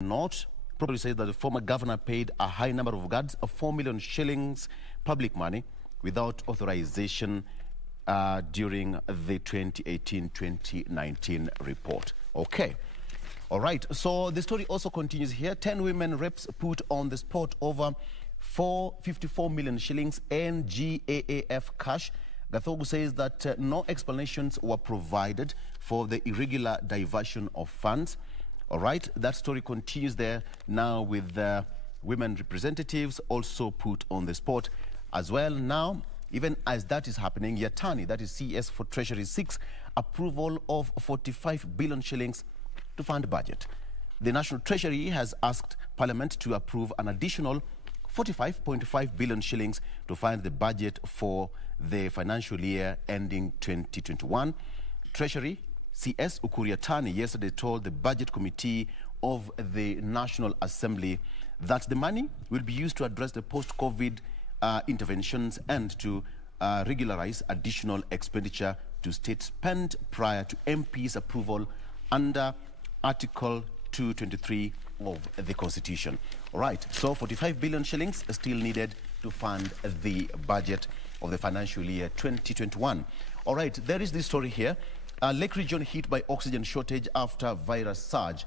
Not probably says that the former governor paid a high number of guards of 4 million shillings public money without authorization during the 2018-2019 report. Okay. All right. So the story also continues here. 10 women reps put on the spot over 454 million shillings NGAAF cash. Gathogu says that no explanations were provided for the irregular diversion of funds. All right, that story continues there now with women representatives also put on the spot as well. Now, even as that is happening, Yatani, that is CS for Treasury, seeks approval of 45 billion shillings to fund budget. The National Treasury has asked Parliament to approve an additional 45.5 billion shillings to fund the budget for the financial year ending 2021. Treasury CS Ukuriatani yesterday told the Budget Committee of the National Assembly that the money will be used to address the post-COVID interventions and to regularize additional expenditure to state spent prior to MP's approval under Article 223 of the Constitution. All right, so 45 billion shillings is still needed to fund the budget of the financial year 2021. All right, there is this story here. Lake region hit by oxygen shortage after virus surge.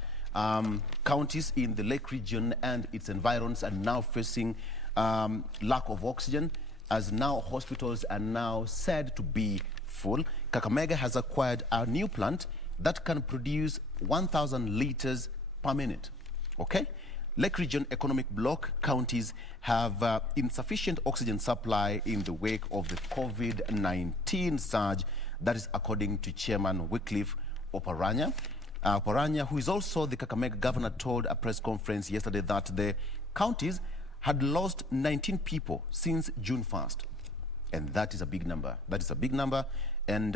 Counties in the Lake region and its environs are now facing lack of oxygen, as now hospitals are now said to be full. Kakamega has acquired a new plant that can produce 1,000 liters per minute. Okay? Lake region economic bloc counties have insufficient oxygen supply in the wake of the COVID-19 surge. That is according to Chairman Wycliffe Oparanya. Oparanya, who is also the Kakamega governor, told a press conference yesterday that the counties had lost 19 people since June 1st. And that is a big number. That is a big number. And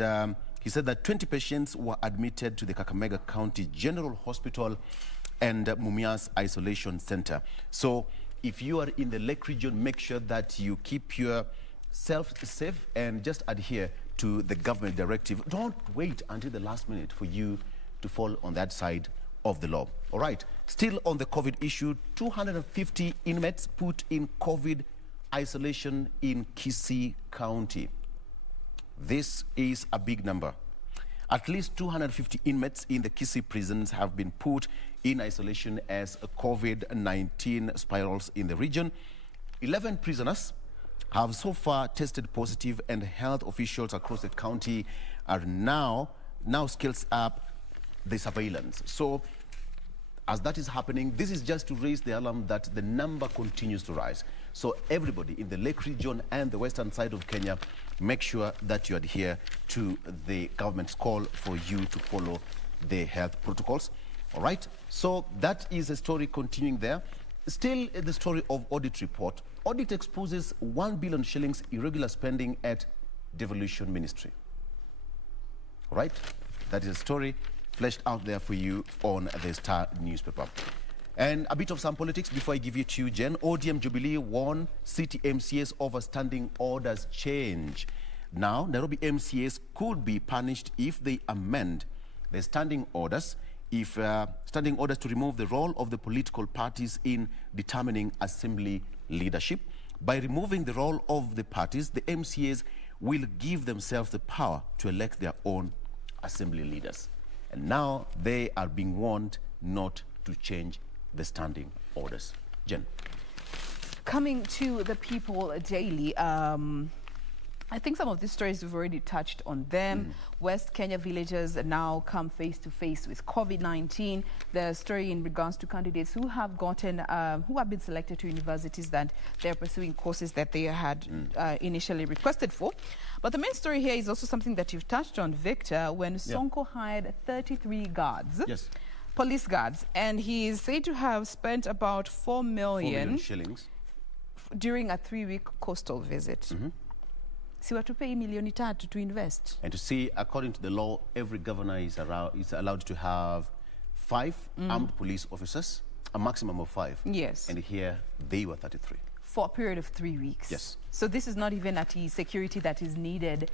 he said that 20 patients were admitted to the Kakamega County General Hospital and Mumias Isolation Center. So if you are in the Lake region, make sure that you keep yourself safe and just adhere to the government directive. Don't wait until the last minute for you to fall on that side of the law. All right, still on the COVID issue, 250 inmates put in COVID isolation in Kisii County. This is a big number. At least 250 inmates in the Kisii prisons have been put in isolation as COVID-19 spirals in the region. 11 prisoners have so far tested positive, and health officials across the county are now scales up the surveillance. So as that is happening, this is just to raise the alarm that the number continues to rise. So everybody in the Lake region and the western side of Kenya, make sure that you adhere to the government's call for you to follow the health protocols. All right, so that is a story continuing there. Still the story of audit report. Audit exposes 1 billion shillings irregular spending at Devolution Ministry. All right, that is a story fleshed out there for you on the Star newspaper. And a bit of some politics before I give you to you, Jen. ODM Jubilee warn city MCAs over standing orders change. Now, Nairobi MCAs could be punished if they amend the standing orders, standing orders to remove the role of the political parties in determining assembly leadership. By removing the role of the parties, the MCAs will give themselves the power to elect their own assembly leaders. And now they are being warned not to change the standing orders. Jen. Coming to the People Daily, I think some of these stories we've already touched on them. West Kenya villagers now come face to face with COVID-19. The story in regards to candidates who have gotten, who have been selected to universities that they're pursuing courses that they had initially requested for. But the main story here is also something that you've touched on, Victor, when Sonko hired 33 guards. Yes. Police guards, and he is said to have spent about 4 million shillings during a 3-week coastal visit. Si watupe milioni tatu to invest. And to see, according to the law, every governor is allowed to have 5 armed police officers, a maximum of 5. Yes. And here they were 33. for a period of 3 weeks. Yes. So this is not even at the security that is needed,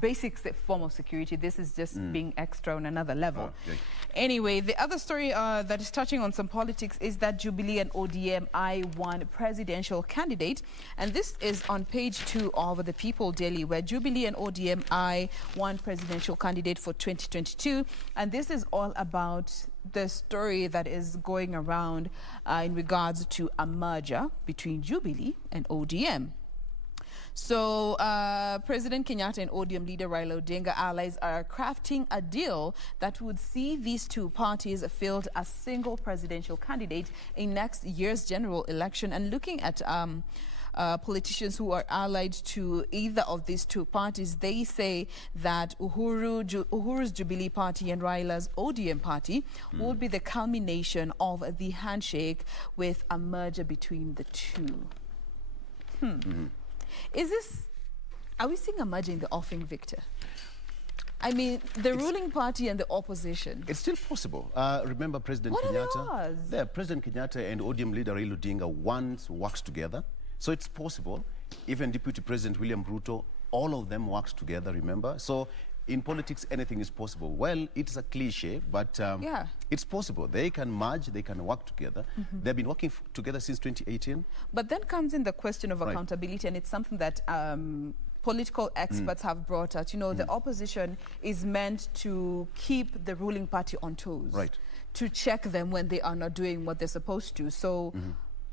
basic form of security. This is just being extra on another level. Okay. Anyway, the other story that is touching on some politics is that Jubilee and ODM I1 presidential candidate. And this is on page 2 of the People Daily, where Jubilee and ODM I1 presidential candidate for 2022. And this is all about the story that is going around in regards to a merger between Jubilee and ODM. So President Kenyatta and ODM leader Raila Odinga allies are crafting a deal that would see these two parties field a single presidential candidate in next year's general election. And looking at politicians who are allied to either of these two parties, they say that Uhuru's Jubilee Party and Raila's ODM Party will be the culmination of the handshake with a merger between the two. Are we seeing a merger in the offing, Victor? I mean, the ruling party and the opposition. It's still possible. Remember President What Kenyatta? are the odds? Yeah, President Kenyatta and ODM leader Raila Odinga once worked together. So it's possible. Even Deputy President William Ruto, all of them worked together, remember? So in politics, anything is possible. Well, it's a cliche, but it's possible. They can merge, they can work together. They've been working together since 2018. But then comes in the question of accountability, and it's something that political experts have brought out. You know, the opposition is meant to keep the ruling party on toes, to check them when they are not doing what they're supposed to. So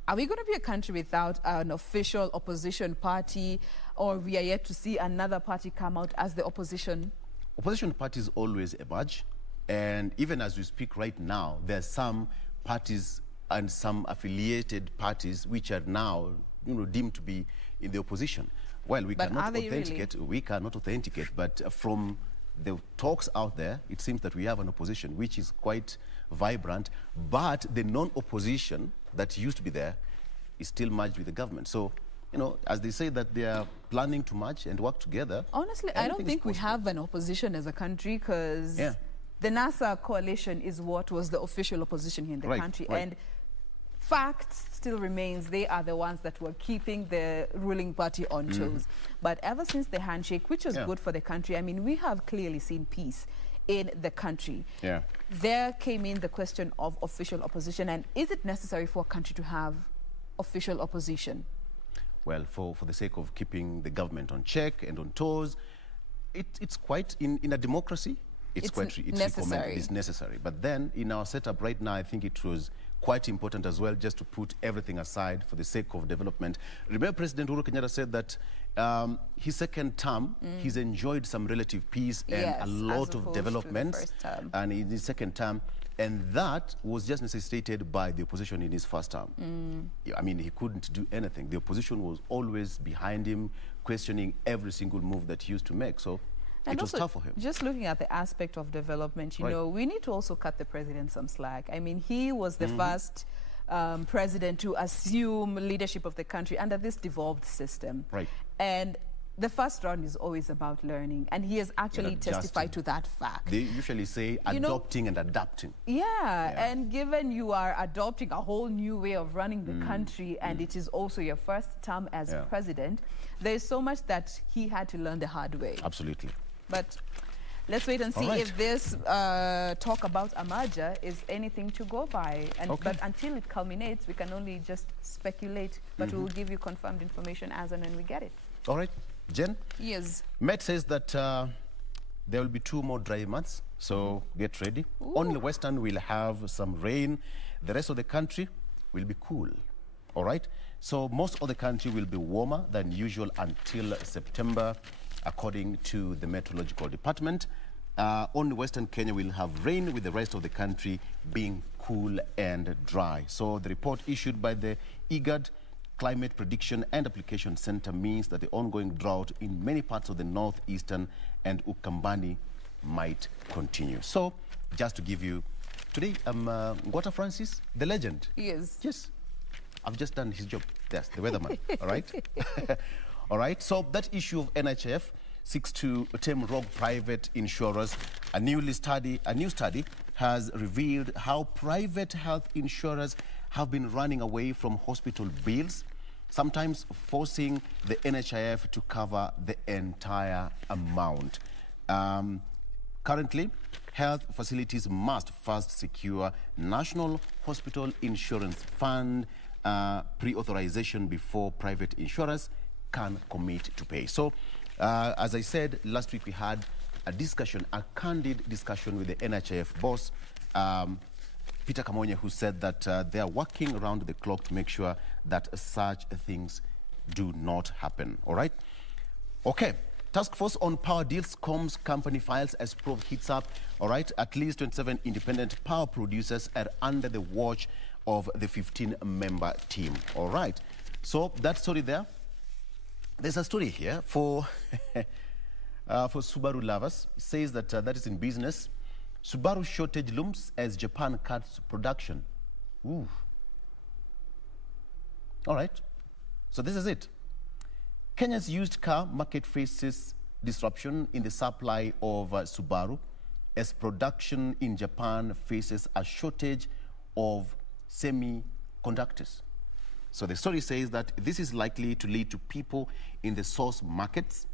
are we going to be a country without an official opposition party, or we are yet to see another party come out as the opposition? Opposition parties always emerge, and even as we speak right now, there are some parties and some affiliated parties which are now, deemed to be in the opposition. Well, we cannot authenticate. Really? We cannot authenticate, but from the talks out there, it seems that we have an opposition which is quite vibrant, but the non-opposition that used to be there is still merged with the government. So, as they say that they are planning to merge and work together. Honestly, I don't think we have an opposition as a country, because the NASA coalition is what was the official opposition here in the country. And fact still remains, they are the ones that were keeping the ruling party on toes. But ever since the handshake, which was good for the country, I mean, we have clearly seen peace in the country. There came in the question of official opposition, and is it necessary for a country to have official opposition? Well, for the sake of keeping the government on check and on toes, it's quite, in a democracy, it's necessary. It's necessary. But then, in our setup right now, I think it was quite important as well just to put everything aside for the sake of development. Remember, President Uhuru Kenyatta said that his second term, he's enjoyed some relative peace and a lot of developments and in his second term, and that was just necessitated by the opposition in his first term. I mean, he couldn't do anything. The opposition was always behind him, questioning every single move that he used to make. So and it was tough for him. Just looking at the aspect of development, you know, we need to also cut the president some slack. I mean, he was the first president to assume leadership of the country under this devolved system. And the first round is always about learning, and he has actually testified to that fact. They usually say adopting and adapting. And given you are adopting a whole new way of running the country, and it is also your first term as president, there is so much that he had to learn the hard way. Absolutely. But let's wait and see if this talk about a merger is anything to go by. And, But until it culminates, we can only just speculate. But we will give you confirmed information as and when we get it. All right. Jen? Yes. Met says that there will be 2 more dry months, so get ready. Only Western will have some rain. The rest of the country will be cool. All right? So most of the country will be warmer than usual until September, according to the Meteorological Department. Only Western Kenya will have rain, with the rest of the country being cool and dry. So the report issued by the IGAD Climate Prediction and Application Center means that the ongoing drought in many parts of the northeastern and Ukambani might continue. So, just to give you, today, Ngwata Francis, the legend. Yes. Yes. I've just done his job. Yes, the weatherman. All right? All right. So, that issue of NHIF seeks to tame rogue private insurers. A new study has revealed how private health insurers have been running away from hospital bills. sometimes forcing the NHIF to cover the entire amount. Currently, health facilities must first secure National Hospital Insurance Fund pre-authorization before private insurers can commit to pay. So, as I said, last week we had a discussion, a candid discussion with the NHIF boss, Peter Kamonya, who said that they are working around the clock to make sure that such things do not happen. All right? Okay. Task Force on Power Deals comms company files as probe hits up. All right? At least 27 independent power producers are under the watch of the 15-member team. All right? So that story there. There's a story here for Subaru lovers. It says that that is in business. Subaru shortage looms as Japan cuts production. Ooh. All right. So this is it. Kenya's used car market faces disruption in the supply of Subaru as production in Japan faces a shortage of semiconductors. So the story says that this is likely to lead to people in the source markets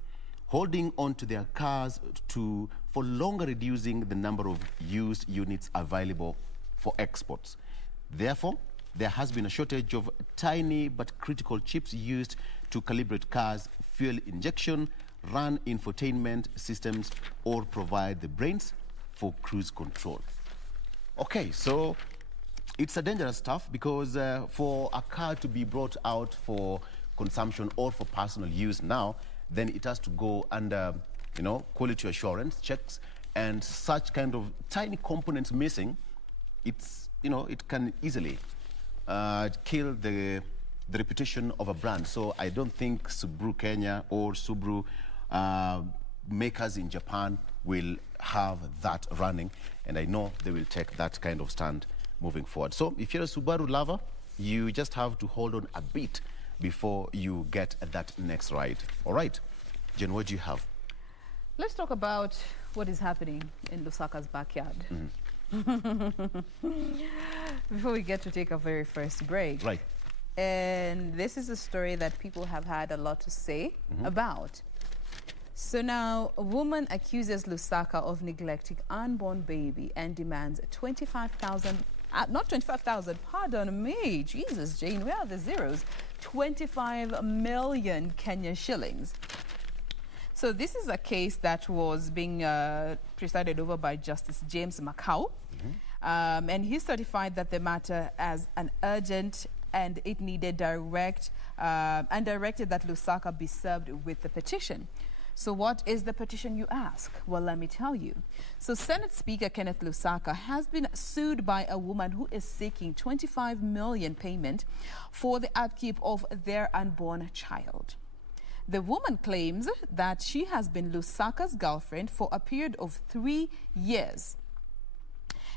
holding on to their cars for longer, reducing the number of used units available for exports. Therefore, there has been a shortage of tiny but critical chips used to calibrate cars, fuel injection, run infotainment systems, or provide the brains for cruise control. Okay, so it's a dangerous stuff because for a car to be brought out for consumption or for personal use now, then it has to go under, quality assurance checks, and such kind of tiny components missing, it's, it can easily kill the reputation of a brand. So I don't think Subaru Kenya or Subaru makers in Japan will have that running, and I know they will take that kind of stand moving forward. So if you're a Subaru lover, you just have to hold on a bit before you get that next ride. All right, Jen, what do you have? Let's talk about what is happening in Lusaka's backyard. Before we get to take our very first break. Right. And this is a story that people have had a lot to say about. So now, a woman accuses Lusaka of neglecting unborn baby and demands 25,000, not 25,000, pardon me, Jesus, Jane, where are the zeros? 25 million Kenya shillings. So this is a case that was being presided over by Justice James Makau, and he certified that the matter as an urgent and it needed and directed that Lusaka be served with the petition. So what is the petition, you ask? Well, let me tell you. So Senate Speaker Kenneth Lusaka has been sued by a woman who is seeking 25 million payment for the upkeep of their unborn child. The woman claims that she has been Lusaka's girlfriend for a period of 3 years.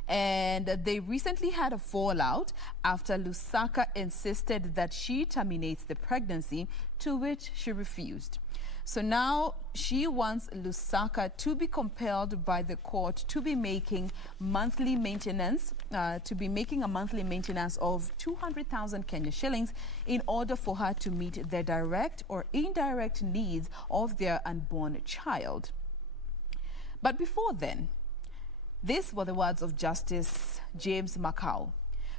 And they recently had a fallout after Lusaka insisted that she terminates the pregnancy, to which she refused. So now she wants Lusaka to be compelled by the court to be making monthly maintenance, of 200,000 Kenya shillings in order for her to meet the direct or indirect needs of their unborn child. But before then, these were the words of Justice James Makau.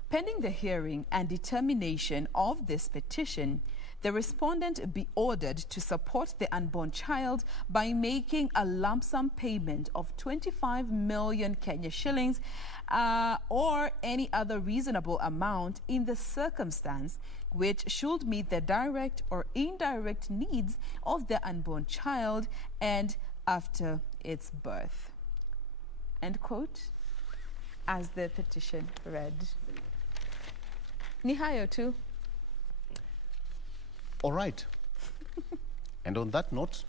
Pending the hearing and determination of this petition, the respondent be ordered to support the unborn child by making a lump sum payment of 25 million Kenya shillings or any other reasonable amount in the circumstance which should meet the direct or indirect needs of the unborn child and after its birth. End quote, as the petition read. Ni hayo tu. All right. And on that note,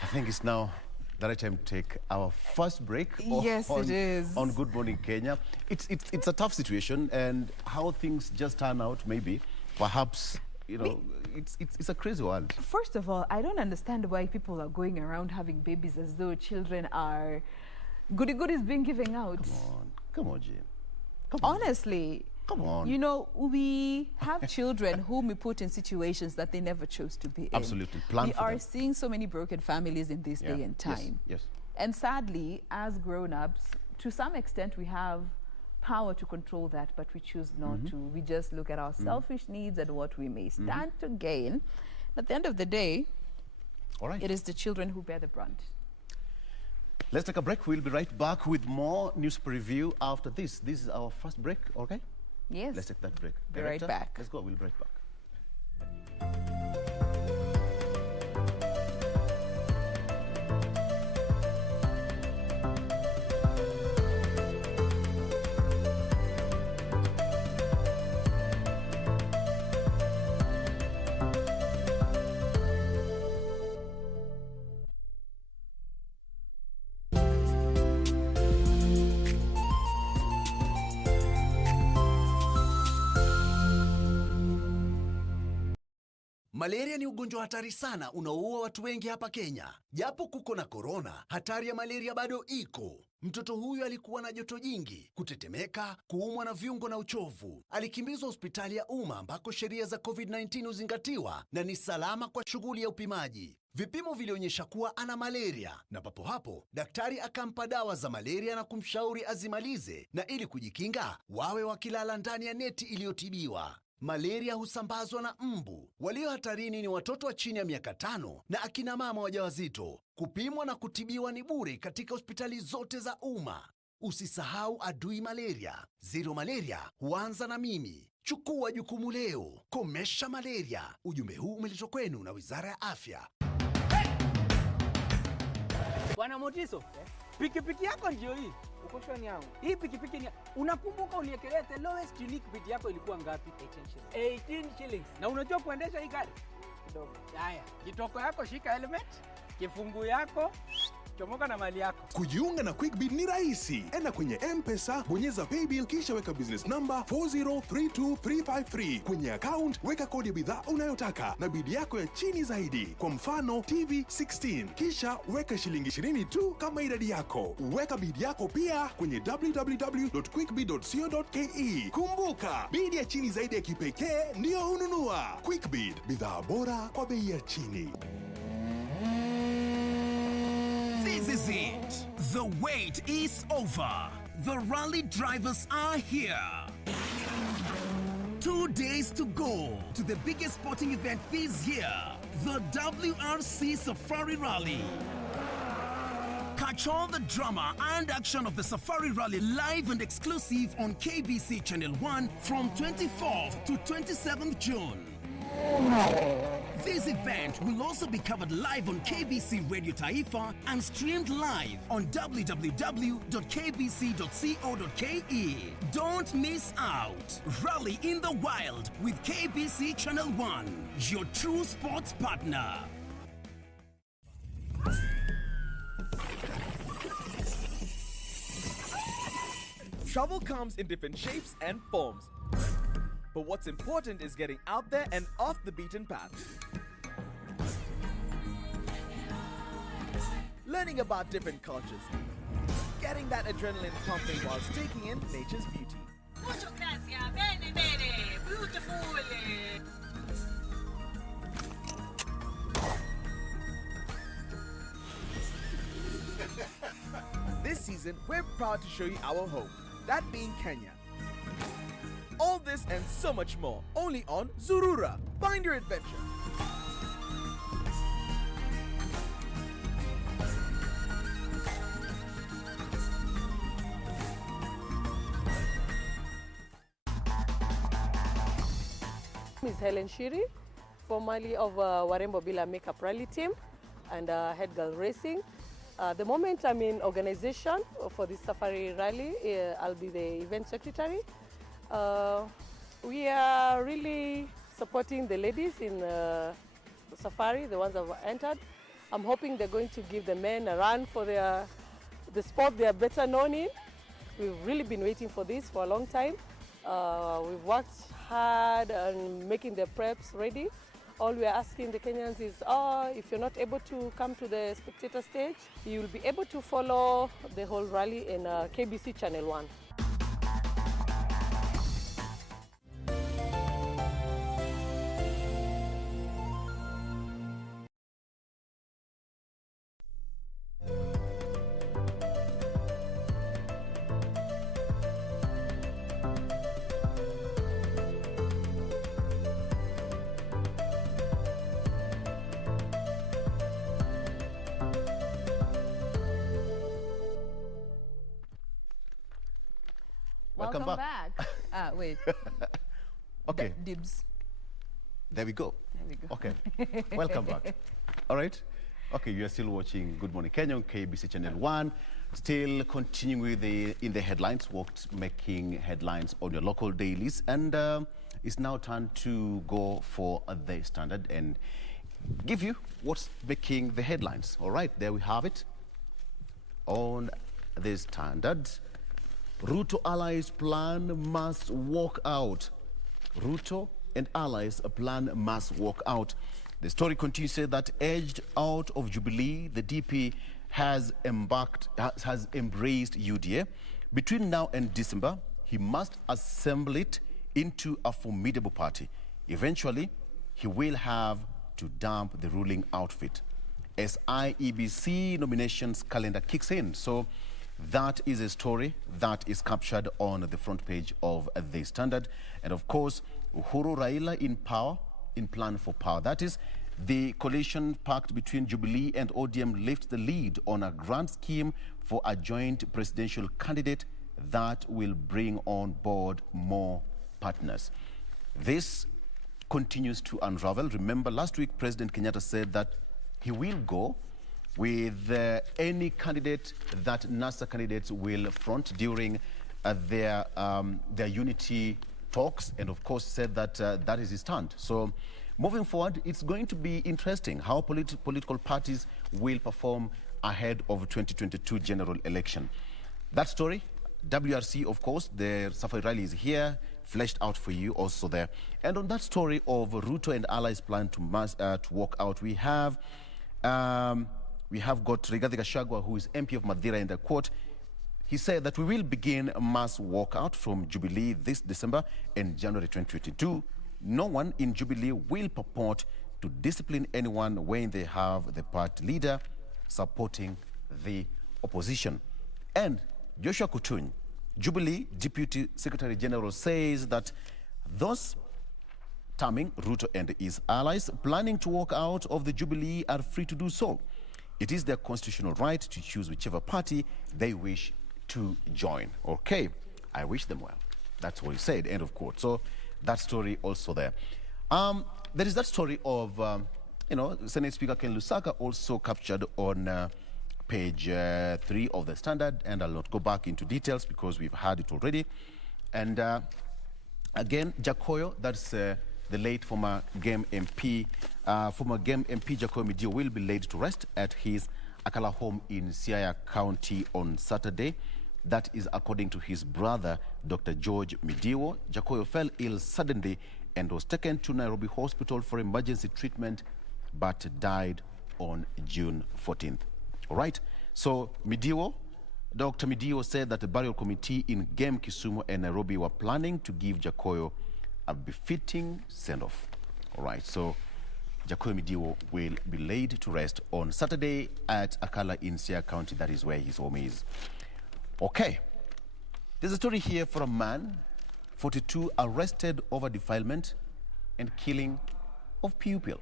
I think it's now the right time to take our first break. Yes, it is. On Good Morning Kenya. It's a tough situation, and how things just turn out, maybe, perhaps, it's a crazy world. First of all, I don't understand why people are going around having babies as though children are goody-goodies being given out. Come on, Jane. Come on. Honestly. Come on. You know, we have children whom we put in situations that they never chose to be in. Absolutely. Plan we for are them. seeing so many broken families in this day and time. Yes. And sadly, as grown-ups, to some extent, we have power to control that, but we choose not to. We just look at our selfish needs and what we may stand to gain. At the end of the day, it is the children who bear the brunt. Let's take a break. We'll be right back with more news preview after this. This is our first break, okay? Yes. Let's take that break. Be right back. Let's go. We'll be right back. Malaria ni ugonjwa hatari sana unaoua watu wengi hapa Kenya. Japo kuko na korona, hatari ya malaria bado iko. Mtoto huyu alikuwa na joto jingi, kutetemeka, kuumwa na viungo na uchovu. Alikimbizwa hospitali ya umma ambako sheria za COVID-19 huzingatiwa na ni salama kwa shughuli ya upimaji. Vipimo vilionyesha kuwa ana malaria na papo hapo daktari akampa dawa za malaria na kumshauri azimalize, na ili kujikinga wawe wakilala ndani ya neti iliyotibiwa. Malaria husambazwa na mbu. Walio hatarini ni watoto wa chini ya miaka 5 na akina mama wajawazito. Kupimwa na kutibiwa ni bure katika hospitali zote za umma. Usisahau adui malaria. Zero malaria huanza na mimi. Chukua jukumu leo. Komesha malaria. Ujumbe huu umeletwa kwenu na Wizara ya Afya. Bwana Motiso, pikipiki yako ndio hii. Uko shwani yangu. Hii pikipiki ni unakumbuka uniekelea the lowest unique bid yako ilikuwa ngapi? 18 shillings. Na unajua kuendesha hii gari? Kidogo. Haya, kitoko yako shika helmet, kifungu yako chomoka na mali yako. Kujiunga na QuickBid ni rahisi. Enda kwenye M-Pesa, bonyeza paybill kisha weka business number 4032353. Kwenye account weka kodi ya bidhaa unayotaka na bid yako ya chini zaidi. Kwa mfano TV 16. Kisha weka shilingi 20 tu kama idadi yako. Weka bid yako pia kwenye www.quickbid.co.ke. Kumbuka, bid ya chini zaidi ya kipekee ndio hununua. QuickBid, bidhaa bora kwa bei ya chini. This is it. The wait is over. The rally drivers are here. 2 days to go to the biggest sporting event this year, the Wrc Safari Rally. Catch all the drama and action of the Safari Rally live and exclusive on KBC Channel 1 from 24th to 27th June. This event will also be covered live on KBC Radio Taifa and streamed live on www.kbc.co.ke. Don't miss out. Rally in the wild with KBC Channel 1, your true sports partner. Trouble comes in different shapes and forms. But what's important is getting out there and off the beaten path. Learning about different cultures. Getting that adrenaline pumping while taking in nature's beauty. Muchas gracias. Bene, bene. Beautiful. This season, we're proud to show you our home, that being Kenya. All this and so much more, only on Zurura. Find your adventure. My name is Helen Shiri, formerly of Warembo Bila Makeup Rally Team and Head Girl Racing. The moment I'm in organization for this Safari Rally, I'll be the event secretary. We are really supporting the ladies in Safari, the ones that have entered. I'm hoping they're going to give the men a run for the sport they are better known in. We've really been waiting for this for a long time. We've worked hard on making the preps ready. All we are asking the Kenyans is, if you're not able to come to the spectator stage, you'll be able to follow the whole rally in KBC Channel 1. Welcome back. Wait. Okay. Dibs. There we go. There we go. Okay. Welcome back. All right. Okay, you are still watching Good Morning Kenya on KBC Channel 1. Still continuing with in the headlines, what's making headlines on your local dailies. And it's now time to go for the standard and give you what's making the headlines. All right, there we have it. On the standard, Ruto allies plan must walk out. Ruto and allies plan must walk out. The story continues to say that edged out of Jubilee, the DP has embraced UDA. Between now and December, he must assemble it into a formidable party. Eventually, he will have to dump the ruling outfit as IEBC nominations calendar kicks in. So that is a story that is captured on the front page of the Standard. And of course, Uhuru Raila in power, in plan for power. That is, the coalition pact between Jubilee and ODM lifts the lead on a grand scheme for a joint presidential candidate that will bring on board more partners. This continues to unravel. Remember, last week, President Kenyatta said that he will go with any candidate that NASA candidates will front during their unity talks, and of course said that that is his stand. So moving forward, it's going to be interesting how political parties will perform ahead of 2022 general election. That story, WRC, of course, the Safari Rally is here, fleshed out for you also there. And on that story of Ruto and allies plan to walk out, we have got Rigathi Gachagua, who is MP of Madeira, in the quote. He said that we will begin a mass walkout from Jubilee this December and January 2022. No one in Jubilee will purport to discipline anyone when they have the party leader supporting the opposition. And Joshua Kutuny, Jubilee Deputy Secretary General, says that those terming Ruto and his allies planning to walk out of the Jubilee are free to do so. It is their constitutional right to choose whichever party they wish to join. Okay, I wish them well. That's what he said, end of quote. So that story also there. There is that story of, Senate Speaker Ken Lusaka, also captured on page 3 of the Standard, and I'll not go back into details because we've had it already. And again, Jakoyo, that's the late former Game MP, Jakoyo Midio will be laid to rest at his Akala home in Siaya County on Saturday. That is according to his brother, Dr. George Midio. Jakoyo fell ill suddenly and was taken to Nairobi Hospital for emergency treatment, but died on June 14th. All right, so Dr. Midio said that the burial committee in Game, Kisumu and Nairobi were planning to give Jakoyo a befitting send-off. All right, so Jakoyo Midio will be laid to rest on Saturday at Akala in Siaya County. That is where his home is. Okay, there's a story here for a man, 42, arrested over defilement and killing of pupil.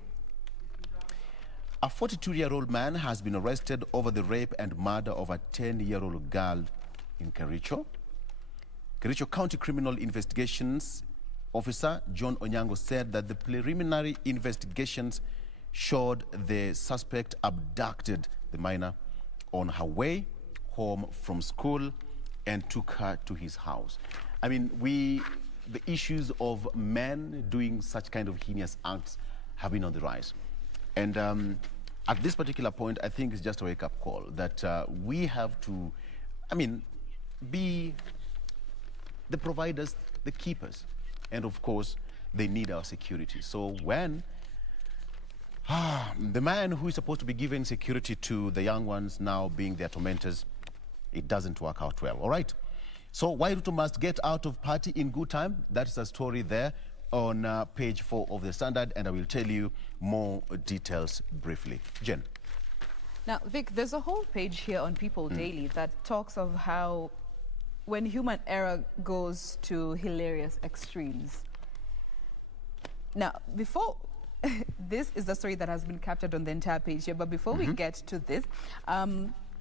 A 42-year-old man has been arrested over the rape and murder of a 10-year-old girl in Kericho. Kericho County Criminal Investigations Officer John Onyango said that the preliminary investigations showed the suspect abducted the minor on her way home from school and took her to his house. I mean, the issues of men doing such kind of heinous acts have been on the rise. And at this particular point, I think it's just a wake-up call that we have to, be the providers, the keepers. And of course, they need our security. So when the man who is supposed to be giving security to the young ones now being their tormentors, it doesn't work out well, all right? So why Ruto must get out of party in good time? That's a story there on page 4 of the Standard, and I will tell you more details briefly. Jen. Now, Vic, there's a whole page here on People Daily that talks of how when human error goes to hilarious extremes. Now, before, this is the story that has been captured on the entire page here, but before we get to this,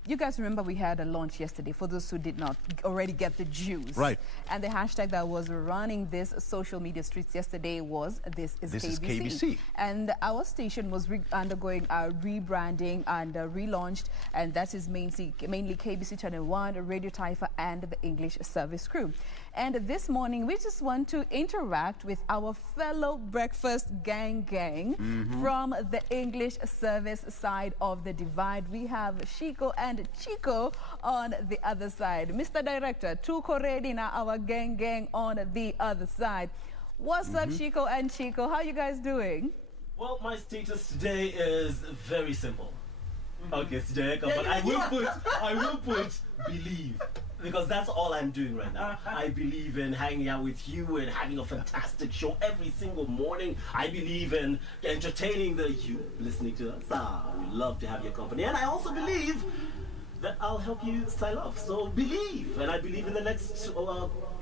You guys remember we had a launch yesterday, for those who did not already get the juice. Right. And the hashtag that was running this social media streets yesterday was This is KBC. And our station was undergoing a rebranding and relaunched, and that is mainly KBC Channel 1, Radio Taifa, and the English service crew. And this morning, we just want to interact with our fellow breakfast gang from the English service side of the divide. We have Shiko and Chico on the other side. Mr. Director, tuko ready na our gang on the other side. What's up, Shiko and Chico? How you guys doing? Well, my status today is very simple. Okay, but I will put believe, because that's all I'm doing right now. I believe in hanging out with you and having a fantastic show every single morning. I believe in entertaining you listening to us. We love to have your company. And I also believe that I'll help you style off. So believe. And I believe in the next,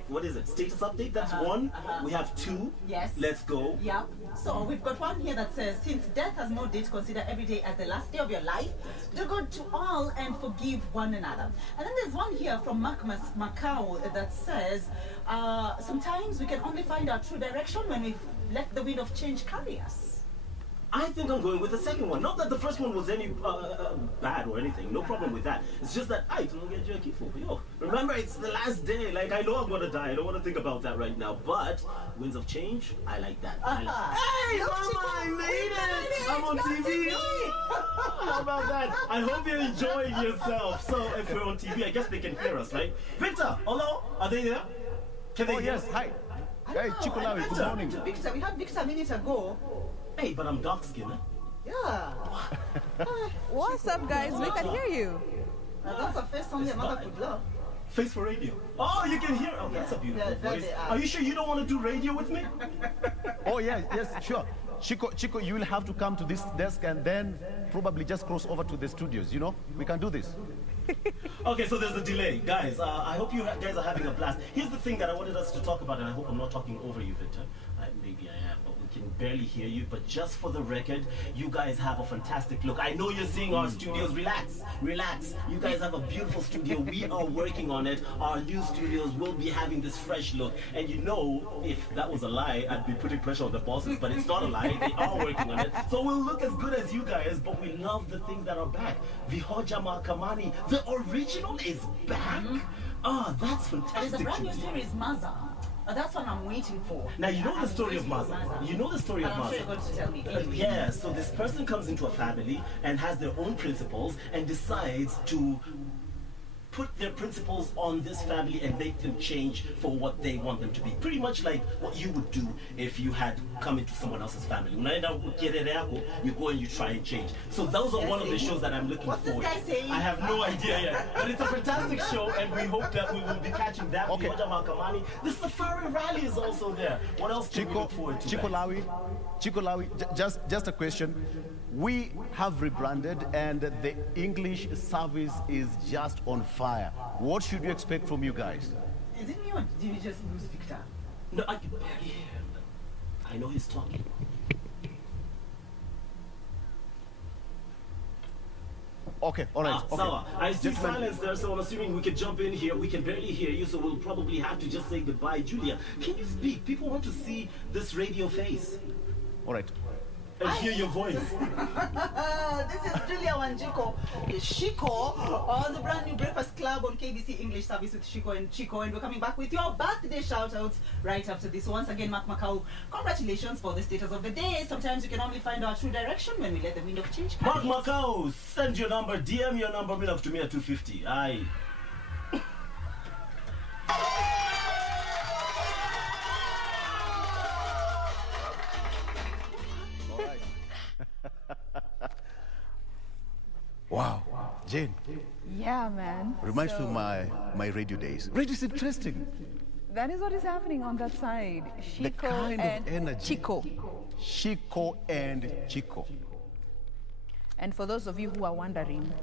what is it? Status update? That's one. We have two. Yes. Let's go. Yeah. So we've got one here that says, since death has no date, consider every day as the last day of your life. Do good to all and forgive one another. And then there's one here from Mark Macau that says, sometimes we can only find our true direction when we let the wind of change carry us. I think I'm going with the second one. Not that the first one was any bad or anything. No problem with that. It's just that I don't get jerky for. Yo, remember, it's the last day. Like, I know I'm going to die. I don't want to think about that right now. But winds of change, I like that. Hey, Mama, I made it! I'm on TV. How about that? I hope you're enjoying yourself. So if we're on TV, I guess they can hear us, right? Victor, hello? Are they there? Can they hear us? Hi. Hey, Chico Lawi, good morning. Victor, we had Victor a minute ago. Hey, but I'm dark-skinned. Yeah. What's up, guys? We can hear you. That's a face only a mother could love. Face for radio. Oh, you can hear. Oh, that's a beautiful voice. Are you sure you don't want to do radio with me? Oh, yes, sure. Chico, you will have to come to this desk and then probably just cross over to the studios, you know? We can do this. Okay, so there's a delay. Guys, I hope you guys are having a blast. Here's the thing that I wanted us to talk about, and I hope I'm not talking over you, Victor. Maybe I am, but we can barely hear you. But just for the record, you guys have a fantastic look. I know you're seeing our studios. Relax. You guys have a beautiful studio. We are working on it. Our new studios will be having this fresh look. And you know, if that was a lie, I'd be putting pressure on the bosses, but it's not a lie. They are working on it. So we'll look as good as you guys, but we love the things that are back. Vihoja Mahakamani, the original is back. Oh, that's fantastic. There's a brand new series, Maza. That's what I'm waiting for. Now, you know the story of Maza. You know the story of Maza. I'm sure you're going to tell me. Yeah, so this person comes into a family and has their own principles and decides to put their principles on this family and make them change for what they want them to be. Pretty much like what you would do if you had come into someone else's family. You go and you try and change. So those are one of the shows that I'm looking forward to. What's this guy saying? I have no idea yet. But it's a fantastic show, and we hope that we will be catching that. Okay. The Safari Rally is also there. What else do we look forward to? Chico Lawi, just a question. We have rebranded and the English service is just on fire. What should we expect from you guys? Is it me or did we just lose Victor? No, I can barely hear him. I know he's talking. Okay, all right. Okay. Sawa. I see silence there, so I'm assuming we can jump in here. We can barely hear you, so we'll probably have to just say goodbye. Julia, can you speak? People want to see this radio face. All right. And hear your voice. This is Julia Wanjiko, Shiko, on the brand new Breakfast Club on KBC English Service with Shiko and Chico. And we're coming back with your birthday shout-outs right after this. Once again, Mark Macau, congratulations for the status of the day. Sometimes you can only find our true direction when we let the wind of change carry Mark Macau, send your number, DM your number, me to me at 250. Aye. Wow. Jane. Yeah, man. Reminds me of my radio days. Radio is interesting. That is what is happening on that side. The Chico kind and of energy. Chico. Chico and Chico. And for those of you who are wondering,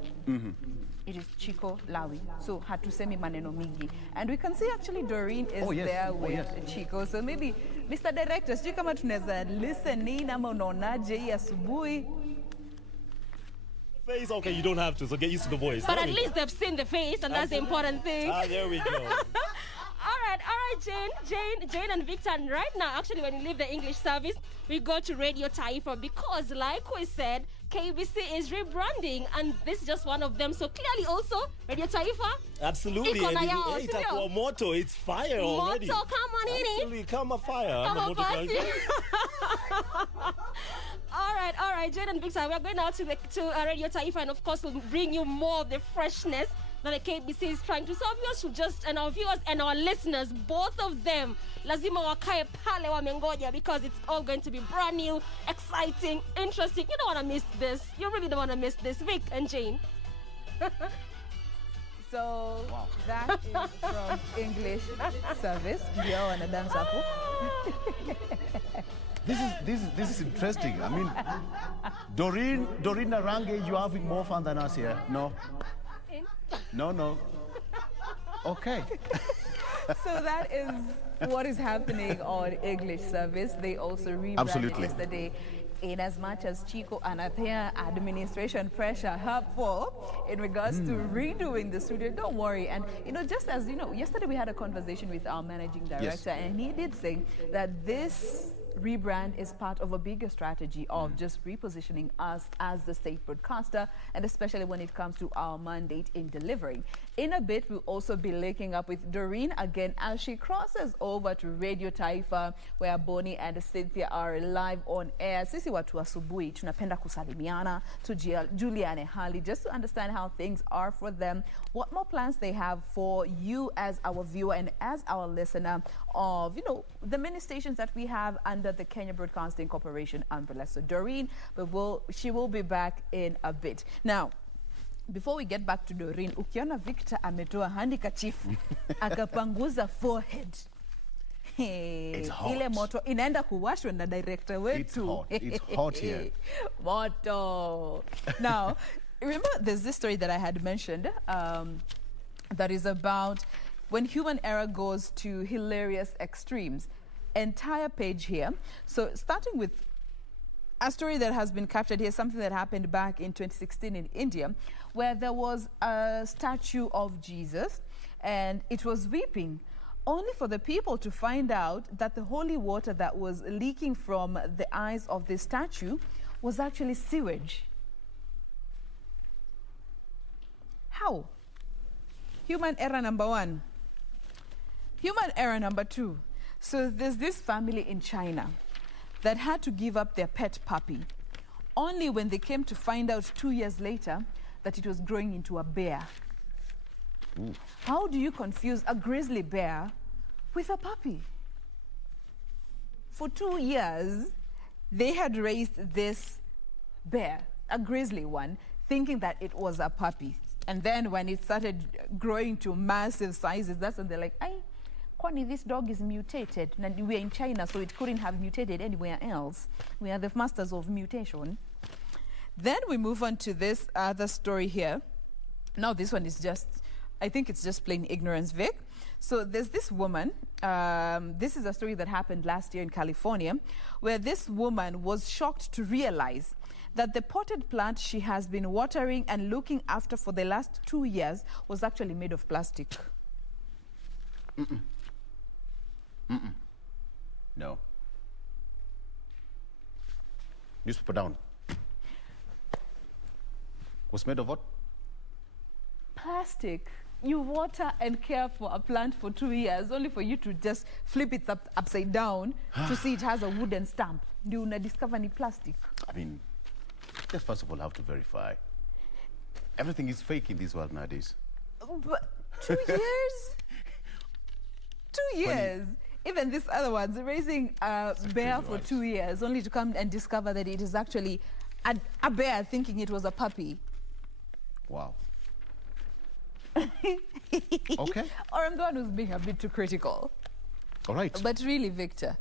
it is Chico Lawi. So hatusemi maneno mingi. And we can see actually Doreen is there with Chico. So maybe, Mr. Director, sijui kama tunaweza listen in ama unaonaje hii asubuhi? Face, okay, you don't have to, so get used to the voice. But at least they've seen the face, and that's the important thing. Ah, there we go. All right, Jane and Victor. And right now, actually, when you leave the English service, we go to Radio Taifa because, like we said, KBC is rebranding, and this is just one of them. So clearly, also Radio Taifa. Absolutely. And it's our motto. It's fire already. Motto, come on in. Absolutely, come a fire. Come on, all right, Jane and Victor. We're going now to Radio Taifa, and of course, we'll bring you more of the freshness that the KBC is trying to. So viewers should just, and our viewers and our listeners, both of them, lazima wakae pale wamengoja, because it's all going to be brand new, exciting, interesting. You don't want to miss this. You really don't want to miss this. Vic and Jane. So that is from English service. You want to dance up? This is interesting. I mean, Doreen Narange, you're having more fun than us here. No. No. Okay. So that is what is happening on English service. They also rebranded yesterday. In as much as Chico and Athea administration pressure helpful in regards to redoing the studio, don't worry. And just as yesterday we had a conversation with our managing director, and he did say that this rebrand is part of a bigger strategy of just repositioning us as the state broadcaster, and especially when it comes to our mandate in delivering. In a bit, we'll also be linking up with Doreen again as she crosses over to Radio Taifa, where Bonnie and Cynthia are live on air. Sisi watu asubuhi tunapenda kusalimiana to Julia and Hali, just to understand how things are for them, what more plans they have for you as our viewer and as our listener of the many stations that we have under the Kenya Broadcasting Corporation umbrella. So Doreen, she will be back in a bit. Now, before we get back to Doreen, ukiona Victor ametoa handkerchief akapanguza forehead. It's hot. Ile moto inaenda kuwashwa na director wetu. It's hot here. Moto. Now, remember there's this story that I had mentioned that is about when human error goes to hilarious extremes. Entire page here. So starting with a story that has been captured here, something that happened back in 2016 in India, where there was a statue of Jesus and it was weeping, only for the people to find out that the holy water that was leaking from the eyes of this statue was actually sewage. How? Human error number one. Human error number two. So there's this family in China that had to give up their pet puppy, only when they came to find out 2 years later that it was growing into a bear. Ooh. How do you confuse a grizzly bear with a puppy? For 2 years, they had raised this bear, a grizzly one, thinking that it was a puppy. And then when it started growing to massive sizes, that's when they're like, Kwani, this dog is mutated, and we're in China, so it couldn't have mutated anywhere else. We are the masters of mutation. Then we move on to this other story here. Now this one is just, I think it's just plain ignorance, Vic. So there's this woman, this is a story that happened last year in California, where this woman was shocked to realize that the potted plant she has been watering and looking after for the last 2 years was actually made of plastic. No. Newspaper down. Was made of what? Plastic. You water and care for a plant for 2 years, only for you to just flip it upside down to see it has a wooden stamp. Do you discover any plastic? I mean, just first of all, have to verify. Everything is fake in this world nowadays. But 2 years? 2 years? Even this other one's raising a bear for 2 years, only to come and discover that it is actually a bear, thinking it was a puppy. Wow. Okay. Or I'm the one who's being a bit too critical. All right. But really, Victor.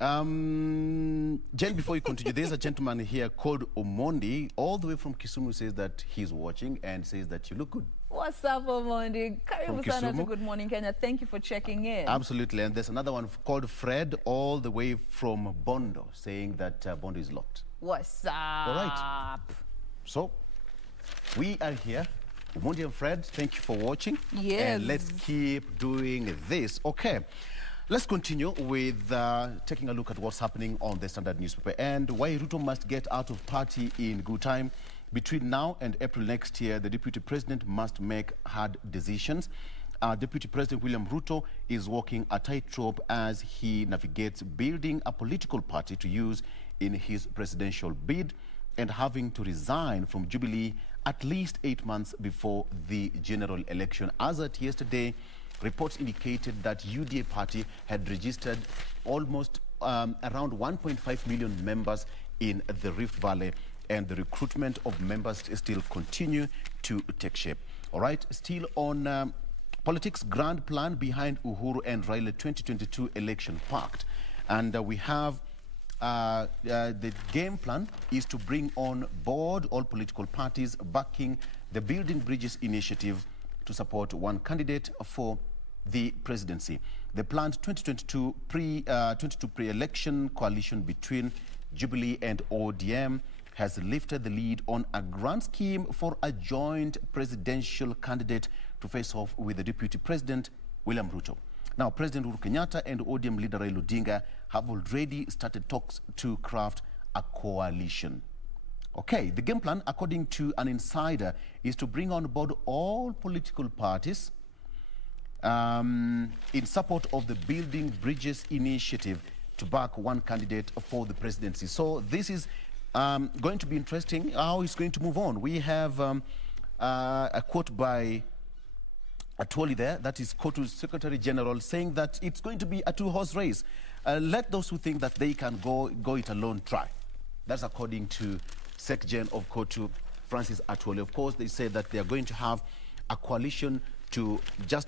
Jen, before you continue, there's a gentleman here called Omondi, all the way from Kisumu, says that he's watching and says that you look good. What's up, Omondi? Karibu sana to Good Morning Kenya. Thank you for checking in. Absolutely. And there's another one called Fred, all the way from Bondo, saying that Bondo is locked. What's up? All right. So, we are here. Omondi and Fred, thank you for watching. Yes. And let's keep doing this. Okay. Let's continue with taking a look at what's happening on the Standard newspaper and why Ruto must get out of party in good time. Between now and April next year, the Deputy President must make hard decisions. Deputy President William Ruto is walking a tightrope as he navigates building a political party to use in his presidential bid and having to resign from Jubilee at least 8 months before the general election. As at yesterday, reports indicated that UDA party had registered almost around 1.5 million members in the Rift Valley, and the recruitment of members still continue to take shape. All right, still on politics, grand plan behind Uhuru and Raila 2022 election pact. And we have the game plan is to bring on board all political parties backing the Building Bridges initiative to support one candidate for the presidency. The planned 2022 pre-election coalition between Jubilee and ODM has lifted the lead on a grand scheme for a joint presidential candidate to face off with the Deputy President, William Ruto. Now, President Uhuru Kenyatta and ODM leader Raila Odinga have already started talks to craft a coalition. Okay, the game plan, according to an insider, is to bring on board all political parties in support of the Building Bridges initiative to back one candidate for the presidency. So this is going to be interesting how it's going to move on. We have a quote by Atwoli there, that is KOTU's Secretary General, saying that it's going to be a two-horse race. Let those who think that they can go it alone try. That's according to Sec-Gen of KOTU, Francis Atwoli. Of course, they say that they are going to have a coalition to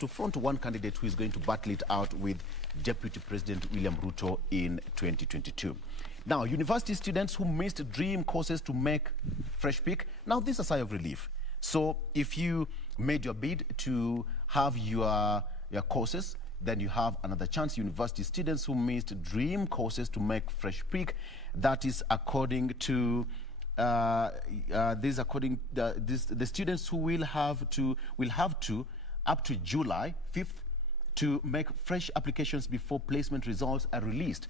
front one candidate who is going to battle it out with Deputy President William Ruto in 2022. Now, university students who missed dream courses to make fresh pick, now this is a sigh of relief. So if you made your bid to have your courses, then you have another chance. University students who missed dream courses to make fresh pick, that is according to the students who will have to up to July 5th to make fresh applications before placement results are released.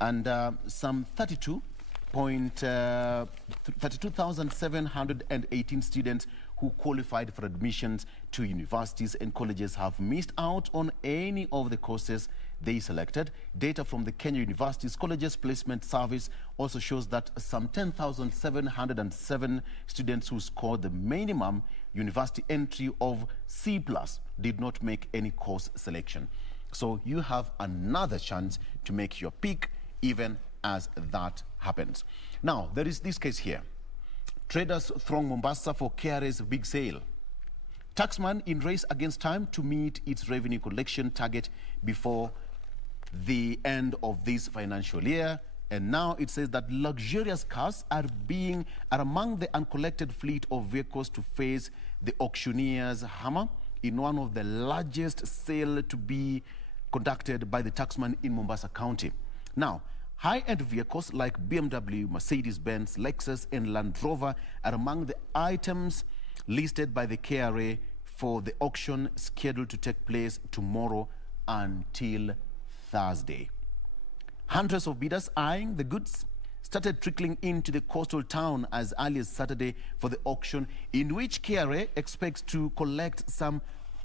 And some 32,718 students who qualified for admissions to universities and colleges have missed out on any of the courses they selected. Data from the Kenya Universities Colleges Placement Service also shows that some 10,707 students who scored the minimum university entry of C+ did not make any course selection. So you have another chance to make your pick even as that happens. Now, there is this case here. Traders throng Mombasa for KRA's big sale. Taxman in race against time to meet its revenue collection target before the end of this financial year. And now it says that luxurious cars are among the uncollected fleet of vehicles to face the auctioneer's hammer in one of the largest sale to be conducted by the taxman in Mombasa County. Now, high-end vehicles like BMW, Mercedes-Benz, Lexus, and Land Rover are among the items listed by the KRA for the auction scheduled to take place tomorrow until Thursday. Hundreds of bidders eyeing the goods started trickling into the coastal town as early as Saturday for the auction, in which KRA expects to collect some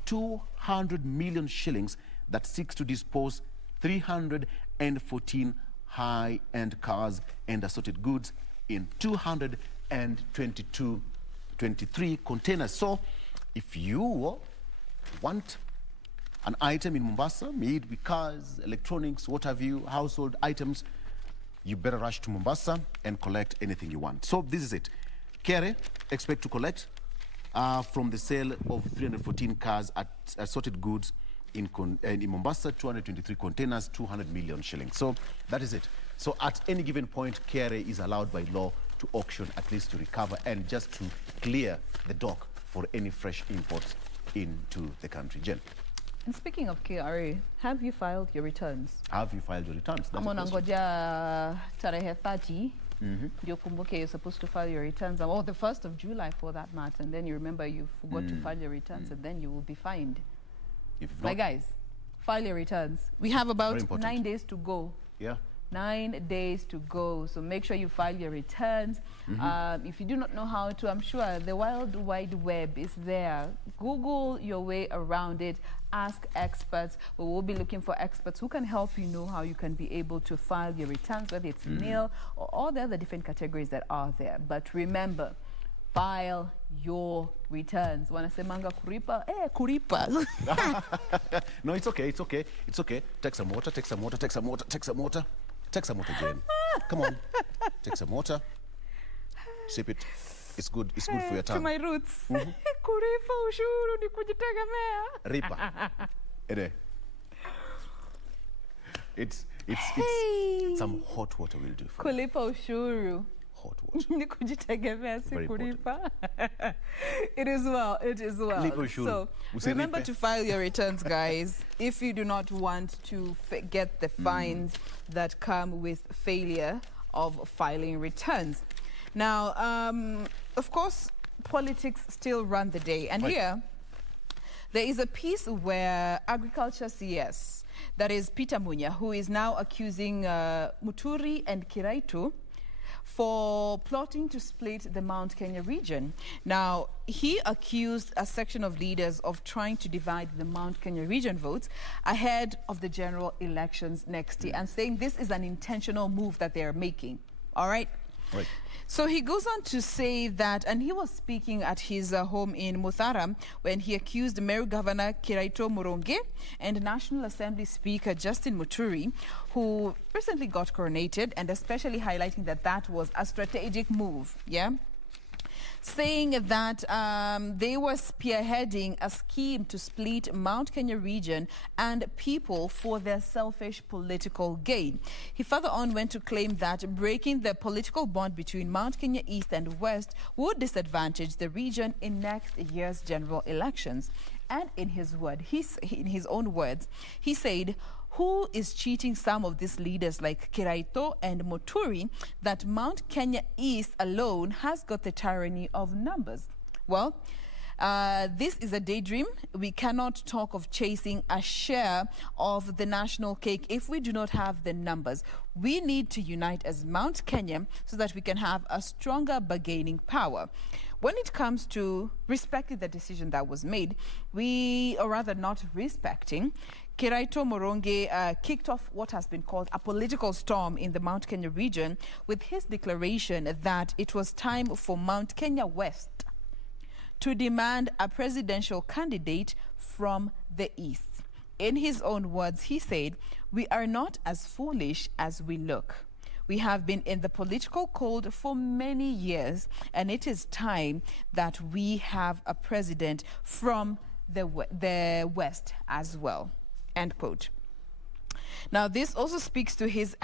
200 million shillings that seeks to dispose 314 high-end cars and assorted goods in 223 containers. So if you want an item in Mombasa, may it be cars, electronics, what have you, household items, you better rush to Mombasa and collect anything you want. So this is it. KRA expect to collect from the sale of 314 cars at assorted goods in Mombasa, 223 containers, 200 million shillings. So that is it. So at any given point, KRA is allowed by law to auction, at least to recover and just to clear the dock for any fresh imports into the country. Jen, And speaking of KRA, have you filed your returns? have you filed your returns? That's I'm the on question. Angoja tarehe 30. Ndio kumbuke you're supposed to file your returns, or the 1st of July for that matter, and then you remember you forgot to file your returns, and then you will be fined. If you've My not- guys, file your returns. We have about Very important. 9 days to go. Yeah. 9 days to go, so make sure you file your returns. If you do not know how to, I'm sure the World Wide Web is there. Google your way around it. Ask experts. We will be looking for experts who can help you know how you can be able to file your returns, whether it's nil or all the other different categories that are there. But remember, file your returns. Wanasemanga kuripa, kuripa. No, it's okay, it's okay, it's okay. Take some water, take some water, take some water, take some water. Take some water, Jane. Come on. Take some water. Sip it. It's good for your To tongue. my roots. Kuripa ushuru ni kujitegemea. Ripa. Ede. It's some hot water will do for you. Kulipa ushuru. Hot water. Ni kujitegemea si Very important. kuripa. It is well, it is well. Lipa ushuru. So Usiripe. remember to file your returns, guys, if you do not want to get the fines that come with failure of filing returns. Now, of course, politics still run the day. And Right. here, there is a piece where Agriculture CS, that is Peter Munya, who is now accusing Muturi and Kiraitu for plotting to split the Mount Kenya region. Now, he accused a section of leaders of trying to divide the Mount Kenya region votes ahead of the general elections next year, and saying this is an intentional move that they are making. All right? Right. So he goes on to say that, and he was speaking at his home in Muthara when he accused Meru Governor Kiraito Muronge and National Assembly Speaker Justin Muturi, who recently got coronated, and especially highlighting that that was a strategic move, yeah? Saying that they were spearheading a scheme to split Mount Kenya region and people for their selfish political gain. He further on went to claim that breaking the political bond between Mount Kenya East and West would disadvantage the region in next year's general elections. And in his own words, he said, who is cheating some of these leaders like Kiraito and Muturi that Mount Kenya East alone has got the tyranny of numbers? Well, this is a daydream. We cannot talk of chasing a share of the national cake if we do not have the numbers. We need to unite as Mount Kenya so that we can have a stronger bargaining power. When it comes to respecting the decision that was made, or rather not respecting, Kiraito Moronge kicked off what has been called a political storm in the Mount Kenya region with his declaration that it was time for Mount Kenya West to demand a presidential candidate from the East. In his own words, he said, "We are not as foolish as we look. We have been in the political cold for many years, and it is time that we have a president from the West as well." End quote. Now, this also speaks to his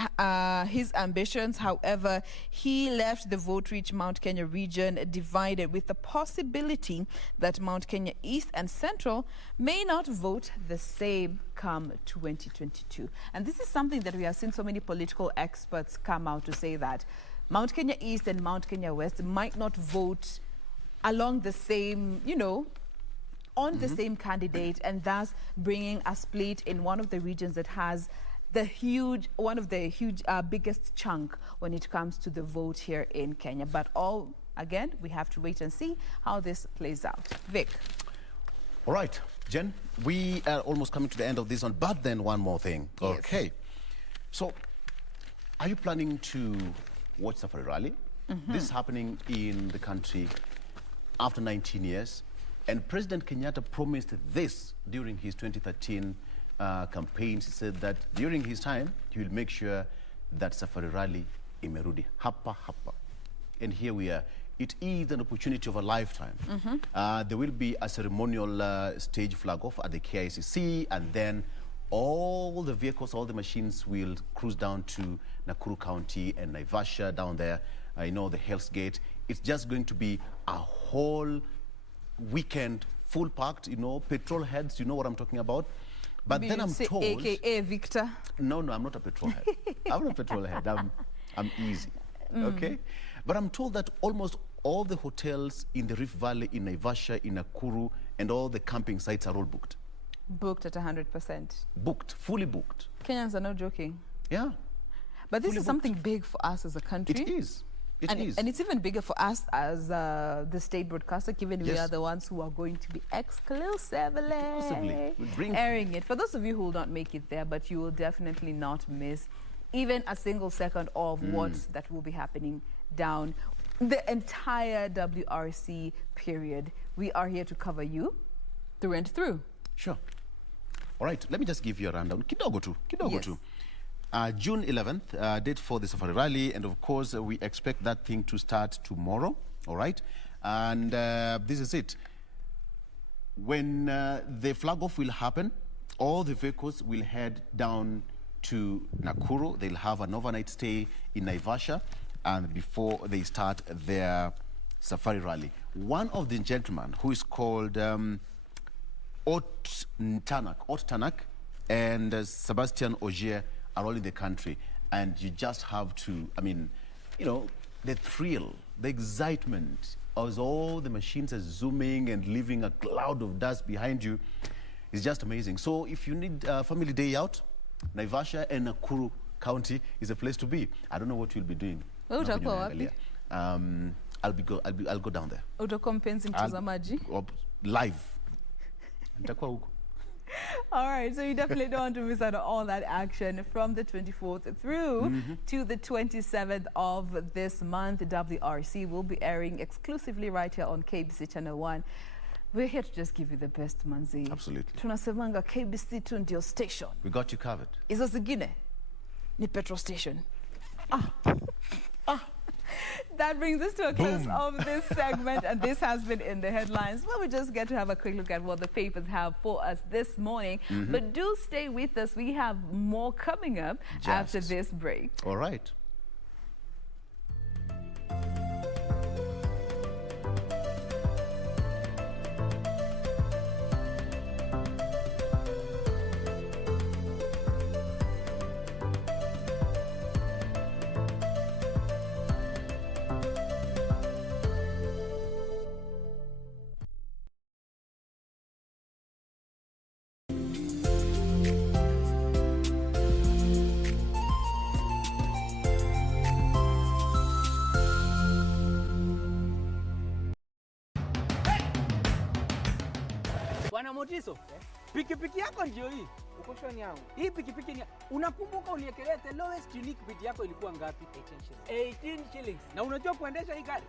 ambitions. However, he left the vote-rich Mount Kenya region divided, with the possibility that Mount Kenya East and Central may not vote the same come 2022. And this is something that we have seen so many political experts come out to say, that Mount Kenya East and Mount Kenya West might not vote along the same, on the same candidate, and thus bringing a split in one of the regions that has one of the biggest chunk when it comes to the vote here in Kenya. But again, we have to wait and see how this plays out. Vic. All right, Jen, we are almost coming to the end of this one, but then one more thing. Yes. Okay. So, are you planning to watch Safari Rally? This is happening in the country after 19 years. And President Kenyatta promised this during his 2013 campaigns. He said that during his time, he will make sure that Safari Rally imerudi hapa hapa. And here we are. It is an opportunity of a lifetime. There will be a ceremonial stage flag off at the KICC, and then all the vehicles, all the machines will cruise down to Nakuru County and Naivasha down there. The Hell's Gate. It's just going to be a whole weekend full packed, you know, petrol heads, you know what I'm talking about. But then I'm told... AKA Victor. No, I'm not a petrol head. I'm not a petrol head. I'm easy, okay? But I'm told that almost all the hotels in the Rift Valley, in Naivasha, in Nakuru, and all the camping sites are all booked. Booked at 100%. Booked, fully booked. Kenyans are not joking. Yeah. But this Fully is something big for us as a country. It is. It is. And it's even bigger for us as the state broadcaster, given we are the ones who are going to be exclusively airing it. For those of you who will not make it there, but you will definitely not miss even a single second of what that will be happening down the entire WRC period. We are here to cover you through and through. Sure. All right, let me just give you a rundown. Kidogo tu. June 11th, date for the Safari Rally, and of course, we expect that thing to start tomorrow, all right? And this is it. When the flag-off will happen, all the vehicles will head down to Nakuru. They'll have an overnight stay in Naivasha, and before they start their Safari Rally. One of the gentlemen, who is called Ot Tanak, and Sebastian Ogier, are all in the country, and you just have to, I mean, you know, the thrill, the excitement as all the machines are zooming and leaving a cloud of dust behind you is just amazing. So if you need a family day out, Naivasha and Nakuru County is a place to be. I don't know what you'll be doing. I'll go down there. Live. All right, so you definitely don't want to miss out on all that action from the 24th through to the 27th of this month. WRC will be airing exclusively right here on KBC Channel 1. We're here to just give you the best, manzi. Absolutely. Tunasemanga KBC tu ndio station. We got you covered. Izo zingine ni petrol station. That brings us to a close of this segment, and this has been In the Headlines, where we just get to have a quick look at what the papers have for us this morning. But do stay with us. We have more coming up after this break. All right. Bwana Motiso, pikipiki yako ndio hii. Uko shwani yangu. Hii pikipiki ni unakumbuka uniekelea the lowest unique bid yako ilikuwa ngapi? 18 shillings. Na unajua kuendesha hii gari?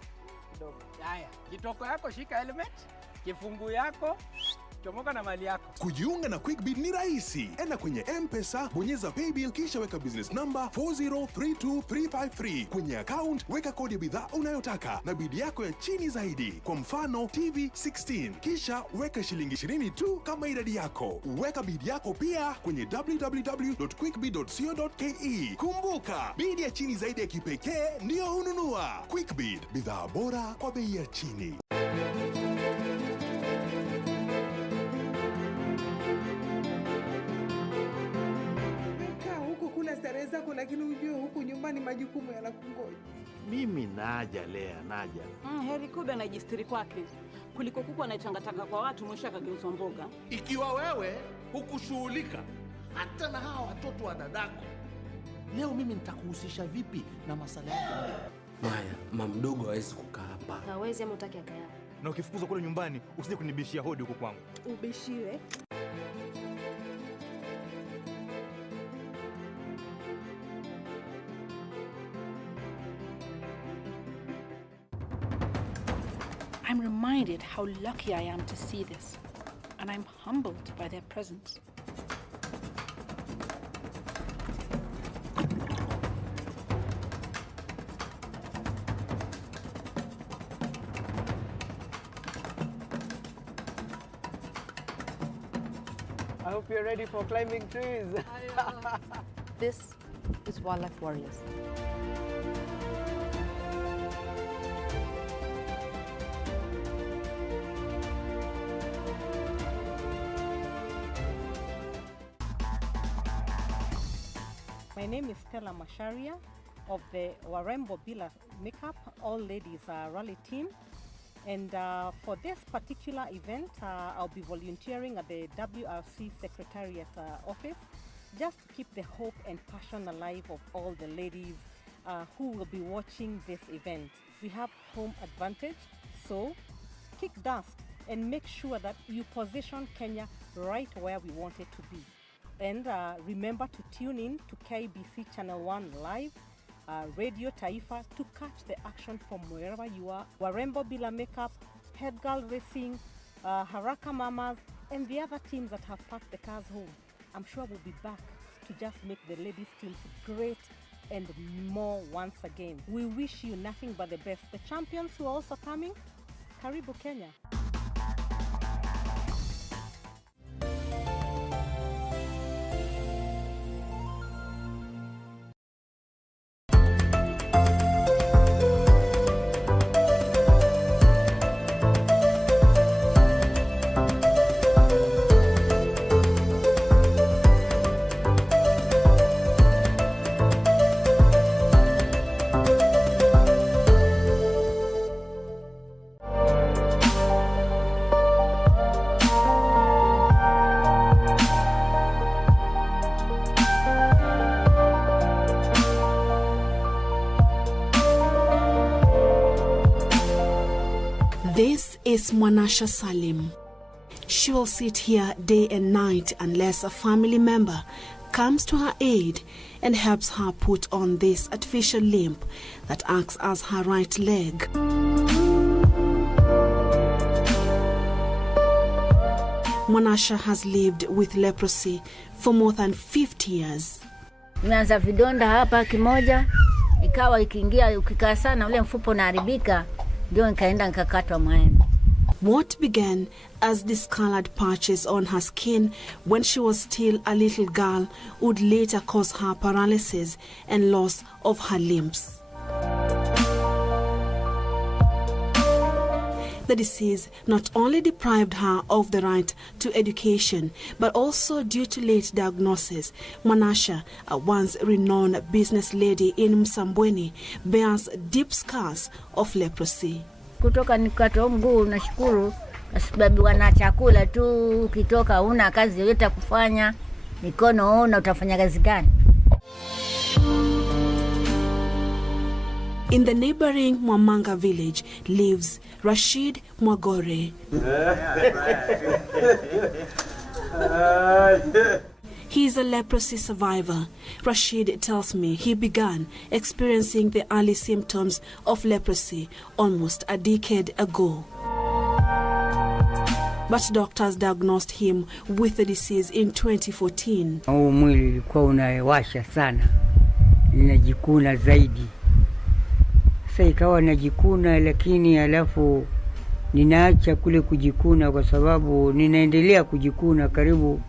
Kidogo. Haya, kitoko yako shika helmet, kifungu yako chomoka na mali yako. Kujiunga na QuickBid ni rahisi. Enda kwenye M-Pesa, bonyeza paybill kisha weka business number 4032353. Kwenye account weka kodi ya bidhaa unayotaka na bid yako ya chini zaidi. Kwa mfano TV 16. Kisha weka shilingi 20 tu kama idadi yako. Weka bid yako pia kwenye www.quickbid.co.ke. Kumbuka, bid ya chini zaidi ya kipekee ndio hununua. QuickBid, bidhaa bora kwa bei ya chini. Lakini ujue huku nyumbani majukumu yanakungoja. Mimi naja Lea, naja. Heri Kuda anajistiri kwake kuliko kuku anayechangatanga kwa watu mwisho akageuzwa mboga. Ikiwa wewe hukushughulika hata na hawa watoto wa dadako, leo mimi nitakuhusisha vipi na masala yako? Maya, mamdogo hawezi kukaa hapa. Hawezi ama utaki akaya. Na ukifukuzwa kule nyumbani, usije kunibishia hodi huko kwangu. Ubishiwe. I'm reminded how lucky I am to see this, and I'm humbled by their presence. I hope you're ready for climbing trees. This is Wildlife Warriors. My name is Stella Masharia of the Warembo Bila Makeup All Ladies Rally Team. And for this particular event, I'll be volunteering at the WRC Secretariat office just to keep the hope and passion alive of all the ladies who will be watching this event. We have home advantage, so kick dust and make sure that you position Kenya right where we want it to be. And remember to tune in to KBC Channel 1 Live, Radio Taifa, to catch the action from wherever you are. Warembo Bila Makeup, Head Girl Racing, Haraka Mamas, and the other teams that have packed the cars home. I'm sure we'll be back to just make the ladies' teams great and more once again. We wish you nothing but the best. The champions who are also coming, Karibu Kenya. This is Mwanasha Salim. She will sit here day and night unless a family member comes to her aid and helps her put on this artificial limb that acts as her right leg. Mwanasha has lived with leprosy for more than 50 years. Nimeanza vidonda hapa kimoja, ikawa ikiingia ukikaa sana ule mfupo unaharibika, ndio nikaenda nikakatwa maembe. What began as discolored patches on her skin when she was still a little girl would later cause her paralysis and loss of her limbs. The disease not only deprived her of the right to education, but also due to late diagnosis, Mwanasha, a once renowned business lady in Msambweni, bears deep scars of leprosy. Kutoka nikatoa mguu, nashukuru sababu wana chakula tu, ukitoka una kazi yoyote kufanya, mikono una utafanya kazi gani? In the neighboring Mwamanga village lives Rashid Mwagore. He is a leprosy survivor. Rashid tells me he began experiencing the early symptoms of leprosy almost a decade ago. But doctors diagnosed him with the disease in 2014. Mwili ulikuwa unawasha sana, ninajikuna zaidi. Sasa ikawa najikuna, lakini alafu ninaacha kule kujikuna kwa sababu ninaendelea kujikuna karibu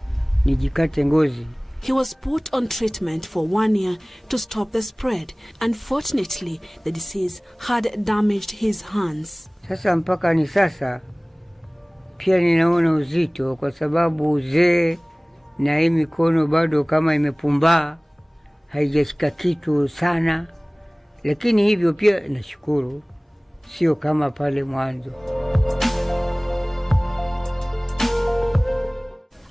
nijikate ngozi. He was put on treatment for 1 year to stop the spread. Unfortunately, the disease had damaged his hands. Sasa mpaka ni sasa pia ninaona uzito kwa sababu uzee na hii mikono bado kama imepumbaa, haijashika kitu sana. Lakini hivyo pia nashukuru, sio kama pale mwanzo.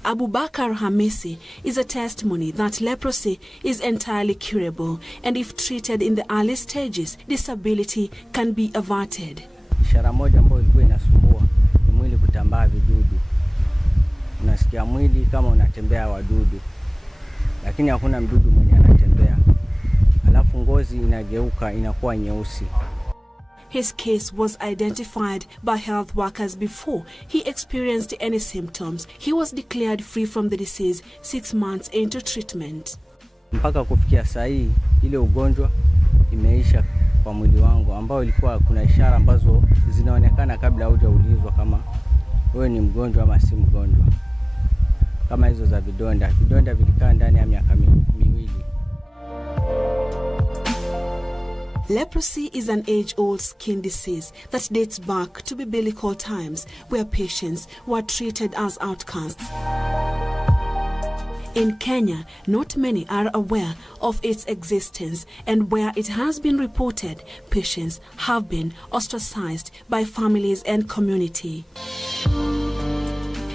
Abubakar Hamisi is a testimony that leprosy is entirely curable, and if treated in the early stages, disability can be averted. Ishara moja ambayo ilikuwa inasumbua ni mwili kutambaa vidudu. Unasikia mwili kama unatembea wadudu, lakini hakuna mdudu mwenye anatembea. Alafu ngozi inageuka inakuwa nyeusi. His case was identified by health workers before he experienced any symptoms. He was declared free from the disease 6 months into treatment. Mpaka kufikia saa hii ile ugonjwa imeisha kwa mwili wangu, ambao ilikuwa kuna ishara ambazo zinaonekana kabla hujaulizwa kama wewe ni mgonjwa ama si mgonjwa. Kama hizo za vidonda. Vidonda vilikaa ndani ya miaka miwili. Leprosy is an age-old skin disease that dates back to biblical times, where patients were treated as outcasts. In Kenya, not many are aware of its existence, and where it has been reported, patients have been ostracized by families and community.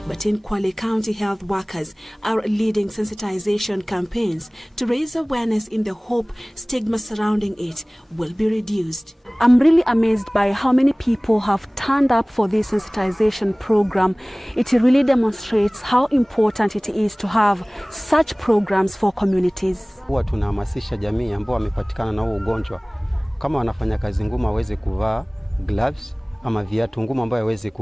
But in Kwale County, health workers are leading sensitization campaigns to raise awareness in the hope stigma surrounding it will be reduced. I'm really amazed by how many people have turned up for this sensitization program. It really demonstrates how important it is to have such programs for communities. Huwa tunahamasisha jamii ambao wamepatikana na huo ugonjwa, kama wanafanya kazi ngumu waweze kuvaa gloves ama viatu ngumu ambayo hawezi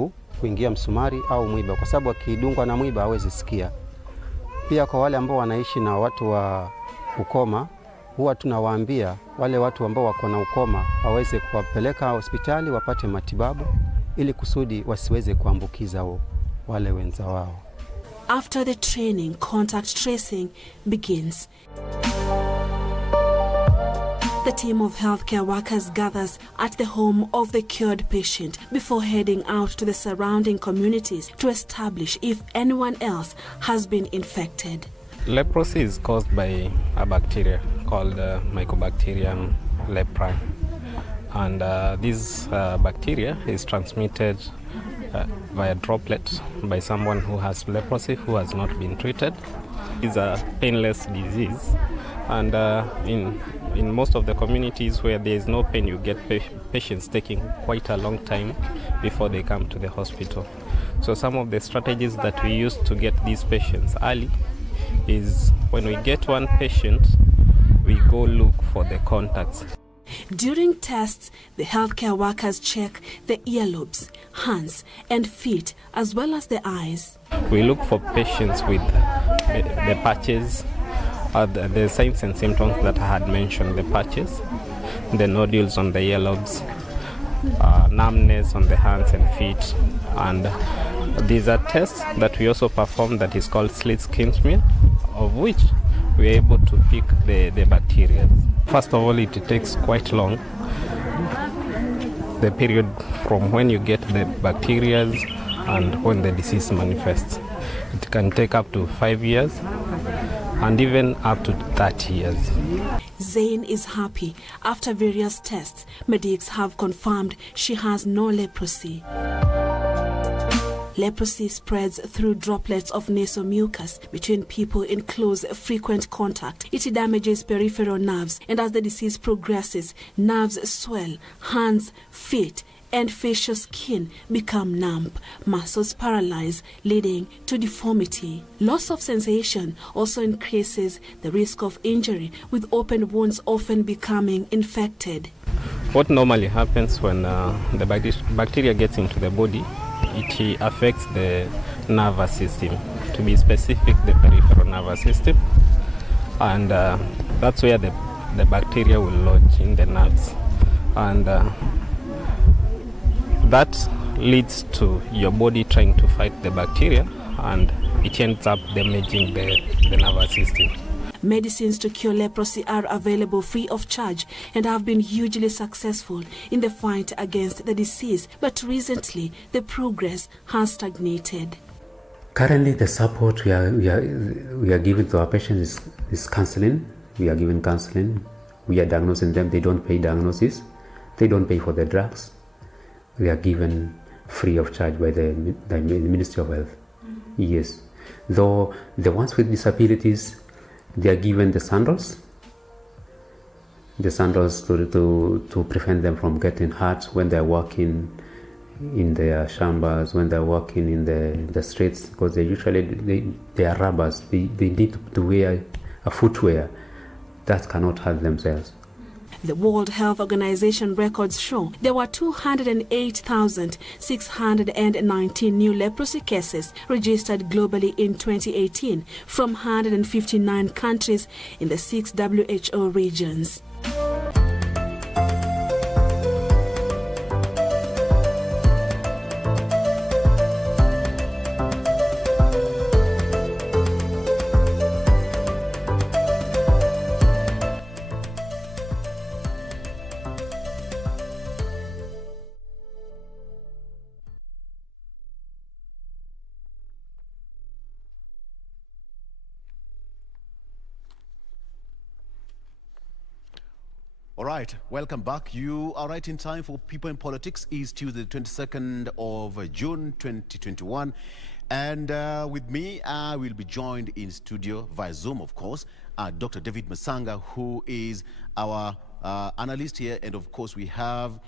kuingia msumari au mwiba, kwa sababu akidungwa na mwiba hawezi sikia. Pia kwa wale ambao wanaishi na watu wa ukoma, huwa tunawaambia wale watu ambao wako na ukoma waweze kuwapeleka hospitali wapate matibabu ili kusudi wasiweze kuambukiza wale wenza wao. After the training, contact tracing begins. The team of healthcare workers gathers at the home of the cured patient before heading out to the surrounding communities to establish if anyone else has been infected. Leprosy is caused by a bacteria called Mycobacterium leprae, and this bacteria is transmitted via droplet by someone who has leprosy who has not been treated. It's a painless disease, and in most of the communities where there is no pain, you get patients taking quite a long time before they come to the hospital. So some of the strategies that we use to get these patients early is when we get one patient, we go look for the contacts. During tests, the healthcare workers check the earlobes, hands and feet, as well as the eyes. We look for patients with the patches, the signs and symptoms that I had mentioned, the patches, the nodules on the earlobes, numbness on the hands and feet, and these are tests that we also perform that is called slit skin smear, of which we are able to pick the bacteria. First of all, it takes quite long. The period from when you get the bacteria and when the disease manifests. It can take up to 5 years and even up to 30 years. Zain is happy. After various tests, medics have confirmed she has no leprosy. Leprosy spreads through droplets of nasal mucus between people in close, frequent contact. It damages peripheral nerves, and as the disease progresses, nerves swell, hands, feet, and facial skin become numb, muscles paralyze, leading to deformity. Loss of sensation also increases the risk of injury, with open wounds often becoming infected. What normally happens when the bacteria gets into the body, it affects the nervous system, to be specific, the peripheral nervous system, and that's where the bacteria will lodge in the nerves, and that leads to your body trying to fight the bacteria, and it ends up damaging the nervous system. Medicines to cure leprosy are available free of charge and have been hugely successful in the fight against the disease, but recently the progress has stagnated. Currently, the support we are giving to our patients is counseling. We are giving counseling. We are diagnosing them. They don't pay diagnosis. They don't pay for the drugs. We are given free of charge by the Ministry of Health. Mm-hmm. Yes. Though the ones with disabilities, they are given the sandals to prevent them from getting hurt when they are walking in their chambers, when they are walking in the streets, because they are rubbers. They need to wear a footwear that cannot hurt themselves. The World Health Organization records show there were 208,619 new leprosy cases registered globally in 2018 from 159 countries in the 6 WHO regions. All right, welcome back. You are right in time for People in Politics. It's Tuesday, 22nd of June, 2021. And with me, I will be joined in studio via Zoom, of course, Dr. David Masanga, who is our analyst here. And of course, we have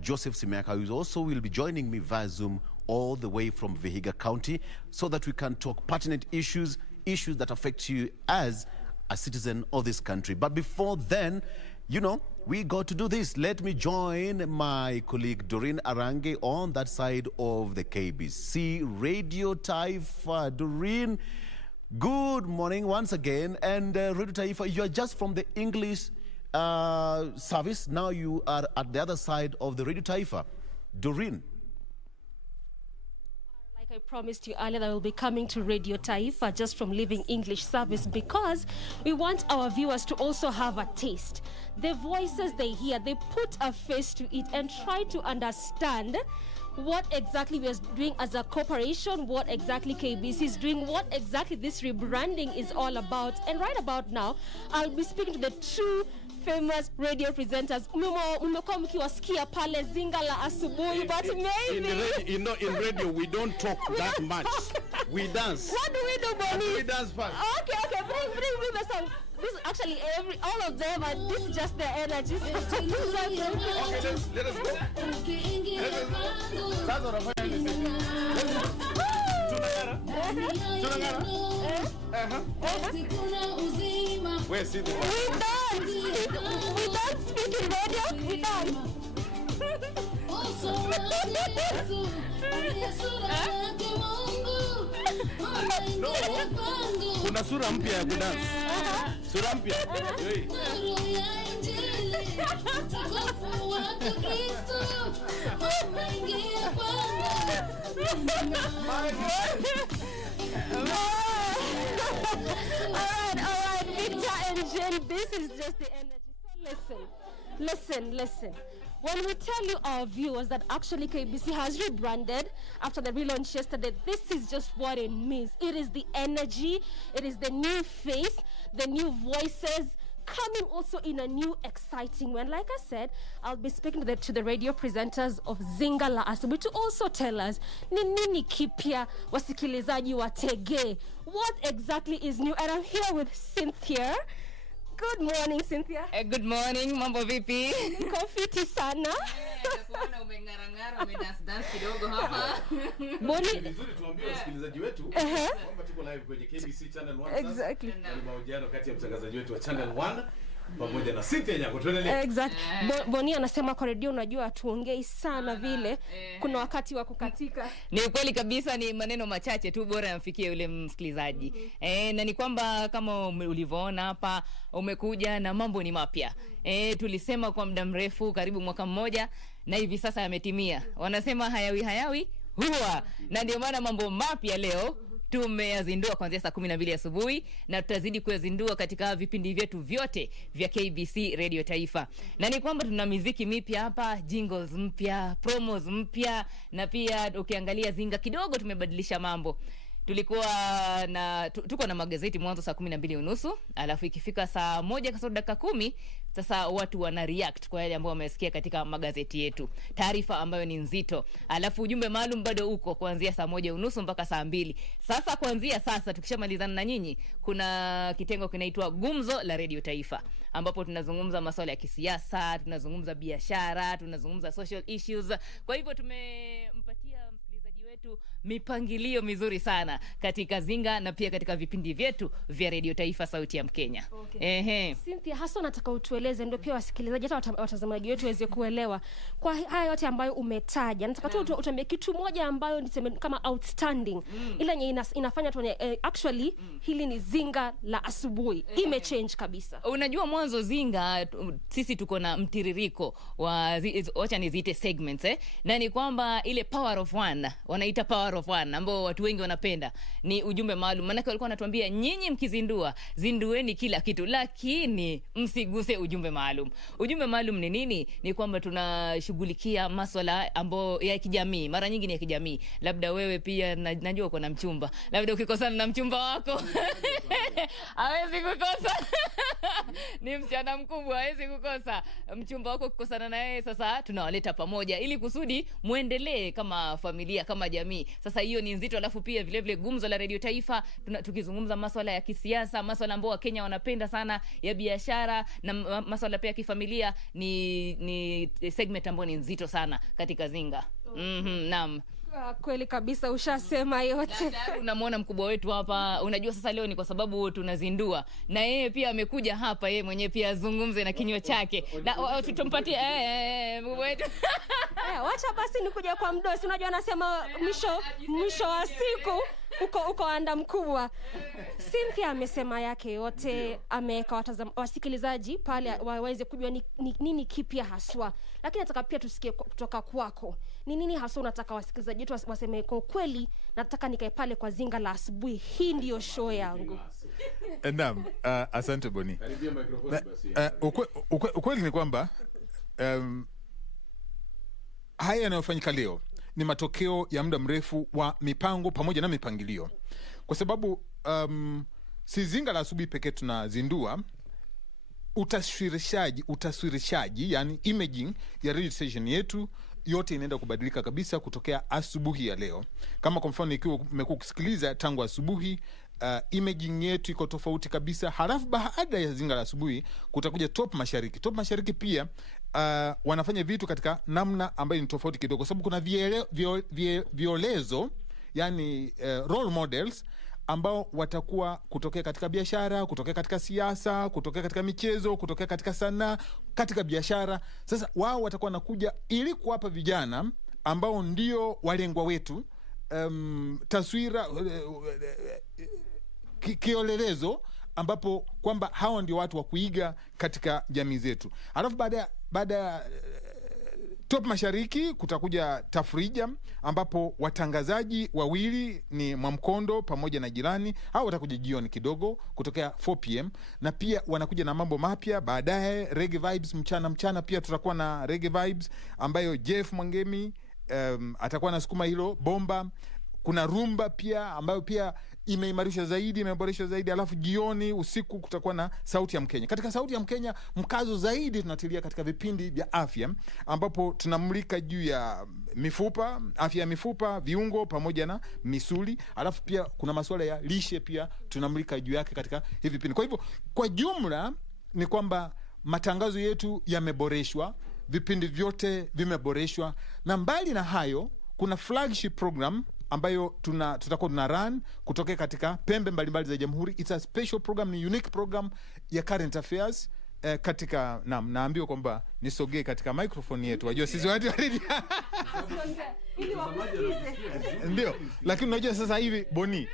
Joseph Simeka, who also will be joining me via Zoom all the way from Vihiga County, so that we can talk pertinent issues that affect you as a citizen of this country. But before then, you know, we got to do this. Let me join my colleague Doreen Arange on that side of the KBC Radio Taifa. Doreen, good morning once again. And Radio Taifa, you are just from the English service. Now you are at the other side of the Radio Taifa. Doreen. I promised you earlier that I will be coming to Radio Taifa just from Living English Service, because we want our viewers to also have a taste. The voices they hear, they put a face to it and try to understand what exactly we are doing as a corporation, what exactly KBC is doing, what exactly this rebranding is all about. And right about now, I'll be speaking to the two famous radio presenters. Mmekuwa mkiwasikia pale zinga la asubuhi, but maybe in radio we don't talk that much. We dance. What do we do, Bonnie? We dance first. Okay, bring the song. This is actually all of them, and this is just their energy. Okay, let us go. That's what I'm saying. Where is it? We don't speak in radio. We don't. No. Kuna sura mpya ya kudance. Sura mpya. All right, Victor and Jen, this is just the energy. So listen. When we tell you, our viewers, that actually KBC has rebranded after the relaunch yesterday, this is just what it means. It is the energy, it is the new face, the new voices, coming also in a new exciting way. And like I said, I'll be speaking to the radio presenters of Zinga la Asubuhi to also tell us ni nini kipya wasikilizaji watege. What exactly is new? And I'm here with Cynthia. Good morning, Cynthia. Good morning, mambo vipi? Niko fiti sana. Nakuona umeng'arang'ara, umedance kidogo hapa. Boni. Ni vizuri tuambie wasikilizaji wetu kwamba tuko live kwenye KBC Channel 1. Exactly. Ni mahojiano kati ya mtangazaji wetu wa Channel 1 pamoja na Cynthia Nyango. Tuendelee. Exactly. Boni anasema kwa radio unajua tuongei sana vile. Kuna wakati wa kukatika. Ni ukweli kabisa, ni maneno machache tu bora yamfikie yule msikilizaji. Na ni kwamba kama ulivyoona hapa umekuja na mambo ni mapya. Tulisema kwa muda mrefu, karibu mwaka mmoja, na hivi sasa yametimia. Wanasema hayawi huwa. Na ndio maana mambo mapya leo tumeyazindua kuanzia saa 12 asubuhi, na tutazidi kuyazindua katika vipindi vyetu vyote vya KBC Radio Taifa. Na ni kwamba tuna muziki mipya hapa, jingles mpya, promos mpya, na pia ukiangalia Zinga kidogo tumebadilisha mambo. Tuko na magazeti mwanzo saa 12:30, alafu ikifika saa 1 kasoro dakika 10 sasa watu wana react kwa yale ambayo wamesikia katika magazeti yetu, taarifa ambayo ni nzito. Alafu ujumbe maalum bado uko kuanzia saa 1:30 mpaka saa 2. Sasa kuanzia sasa tukishamalizana na nyinyi, kuna kitengo kinaitwa Gumzo la Radio Taifa, ambapo tunazungumza masuala ya kisiasa, tunazungumza biashara, tunazungumza social issues. Kwa hivyo tumempatia msikilizaji wetu mipangilio mizuri sana katika Zinga na pia katika vipindi vyetu vya Radio Taifa, sauti ya Mkenya. Okay. Cynthia, hasa nataka utueleze, ndio pia wasikilizaji hata watazamaji wetu waweze kuelewa kwa haya yote ambayo umetaja. Nataka tu utambie kitu moja ambayo niseme kama outstanding, ile yenye inafanya tu actually hili ni Zinga la Asubuhi imechange kabisa. Unajua mwanzo Zinga sisi tuko na mtiririko wa wacha niziite segments, na ni kwamba ile power of one wanaita power of one, ambao watu wengi wanapenda. Ni ujumbe maalum. Maana walikuwa wanatuambia nyinyi mkizindua, zindueni kila kitu, lakini msiguse ujumbe maalum. Ujumbe maalum ni nini? Ni kwamba tunashughulikia masuala ambayo ya kijamii. Mara nyingi ni ya kijamii. Labda wewe pia najua uko na mchumba. Labda ukikosana na mchumba wako hawezi kukosa. Ni msichana mkubwa, hawezi kukosa. Mchumba wako kukosana na yeye, sasa tunawaleta pamoja ili kusudi muendelee kama familia, kama jamii. Sasa hiyo ni nzito. Alafu pia vile vile gumzo la Radio Taifa, tukizungumza masuala ya kisiasa, masuala ambayo Wakenya wanapenda sana, ya biashara na masuala pia ya kifamilia, ni segment ambayo ni nzito sana katika Zinga. Naam. Kweli kabisa, ushasema yote. Unamwona mkubwa wetu hapa. Unajua sasa leo ni kwa sababu tunazindua, na yeye pia amekuja hapa, yeye mwenyewe pia azungumze na kinywa chake. Na tumpatie mkubwa wetu. Wacha basi nikuja kwa mdosi. Unajua anasema mwisho wa siku uko anda mkubwa. Cynthia amesema yake yote, ameweka wasikilizaji pale waweze kujua ni nini kipya haswa. Lakini nataka pia tusikie kutoka kwako. Ni nini haswa unataka wasikilizaji wetu waseme kwa kweli, nataka nikae pale kwa Zinga la asubuhi. Hii ndio show yangu. Naam, asante Boni. Karibia microphone basi. Ukweli ni kwamba haya yanayofanyika leo ni matokeo ya muda mrefu wa mipango pamoja na mipangilio. Kwa sababu si Zinga la asubuhi pekee tunazindua, utaswirishaji yani imaging ya radio station yetu yote inaenda kubadilika kabisa kutokea asubuhi ya leo. Kama kwa mfano ikiwa umekuwa kusikiliza tangu asubuhi, imaging yetu iko tofauti kabisa. Halafu baada ya Zinga la asubuhi kutakuja Top Mashariki. Top Mashariki pia wanafanya vitu katika namna ambayo ni tofauti kidogo, kwa sababu kuna violezo yani role models ambao watakuwa kutokea katika biashara, kutokea katika siasa, kutokea katika michezo, kutokea katika sanaa, katika biashara. Sasa wao watakuwa nakuja ili kuwapa vijana ambao ndio walengwa wetu taswira kiolelezo, ambapo kwamba hao ndio watu wa kuiga katika jamii zetu. Alafu baada Top Mashariki kutakuja Tafrija, ambapo watangazaji wawili ni Mwamkondo pamoja na Jirani. Hao watakuja jioni kidogo kutokea 4 PM, na pia wanakuja na mambo mapya. Baadaye Reggae Vibes mchana pia tutakuwa na Reggae Vibes ambayo Jeff Mwangemi atakuwa na sukuma hilo bomba. Kuna rumba pia ambayo pia imeimarishwa zaidi, imeboreshwa zaidi. Alafu jioni usiku kutakuwa na Sauti ya Mkenya. Katika Sauti ya Mkenya mkazo zaidi tunatilia katika vipindi vya afya, ambapo tunamulika juu ya mifupa, afya ya mifupa, viungo pamoja na misuli. Alafu pia kuna masuala ya lishe pia tunamulika juu yake katika hivi vipindi. Kwa hivyo kwa jumla ni kwamba matangazo yetu yameboreshwa, vipindi vyote vimeboreshwa, na mbali na hayo kuna flagship program ambayo tutakuwa tuna run kutokea katika pembe mbalimbali za Jamhuri. It's a special program, ni unique program ya current affairs katika naambiwa kwamba nisogee katika microphone yetu. Wajua sisi watu ndio, lakini unajua sasa hivi Boni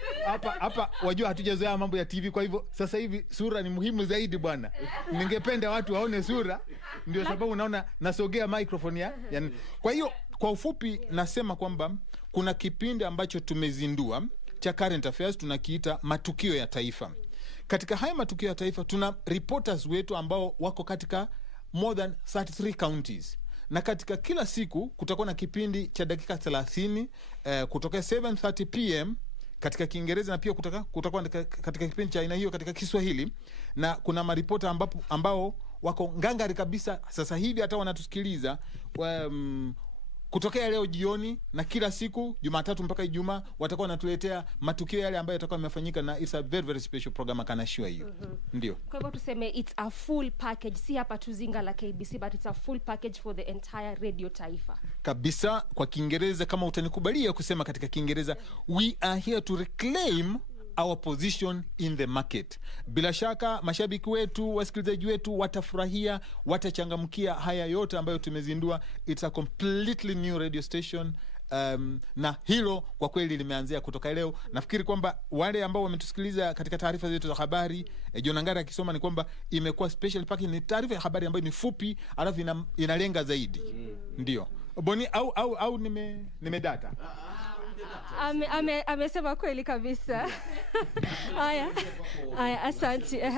hapa wajua hatujazoea mambo ya TV, kwa hivyo sasa hivi sura ni muhimu zaidi bwana. Ningependa watu waone sura, ndio sababu naona nasogea microphone yani. Kwa hiyo kwa ufupi nasema kwamba kuna kipindi ambacho tumezindua cha current affairs, tunakiita matukio ya taifa. Katika haya matukio ya taifa tuna reporters wetu ambao wako katika more than 33 counties, na katika kila siku kutakuwa na kipindi cha dakika 30 kutoka 7:30 PM katika Kiingereza, na pia kutakuwa katika kipindi cha aina hiyo katika Kiswahili. Na kuna maripota ambao wako ngangari kabisa sasa hivi hata wanatusikiliza kutokea leo jioni, na kila siku Jumatatu mpaka Ijumaa watakuwa wanatuletea matukio yale ambayo yatakuwa yamefanyika, na it's a very very special program kana shua hiyo. Ndio. Kwa hivyo tuseme it's a full package, si hapa tu Zinga la KBC, but it's a full package for the entire Radio Taifa. Kabisa. Kwa Kiingereza, kama utanikubalia kusema katika Kiingereza, we are here to reclaim our position in the market. Bila shaka mashabiki wetu, wasikilizaji wetu watafurahia, watachangamkia haya yote ambayo tumezindua. It's a completely new radio station. Na hilo kwa kweli limeanzia kutoka leo. Nafikiri kwamba wale ambao wametusikiliza katika taarifa zetu za habari, John Ngara akisoma ni kwamba imekuwa special package, ni taarifa ya habari ambayo ni fupi alafu inalenga zaidi. Ndio. Boni au nimedata. Amesema kweli kabisa. Haya, asante.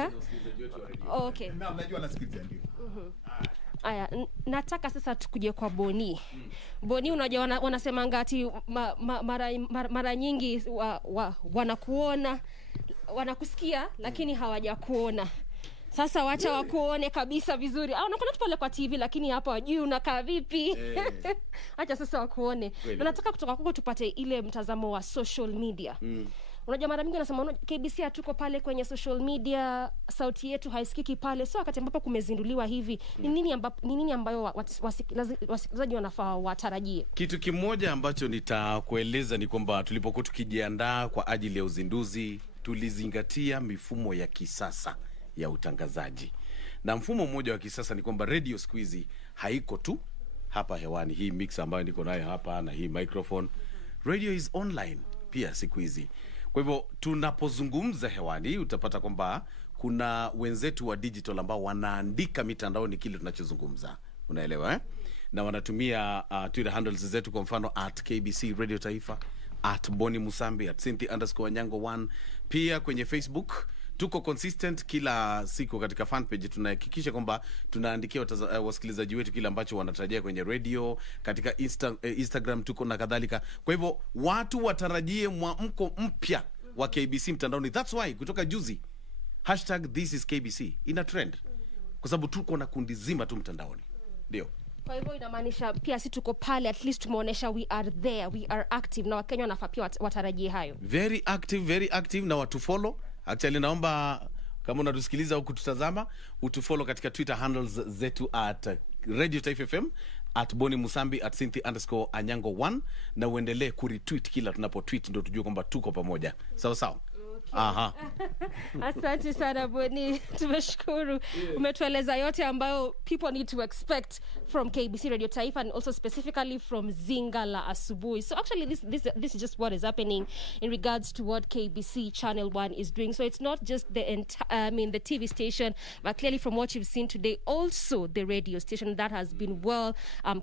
Okay. Na unajua nasikiliza ndio. Aya, nataka sasa tukuje kwa Boni. Boni, unajua wanasema ngati mara nyingi wanakuona, wanakusikia lakini hawajakuona. Sasa wacha wakuone kabisa vizuri. Unakuona tu pale kwa TV lakini hapa wajui unakaa vipi. Acha sasa wakuone. Na nataka kutoka kwako tupate ile mtazamo wa social media. Unajua mara mingi nasema KBC hatuko pale kwenye social media, sauti yetu haisikiki pale. So wakati ambapo kumezinduliwa hivi, ni nini ambayo wasikilizaji wanafaa watarajie? Kitu kimoja ambacho nitakueleza ni kwamba tulipokuwa tukijiandaa kwa ajili ya uzinduzi, tulizingatia mifumo ya kisasa ya utangazaji. Na mfumo mmoja wa kisasa ni kwamba radio siku hizi haiko tu hapa hewani. Hii mix ambayo niko nayo hapa na hii microphone, radio is online pia siku hizi. Kwa hivyo tunapozungumza hewani utapata kwamba kuna wenzetu wa digital ambao wanaandika mitandaoni kile tunachozungumza. Unaelewa Na wanatumia Twitter handles zetu, kwa mfano @KBC Radio Taifa, @Boni Musambi, @Cynthia_Anyango1. Pia kwenye Facebook tuko consistent kila siku katika fan page. Tunahakikisha kwamba tunaandikia wasikilizaji wetu kile ambacho wanatarajia kwenye radio, katika Instagram tuko na kadhalika. Kwa hivyo watu watarajie mwamko mpya wa KBC mtandaoni. That's why kutoka juzi #ThisIsKBC ina trend, kwa sababu tuko na kundi zima tu mtandaoni. Ndio. Kwa hivyo inamaanisha pia si tuko pale, at least tumeonesha we are there, we are active, na Wakenya wanafaa pia watarajie hayo. Very active na watu follow. Actually naomba kama unatusikiliza au kututazama, utufollow katika Twitter handles zetu @Radio Taifa FM, @Boni Musambi, @Cynthia_Anyango1, na uendelee kuretweet kila tunapotweet, ndio tujue kwamba tuko pamoja. Sawa. Aha. Asante sana Boni, tumeshukuru. Umetueleza yote ambayo people need to expect from KBC Radio Taifa, and also specifically from Zinga la Asubuhi. So actually this is just what is happening in regards to what KBC Channel 1 is doing. So it's not just the TV station, but clearly from what you've seen today, also the radio station that has been well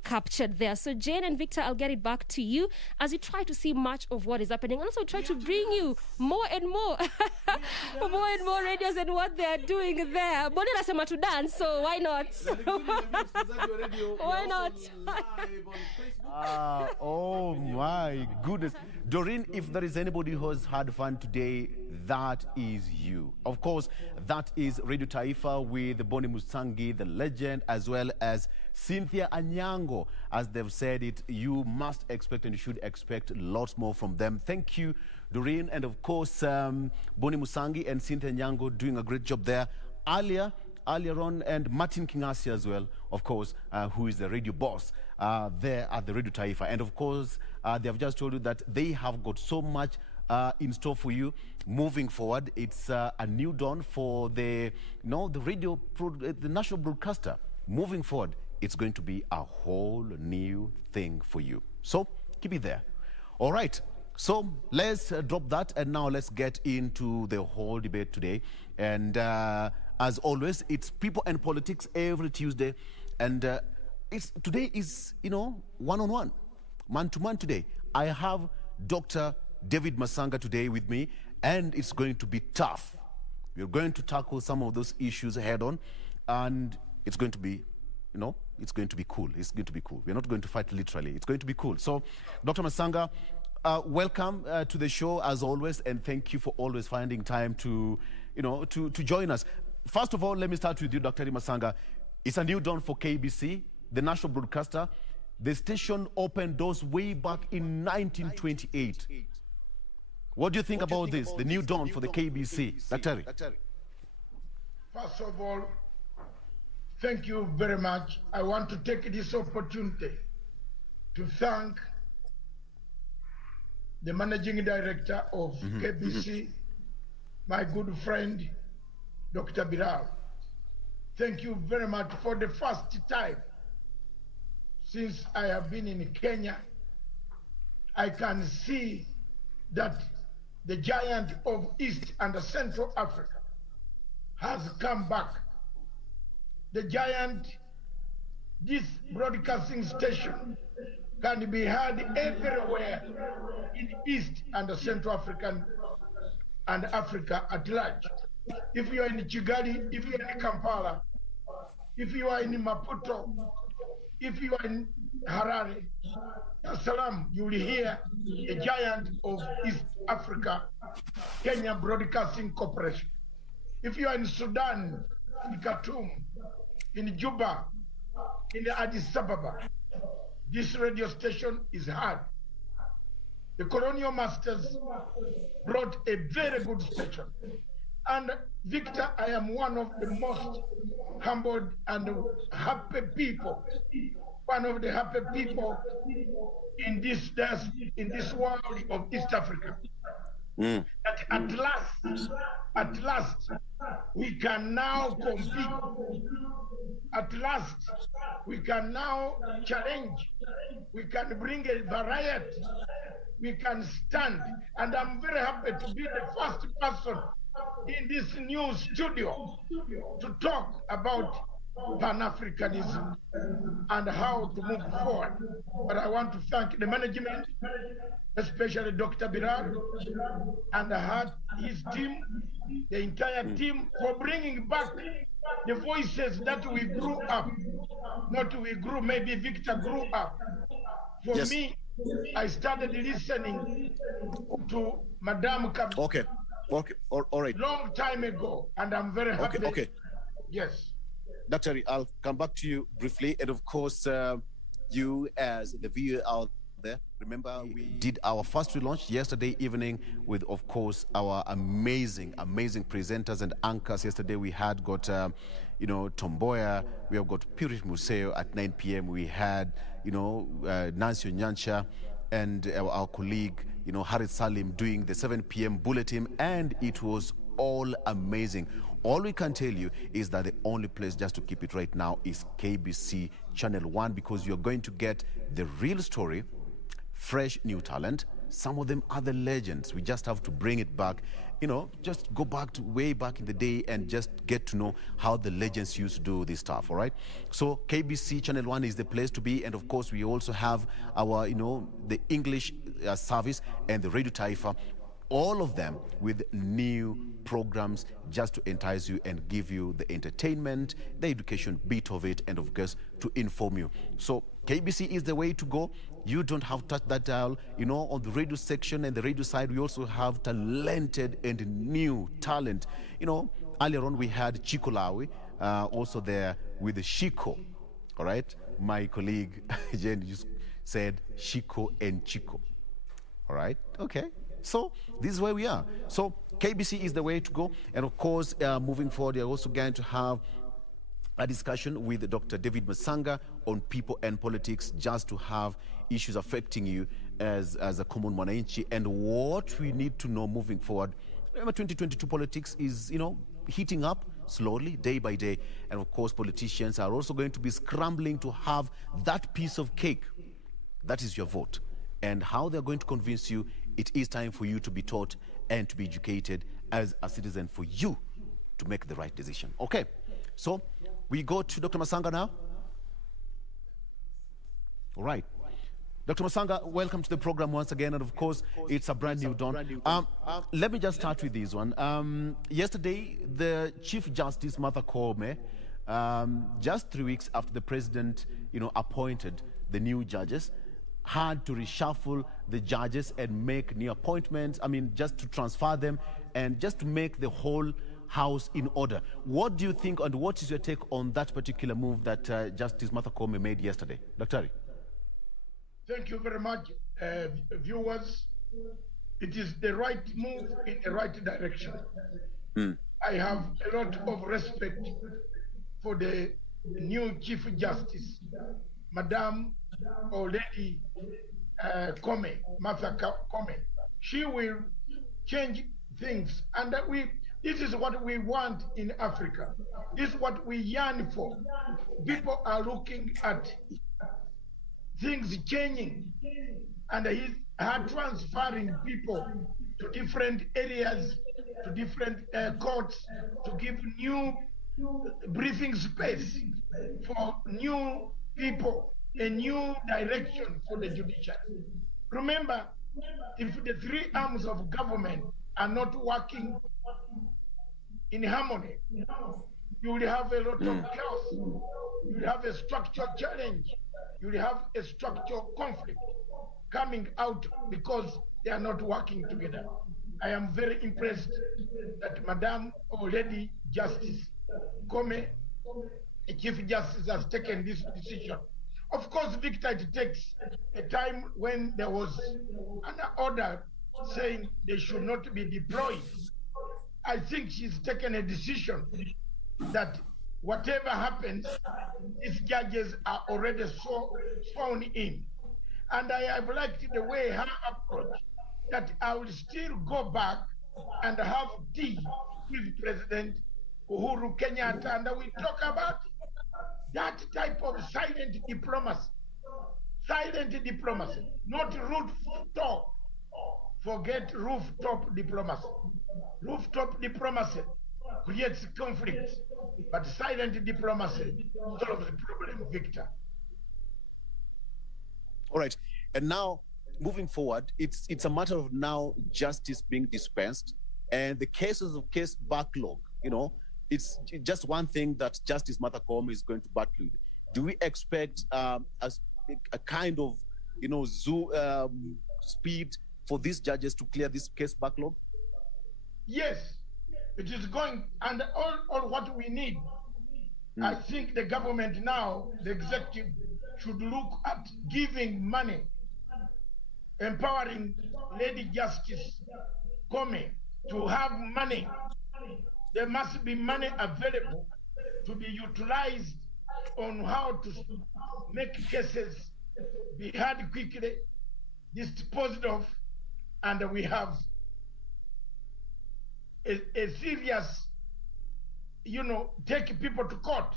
captured there. So Jane and Victor, I'll get it back to you as you try to see much of what is happening, and also try to bring you more and more radios and what they are doing there. Boni nasema to dance, so why not? Why not? Oh my goodness. Doreen, if there is anybody who has had fun today, that is you. Of course, that is Radio Taifa with Boni Musangi, the legend, as well as Cynthia Anyango. As they've said it, you must expect and you should expect lots more from them. Thank you, Doreen, and of course, Boni Musangi and Cynthia Anyango doing a great job there. Earlier on, and Martin Kingasi as well, of course, who is the radio boss there at the Radio Taifa. And of course, they have just told you that they have got so much in store for you moving forward. It's a new dawn for the national broadcaster. Moving forward, it's going to be a whole new thing for you. So keep it there. All right. So let's drop that, and now let's get into the whole debate today. And as always, it's people and politics every Tuesday, and today is one-on-one, man-to-man today. I have Dr. David Masanga today with me, and it's going to be tough. We're going to tackle some of those issues head-on, and it's going to be, it's going to be cool. It's going to be cool. We're not going to fight literally. It's going to be cool. So, Dr. Masanga, welcome to the show as always, and thank you for always finding time to join us. First of all, let me start with you, Dr. Masanga. It's a new dawn for KBC, the national broadcaster. The station opened doors way back in 1928. What do you think about this, the new dawn for the KBC? Dr. First of all, thank you very much. I want to take this opportunity to thank the managing director of KBC, my good friend, Dr. Bilal. Thank you very much. For the first time since I have been in Kenya, I can see that the giant of East and Central Africa has come back. The giant, this broadcasting station can be heard everywhere in East and Central African and Africa at large. If you are in Kigali, if you are in Kampala, if you are in Maputo, if you are in Harare, Dar es Salaam, you will hear a giant of East Africa, Kenya Broadcasting Corporation. If you are in Sudan, in Khartoum, in Juba, in Addis Ababa, this radio station is heard. The colonial masters brought a very good station. And Victor, I am one of the most humbled and happy people, one of the happy people in this world of East Africa. That at last, we can now compete. At last, we can now challenge. We can bring a variety. We can stand. And I'm very happy to be the first person in this new studio to talk about Pan-Africanism and how to move forward. But I want to thank the management, especially Dr. Birar and his team, the entire team, for bringing back the voices that we grew up. Maybe Victor grew up. For me, I started listening to Madame Kab. Okay, all right. Long time ago, and I'm very happy. Okay. Yes. Dr. I'll come back to you briefly. And of course, you as the viewer out there, remember we did our first relaunch yesterday evening with, of course, our amazing presenters and anchors. Yesterday we had got, Tomboya, we have got Purity Museo at 9 p.m. We had, Nancy Onyancha and our colleague, Harit Salim doing the 7 p.m. bulletin, and it was all amazing. All we can tell you is that the only place just to keep it right now is KBC Channel 1, because you're going to get the real story, fresh new talent. Some of them are the legends. We just have to bring it back, just go back to way back in the day and just get to know how the legends used to do this stuff, all right? So KBC Channel 1 is the place to be. And of course, we also have our, the English service and the Radio Taifa, all of them with new programs just to entice you and give you the entertainment, the education bit of it, and of course to inform you. So KBC is the way to go. You don't have to touch that dial. On the radio section and the radio side, we also have talented and new talent. Earlier on we had Chico Lawi, also there with the Shiko. All right, my colleague Jen just said Shiko and Chico. All right, okay. So this is where we are. So KBC is the way to go. And of course, moving forward, we're also going to have a discussion with Dr. David Masanga on people and politics, just to have issues affecting you as a common mwananchi and what we need to know moving forward. Remember, 2022 politics is, heating up slowly, day by day. And of course, politicians are also going to be scrambling to have that piece of cake. That is your vote. And how they're going to convince you, it is time for you to be taught and to be educated as a citizen, for you to make the right decision. Okay, so we go to Dr. Masanga now. All right. Dr. Masanga, welcome to the program once again. And of course, it's a brand new dawn. Let me just start with this one. Yesterday, the Chief Justice, Martha Koome, just 3 weeks after the president, appointed the new judges, had to reshuffle the judges and make new appointments. Just to transfer them and just to make the whole house in order. What do you think, and what is your take on that particular move that Justice Martha Koome made yesterday? Dr. Ari. Thank you very much, viewers. It is the right move in the right direction. I have a lot of respect for the new Chief Justice, Madam or Lady Koome, Martha Koome. She will change things, and this is what we want in Africa. This is what we yearn for. People are looking at things changing, and her transferring people to different areas, to different courts, to give new breathing space for new people a new direction for the judiciary. Remember, if the three arms of government are not working in harmony, you will have a lot of chaos. You will have a structural challenge. You will have a structural conflict coming out because they are not working together. I am very impressed that Madam or Lady Justice Kome, the Chief Justice, has taken this decision. Of course, Victor, it takes a time when there was an order saying they should not be deployed. I think she's taken a decision that whatever happens, these judges are already sworn in. And I have liked the way her approach, that I will still go back and have tea with President Uhuru Kenyatta, and we talk about that type of silent diplomacy. Silent diplomacy, not rooftop. Forget rooftop diplomacy. Rooftop diplomacy creates conflict, but silent diplomacy solves the problem, Victor. All right, and now moving forward, it's a matter of now justice being dispensed, and the cases of case backlog. You know, it's just one thing that Justice Martha Koome is going to battle with. Do we expect as a kind of, you know, speed for these judges to clear this case backlog? Yes, it is going, and all what we need. I think the government now, the executive, should look at giving money, empowering Lady Justice Koome to have money. There must be money available to be utilized on how to make cases be heard quickly, disposed of, and we have a serious, you know, take people to court,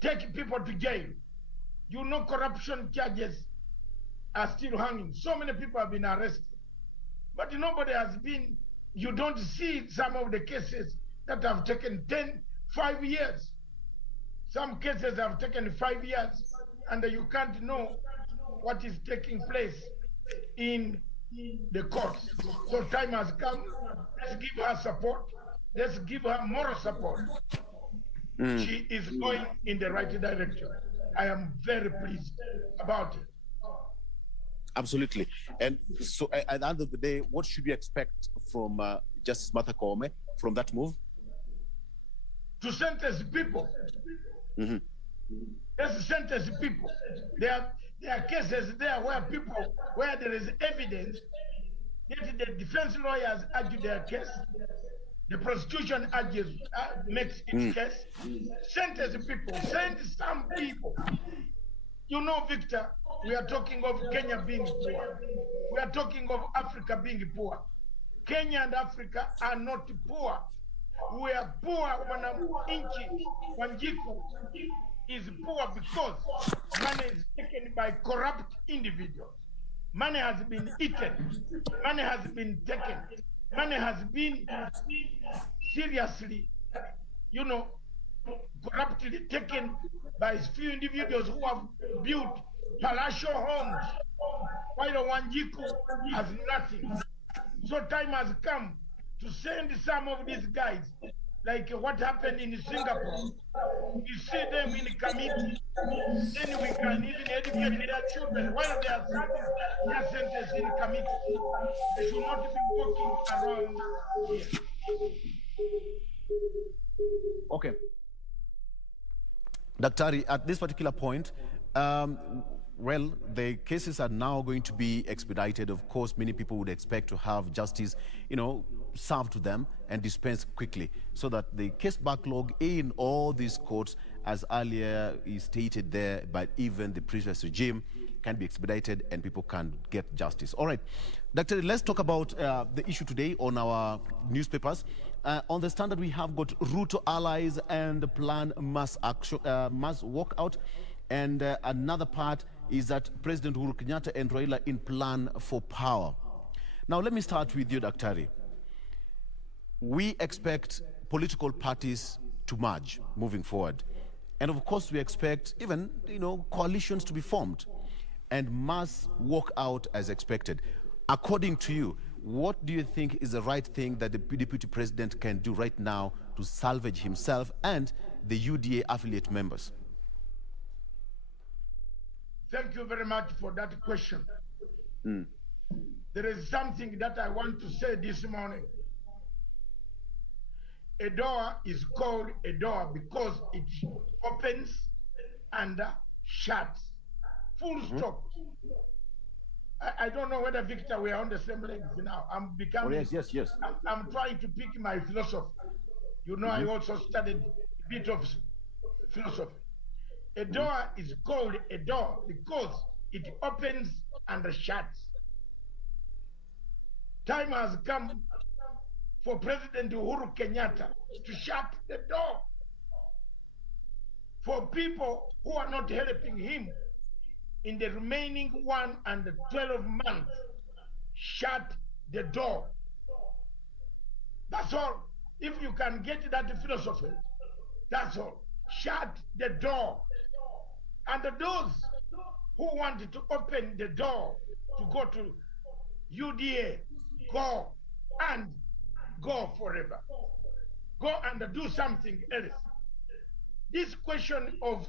take people to jail. You know, corruption charges are still hanging. So many people have been arrested, but nobody has been, you don't see some of the cases that have taken 5 years. Some cases have taken 5 years, and you can't know what is taking place in the courts. So time has come. Let's give her support. Let's give her moral support. She is going in the right direction. I am very pleased about it. Absolutely. And so at the end of the day, what should we expect from Justice Martha Koome from that move? To sentence people. Let's sentence people. There are cases there where there is evidence that the defense lawyers argue their case, the prosecution makes its case. Sentence people, send some people. You know, Victor, we are talking of Kenya being poor. We are talking of Africa being poor. Kenya and Africa are not poor. We are poor. Wanjiku is poor because money is taken by corrupt individuals. Money has been eaten. Money has been taken. Money has been seriously, you know, corruptly taken by few individuals who have built palatial homes, while Wanjiku has nothing. So time has come to send some of these guys, like what happened in Singapore. You see them in the committee, then we can even educate their children while they are serving their sentence in committee. They should not be walking around here. Okay. Daktari, at this particular point, well, the cases are now going to be expedited. Of course, many people would expect to have justice, you know, served to them and dispensed quickly, so that the case backlog in all these courts, as earlier is stated there, but even the previous regime, can be expedited and people can get justice. All right, Daktari, let's talk about the issue today on our newspapers. On the Standard, we have got Ruto allies and plan mass action, mass walkout, and another part is that President Uhuru Kenyatta and Raila in plan for power. Now, let me start with you, Daktari. We expect political parties to merge moving forward. And of course, we expect even, coalitions to be formed and mass walk out as expected. According to you, what do you think is the right thing that the deputy president can do right now to salvage himself and the UDA affiliate members? Thank you very much for that question. There is something that I want to say this morning. A door is called a door because it opens and shuts. Full stop. I don't know whether, Victor, we are on the same length now. I'm becoming... Oh, yes. I'm trying to pick my philosophy. I also studied a bit of philosophy. A door is called a door because it opens and shuts. Time has come for President Uhuru Kenyatta to shut the door. For people who are not helping him in the remaining 1 and 12 months, shut the door. That's all. If you can get that philosophy, that's all. Shut the door. And those who want to open the door to go to UDA, go and go forever. Go and do something else. This question of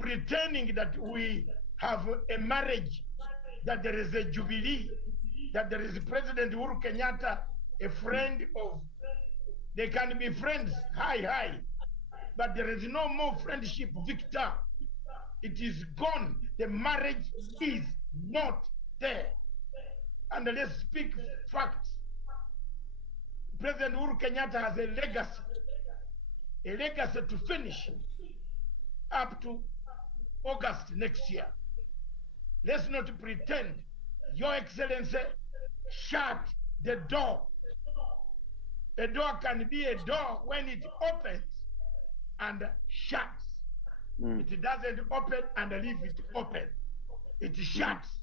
pretending that we have a marriage, that there is a jubilee, that there is President Uhuru Kenyatta, a friend of, they can be friends, hi, but there is no more friendship, Victor. It is gone. The marriage is not there. And let's speak facts. President Uhuru Kenyatta has a legacy to finish up to August next year. Let's not pretend. Your Excellency, shut the door. A door can be a door when it opens and shuts. It doesn't open and leave it open. It shuts.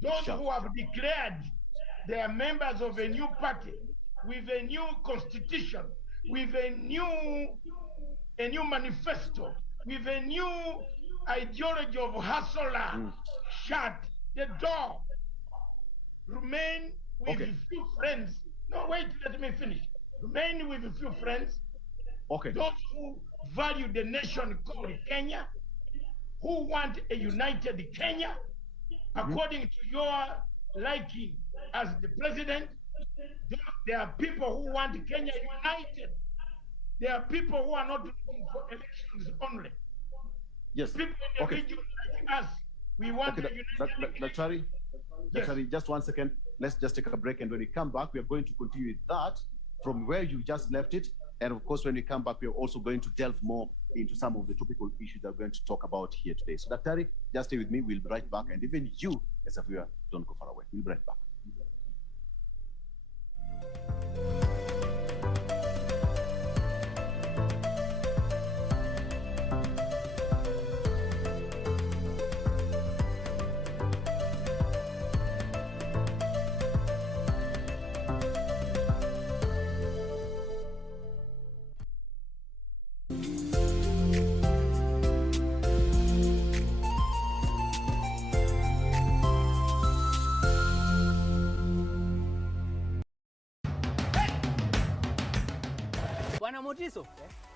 Those who have declared they are members of a new party with a new constitution, with a new manifesto, with a new ideology of hustler, shut the door. Remain with a few friends. No, wait, let me finish. Remain with a few friends. Those who value the nation called Kenya, who want a united Kenya, according to your liking as the president. There are people who want Kenya united. There are people who are not looking for elections only. Yes. People in the region like us, we want a united Daktari, just 1 second. Let's just take a break, and when we come back, we are going to continue with that from where you just left it. And of course, when we come back, we're also going to delve more into some of the topical issues that we're going to talk about here today. So, Daktari, just stay with me. We'll be right back. And even you, as a viewer, don't go far away. We'll be right back. Bwana Motiso,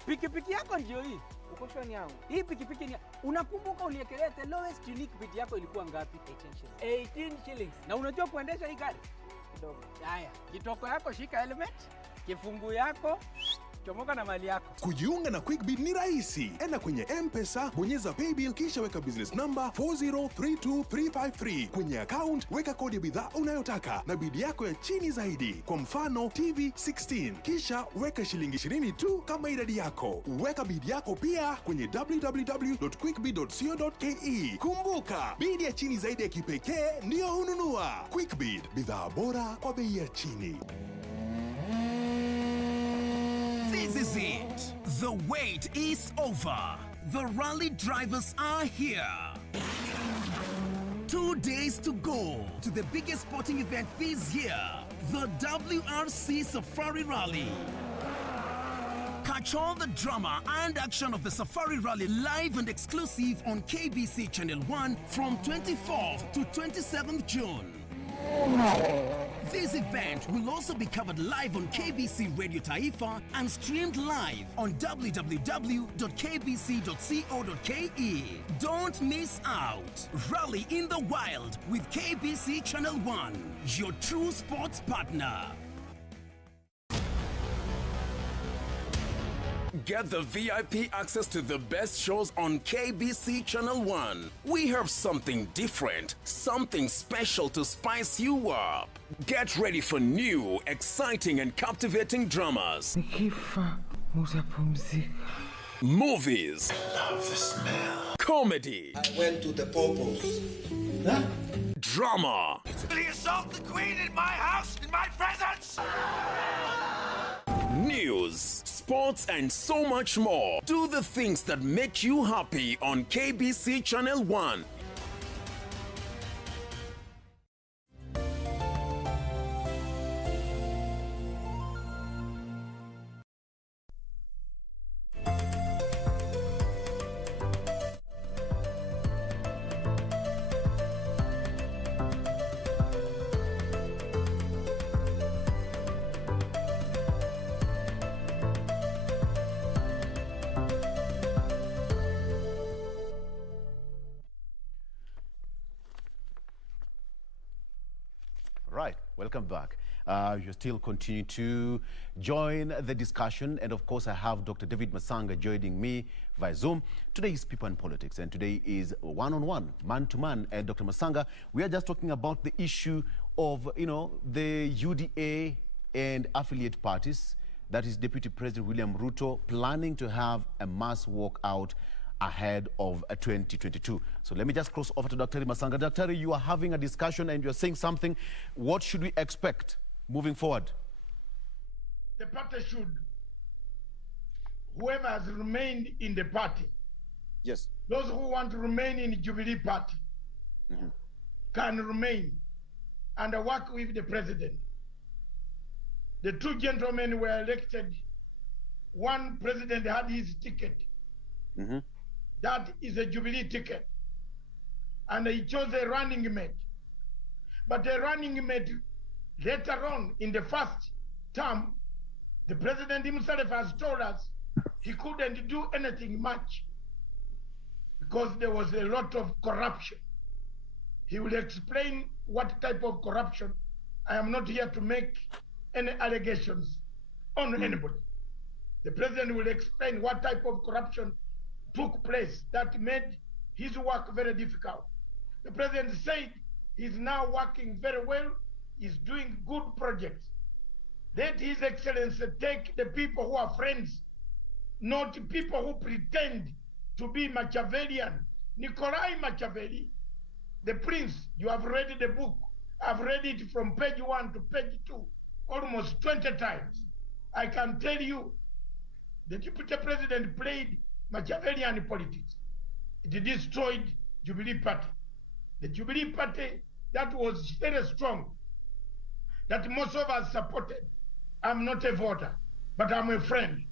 pikipiki yako ndio hii. Uko shwani yangu. Hii pikipiki ni, unakumbuka uliekelea the lowest unique bid yako ilikuwa ngapi? 18 shillings. Na unajua kuendesha hii gari? Kidogo. Haya, kitoko yako shika helmet, kifungu yako chomoka na mali yako. Kujiunga na QuickBid ni rahisi. Enda kwenye M-Pesa, bonyeza paybill kisha weka business number 4032353. Kwenye account weka kodi ya bidhaa unayotaka na bid yako ya chini zaidi. Kwa mfano TV 16. Kisha weka shilingi 20 tu kama idadi yako. Weka bid yako pia kwenye www.quickbid.co.ke. Kumbuka, bid ya chini zaidi ya kipekee ndio hununua. QuickBid, bidhaa bora kwa bei ya chini. This is it. The wait is over. The rally drivers are here. 2 days to go to the biggest sporting event this year, the Wrc Safari Rally. Catch all the drama and action of the Safari Rally live and exclusive on KBC Channel 1 from 24th to 27th June. This event will also be covered live on KBC Radio Taifa and streamed live on www.kbc.co.ke. Don't miss out. Rally in the Wild with KBC Channel 1, your true sports partner. Get the VIP access to the best shows on KBC Channel 1. We have something different, something special to spice you up. Get ready for new, exciting and captivating dramas. Movies. I love the smell. Comedy. I went to the Popos. Huh? Drama. Will he assault the Queen in my house, in my presence? News, sports, and so much more. Do the things that make you happy on KBC Channel 1. Right, welcome back. You still continue to join the discussion, and of course I have Dr. David Masanga joining me via Zoom. Today is People and Politics, and today is one-on-one, man-to-man. And Dr. Masanga, we are just talking about the issue of, the UDA and affiliate parties. That is Deputy President William Ruto planning to have a mass walkout ahead of 2022. So let me just cross over to Dr. Masanga. Dr. You are having a discussion and you're saying something. What should we expect moving forward? The party should, whoever has remained in the party, yes, those who want to remain in the Jubilee Party can remain and work with the president. The two gentlemen were elected. One president had his ticket. That is a Jubilee ticket. And he chose a running mate. But the running mate, later on in the first term, the president himself has told us he couldn't do anything much because there was a lot of corruption. He will explain what type of corruption. I am not here to make any allegations on anybody. The president will explain what type of corruption took place that made his work very difficult. The president said he's now working very well, he's doing good projects. Let His Excellency take the people who are friends, not people who pretend to be Machiavellian. Nikolai Machiavelli, the prince, you have read the book. I've read it from page 1 to page 2, almost 20 times. I can tell you, the deputy president played Machiavellian politics. It destroyed Jubilee Party. The Jubilee Party that was very strong, that most of us supported. I'm not a voter, but I'm a friend.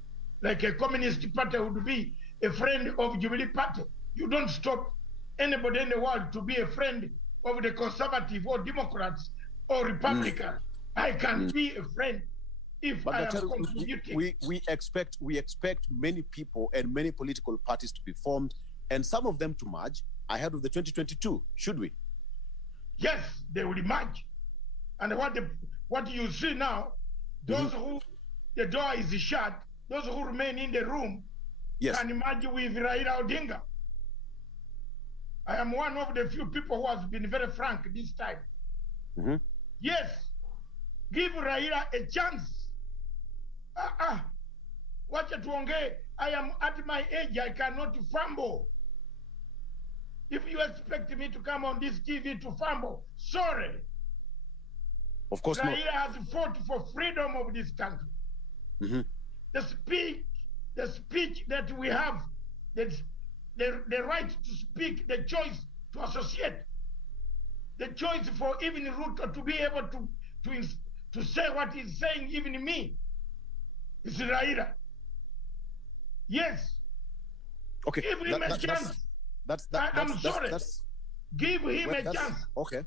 Like a communist party would be a friend of Jubilee Party. You don't stop anybody in the world to be a friend of the conservative or Democrats or Republicans. I can be a friend if but I am contributing. We expect many people and many political parties to be formed, and some of them to merge ahead of the 2022. Should we? Yes, they will merge. And what you see now, those who the door is shut, those who remain in the room can merge with Raila Odinga. I am one of the few people who has been very frank this time. Yes, give Raila a chance. Wacha tuongee. I am at my age, I cannot fumble. If you expect me to come on this TV to fumble, sorry. Of course not. Raila has fought for freedom of this country. The speech that we have, the right to speak, the choice to associate, the choice for even Ruto to be able to say what he's saying, even me, it's Raila. Yes. Okay. Give him a chance. I'm sorry. Give him a chance. Okay.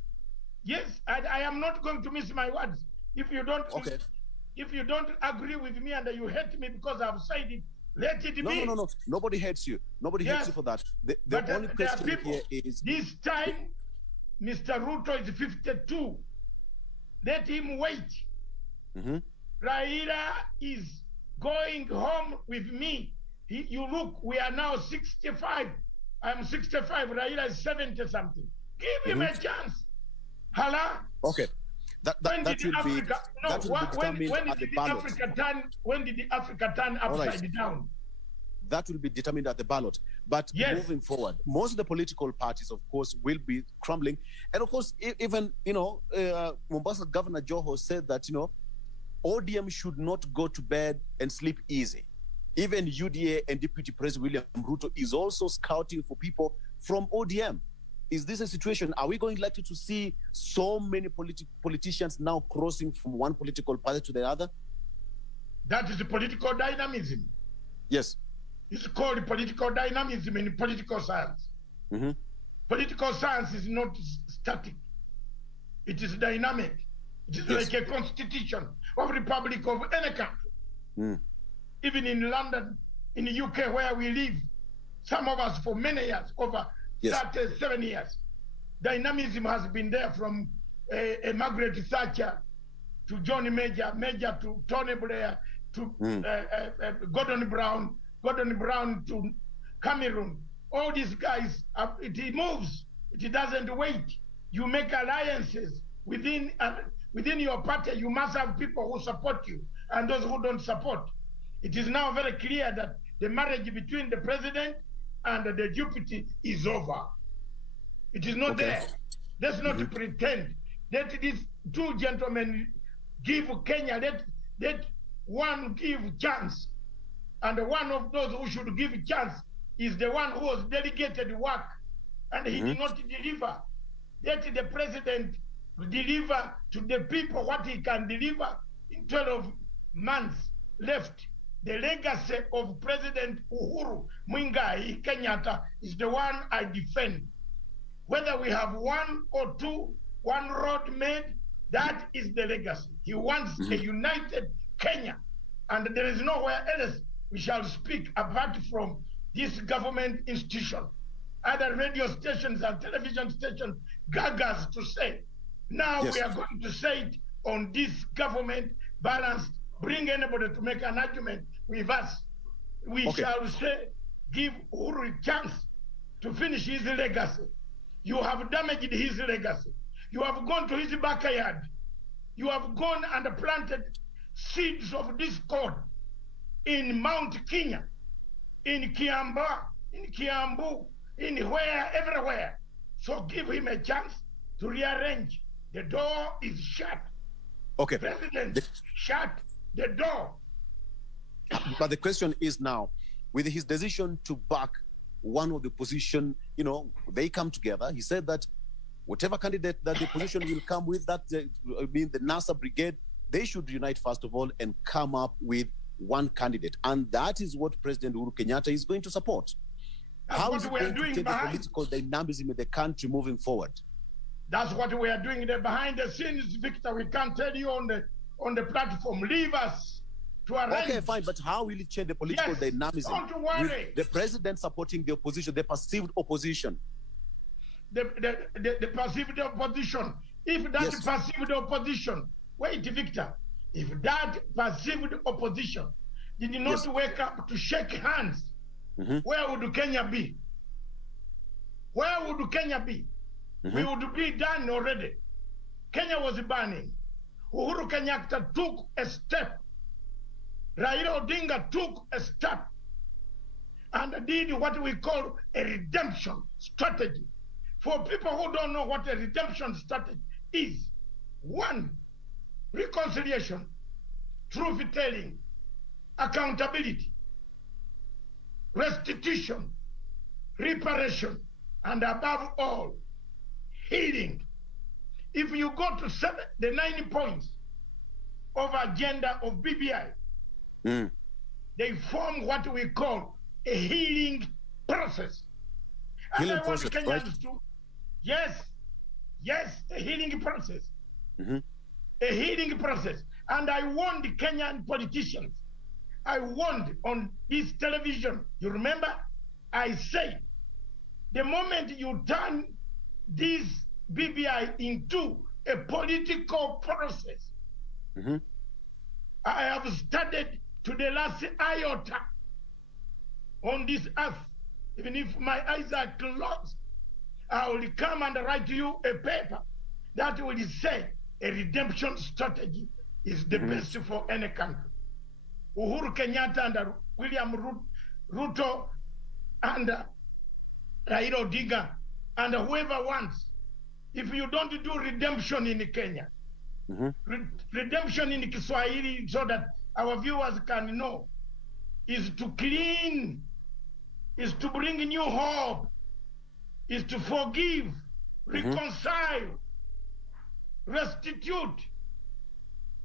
Yes, I am not going to miss my words. If you don't agree with me and you hate me because I've said it, let it be. No. Nobody hates you. Nobody hates you for that. The only question here is... This time, Mr. Ruto is 52. Let him wait. Raila is going home with me. You look, we are now 65. I'm 65. Raila is 70-something. Give him a chance. Hala? Okay. That will be determined at the ballot. When did Africa turn upside down? That will be determined at the ballot. But moving forward, most of the political parties, of course, will be crumbling. And of course, even, Mombasa Governor Joho said that, ODM should not go to bed and sleep easy. Even UDA and Deputy President William Ruto is also scouting for people from ODM. Is this a situation? Are we going likely to see so many politicians now crossing from one political party to the other? That is political dynamism. Yes. It's called political dynamism in political science. Political science is not static. It is dynamic. It is like a constitution of Republic of any country. Even in London, in the UK where we live, some of us for many years, over 37 years, dynamism has been there from Margaret Thatcher to Johnny Major to Tony Blair to Gordon Brown to Cameroon. All these guys, it moves. It doesn't wait. You make alliances within your party. You must have people who support you and those who don't support. It is now very clear that the marriage between the president and the deputy is over. It is not there. Let's not pretend. Let these two gentlemen give Kenya, let one give chance. And one of those who should give chance is the one who was delegated work and he did not deliver. Let the president deliver to the people what he can deliver in 12 months left. The legacy of President Uhuru Muigai Kenyatta is the one I defend. Whether we have one or two, one road made, that is the legacy. He wants a united Kenya. And there is nowhere else we shall speak apart from this government institution. Other radio stations and television stations gagas to say. Now we are going to say it on this government balanced. Bring anybody to make an argument with us. We shall say, give Uhuru a chance to finish his legacy. You have damaged his legacy. You have gone to his backyard. You have gone and planted seeds of discord in Mount Kenya, in Kiambaa, in Kiambu, in everywhere. So give him a chance to rearrange. The door is shut. Okay. President, shut the door. But the question is now, with his decision to back one of the opposition, they come together. He said that whatever candidate that the opposition will come with, the NASA brigade, they should unite first of all and come up with one candidate. And that is what President Uhuru Kenyatta is going to support. How is it going to change the political dynamism in the country moving forward? That's what we are doing behind the scenes, Victor. We can't tell you on the platform. Leave us to arrange. Okay, fine, but how will it change the political dynamism? Don't worry. With the president supporting the opposition, the perceived opposition. The perceived opposition. If that perceived opposition, wait, Victor. If that perceived opposition did not wake up to shake hands, where would Kenya be? Where would Kenya be? We would be done already. Kenya was burning. Uhuru Kenyatta took a step. Raila Odinga took a step and did what we call a redemption strategy. For people who don't know what a redemption strategy is, one, reconciliation, truth-telling, accountability, restitution, reparation, and above all, healing. If you go to the 9 points of agenda of BBI, they form what we call a healing process. Healing and I want process, Kenyans right? to, yes, a healing process. Mm-hmm. A healing process. And I warned the Kenyan politicians. I warned on this television. You remember? I said, the moment you turn this BBI into a political process, mm-hmm. I have studied to the last iota on this earth. Even if my eyes are closed, I will come and write you a paper that will say a redemption strategy is the best for any country. Uhuru Kenyatta and William Ruto and Raila Odinga and whoever wants. If you don't do redemption in Kenya, redemption in Kiswahili so that our viewers can know, is to clean, is to bring new hope, is to forgive, reconcile, restitute,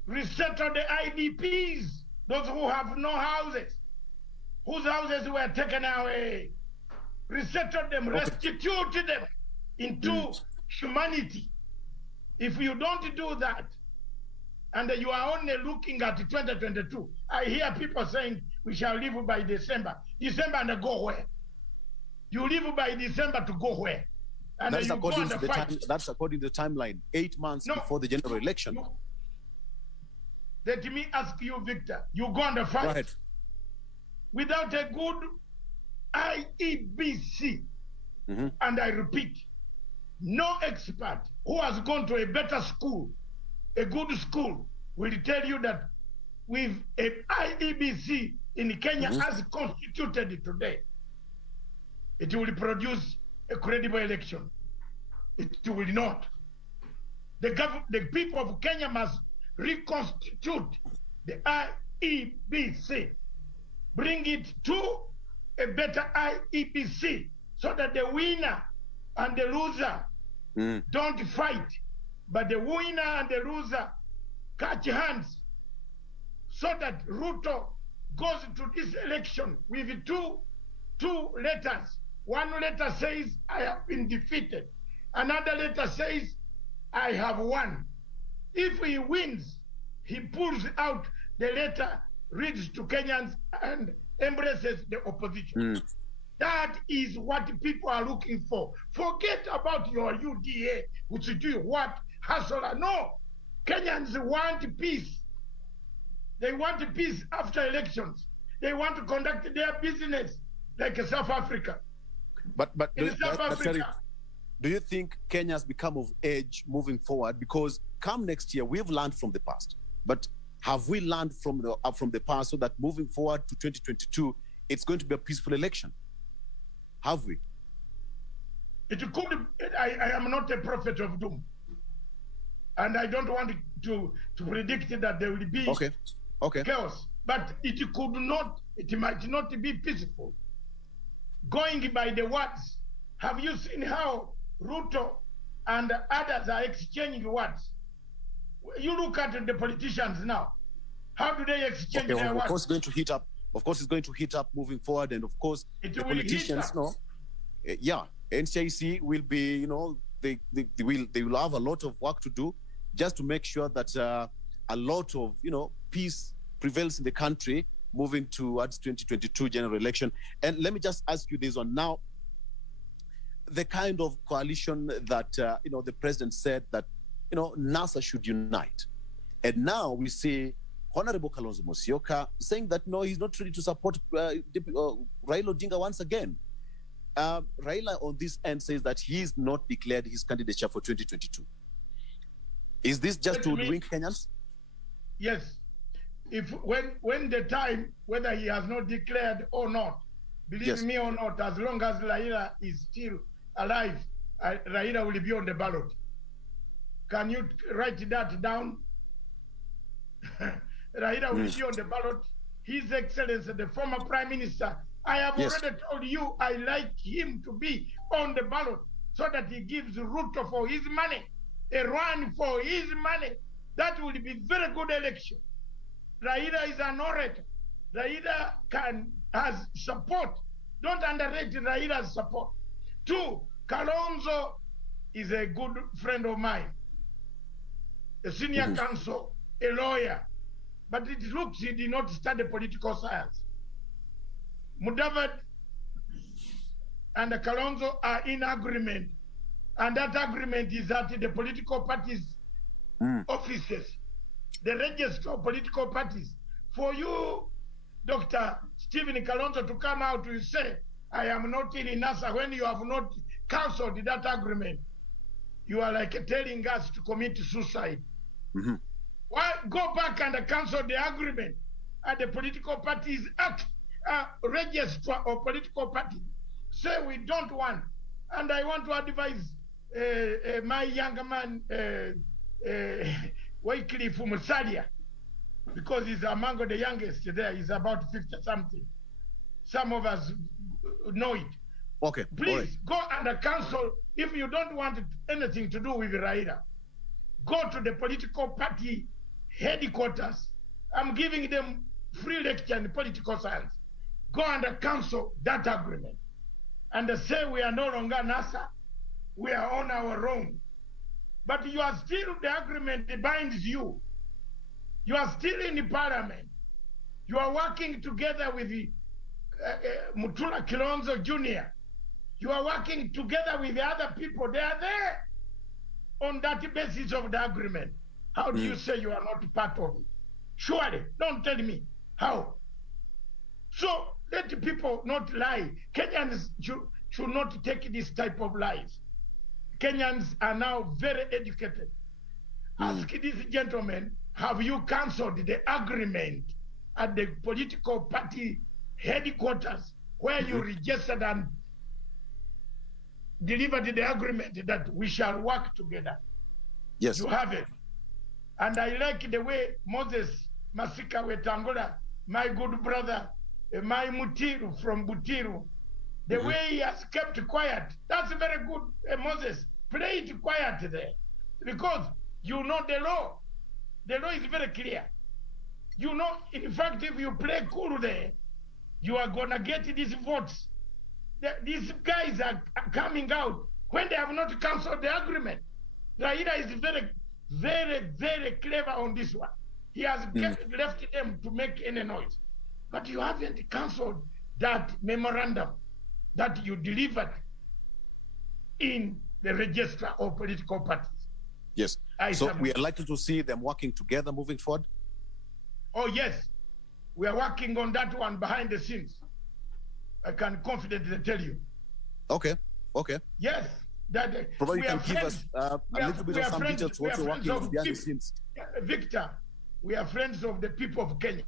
resettle the IDPs, those who have no houses, whose houses were taken away, resettle them, restitute them into humanity. If you don't do that, and you are only looking at 2022, I hear people saying we shall live by December. December and go where? You live by December to go where? And That's you go according and to the fight. time. That's according to the timeline. 8 months before the general election. Let me ask you, Victor. You go and fight. Right. Without a good IEBC, and I repeat, no expert who has gone to a better school, a good school, will tell you that with an IEBC in Kenya as constituted today, it will produce a credible election. It will not. The people of Kenya must reconstitute the IEBC, bring it to a better IEBC so that the winner and the loser don't fight, but the winner and the loser catch hands so that Ruto goes to this election with two letters. One letter says, I have been defeated. Another letter says, I have won. If he wins, he pulls out the letter, reads to Kenyans, and embraces the opposition. That is what people are looking for. Forget about your UDA, which do what? Hustle. No. Kenyans want peace. They want peace after elections. They want to conduct their business like South Africa. But in South Africa, do you think Kenya has become of age moving forward? Because come next year, we've learned from the past. But have we learned from the past so that moving forward to 2022, it's going to be a peaceful election? Have we? It could. I am not a prophet of doom, and I don't want to predict that there will be chaos. But it could not. It might not be peaceful. Going by the words, have you seen how Ruto and others are exchanging words? You look at the politicians now. How do they exchange their words? Of course, it's going to heat up. Of course, it's going to heat up moving forward, and of course, the politicians, NCIC will be, they will have a lot of work to do just to make sure that a lot of, peace prevails in the country moving towards 2022 general election. And let me just ask you this one now. The kind of coalition that, the president said that, NASA should unite. And now we see Honorable Kalonzo Musyoka saying that, no, he's not ready to support Raila Odinga once again. Raila on this end says that he's not declared his candidature for 2022. Is this just to wink Kenyans? Yes. When the time, whether he has not declared or not, believe me or not, as long as Raila is still alive, Raila will be on the ballot. Can you write that down? Raila will be on the ballot. His Excellency, the former Prime Minister, I have already told you I like him to be on the ballot so that he gives Ruto for his money, a run for his money. That will be very good election. Raila is an orator. Raila has support. Don't underrate Raila's support. 2, Kalonzo is a good friend of mine, a senior counsel, a lawyer, but it looks he did not study political science. Mudavadi and Kalonzo are in agreement, and that agreement is that the political parties' offices, the register of political parties, for you, Dr. Stephen Kalonzo, to come out to say, I am not in NASA when you have not cancelled that agreement, you are like telling us to commit suicide. Why go back and cancel the agreement at the political parties act, register of political parties? Say we don't want, and I want to advise my young man, Wycliffe Musalia, because he's among the youngest there. He's about 50-something. Some of us know it. Okay. Please go and cancel. If you don't want anything to do with Raila, go to the political party headquarters. I'm giving them free lecture in political science. Go and cancel that agreement. And say we are no longer NASA. We are on our own. But you are still, the agreement binds you. You are still in the parliament. You are working together with the Mutula Kilonzo Jr. You are working together with the other people. They are there on that basis of the agreement. How do you say you are not part of it? Surely, don't tell me how. So let the people not lie. Kenyans should not take this type of lies. Kenyans are now very educated. Ask this gentleman, have you cancelled the agreement at the political party headquarters where you registered and delivered the agreement that we shall work together? Yes. You have it. And I like the way Moses Masika Wetangula, my good brother, my Mutiru from Butiru, the way he has kept quiet. That's very good, Moses. Play it quiet there. Because you know the law. The law is very clear. You know, in fact, if you play cool there, you are going to get these votes. These guys are coming out when they have not cancelled the agreement. Raila is very, very, very clever on this one. He has left them to make any noise. But you haven't cancelled that memorandum that you delivered in the register of political parties. Yes. So we are likely to see them working together moving forward? Oh, yes. We are working on that one behind the scenes. I can confidently tell you. Okay. Okay. Yes. That probably you can give us a little bit of some details what you're working on behind the scenes. Victor, we are friends of the people of Kenya.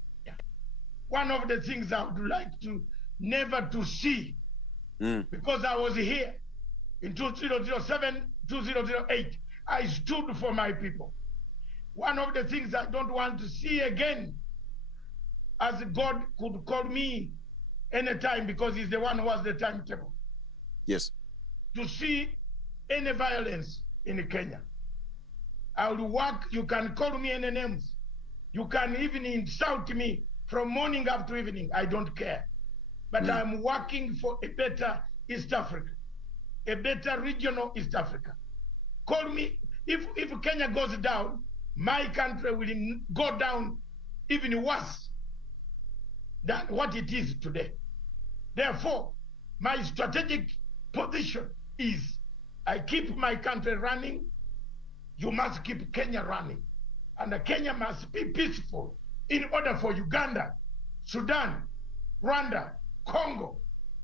One of the things I would like to never to see, because I was here in 2007, 2008, I stood for my people. One of the things I don't want to see again, as God could call me anytime because he's the one who has the timetable. Yes. To see any violence in Kenya. I will work, you can call me any names. You can even insult me from morning up to evening. I don't care. But I'm working for a better East Africa, a better regional East Africa. Call me, if Kenya goes down, my country will go down even worse than what it is today. Therefore, my strategic position is I keep my country running, you must keep Kenya running. And Kenya must be peaceful in order for Uganda, Sudan, Rwanda, Congo,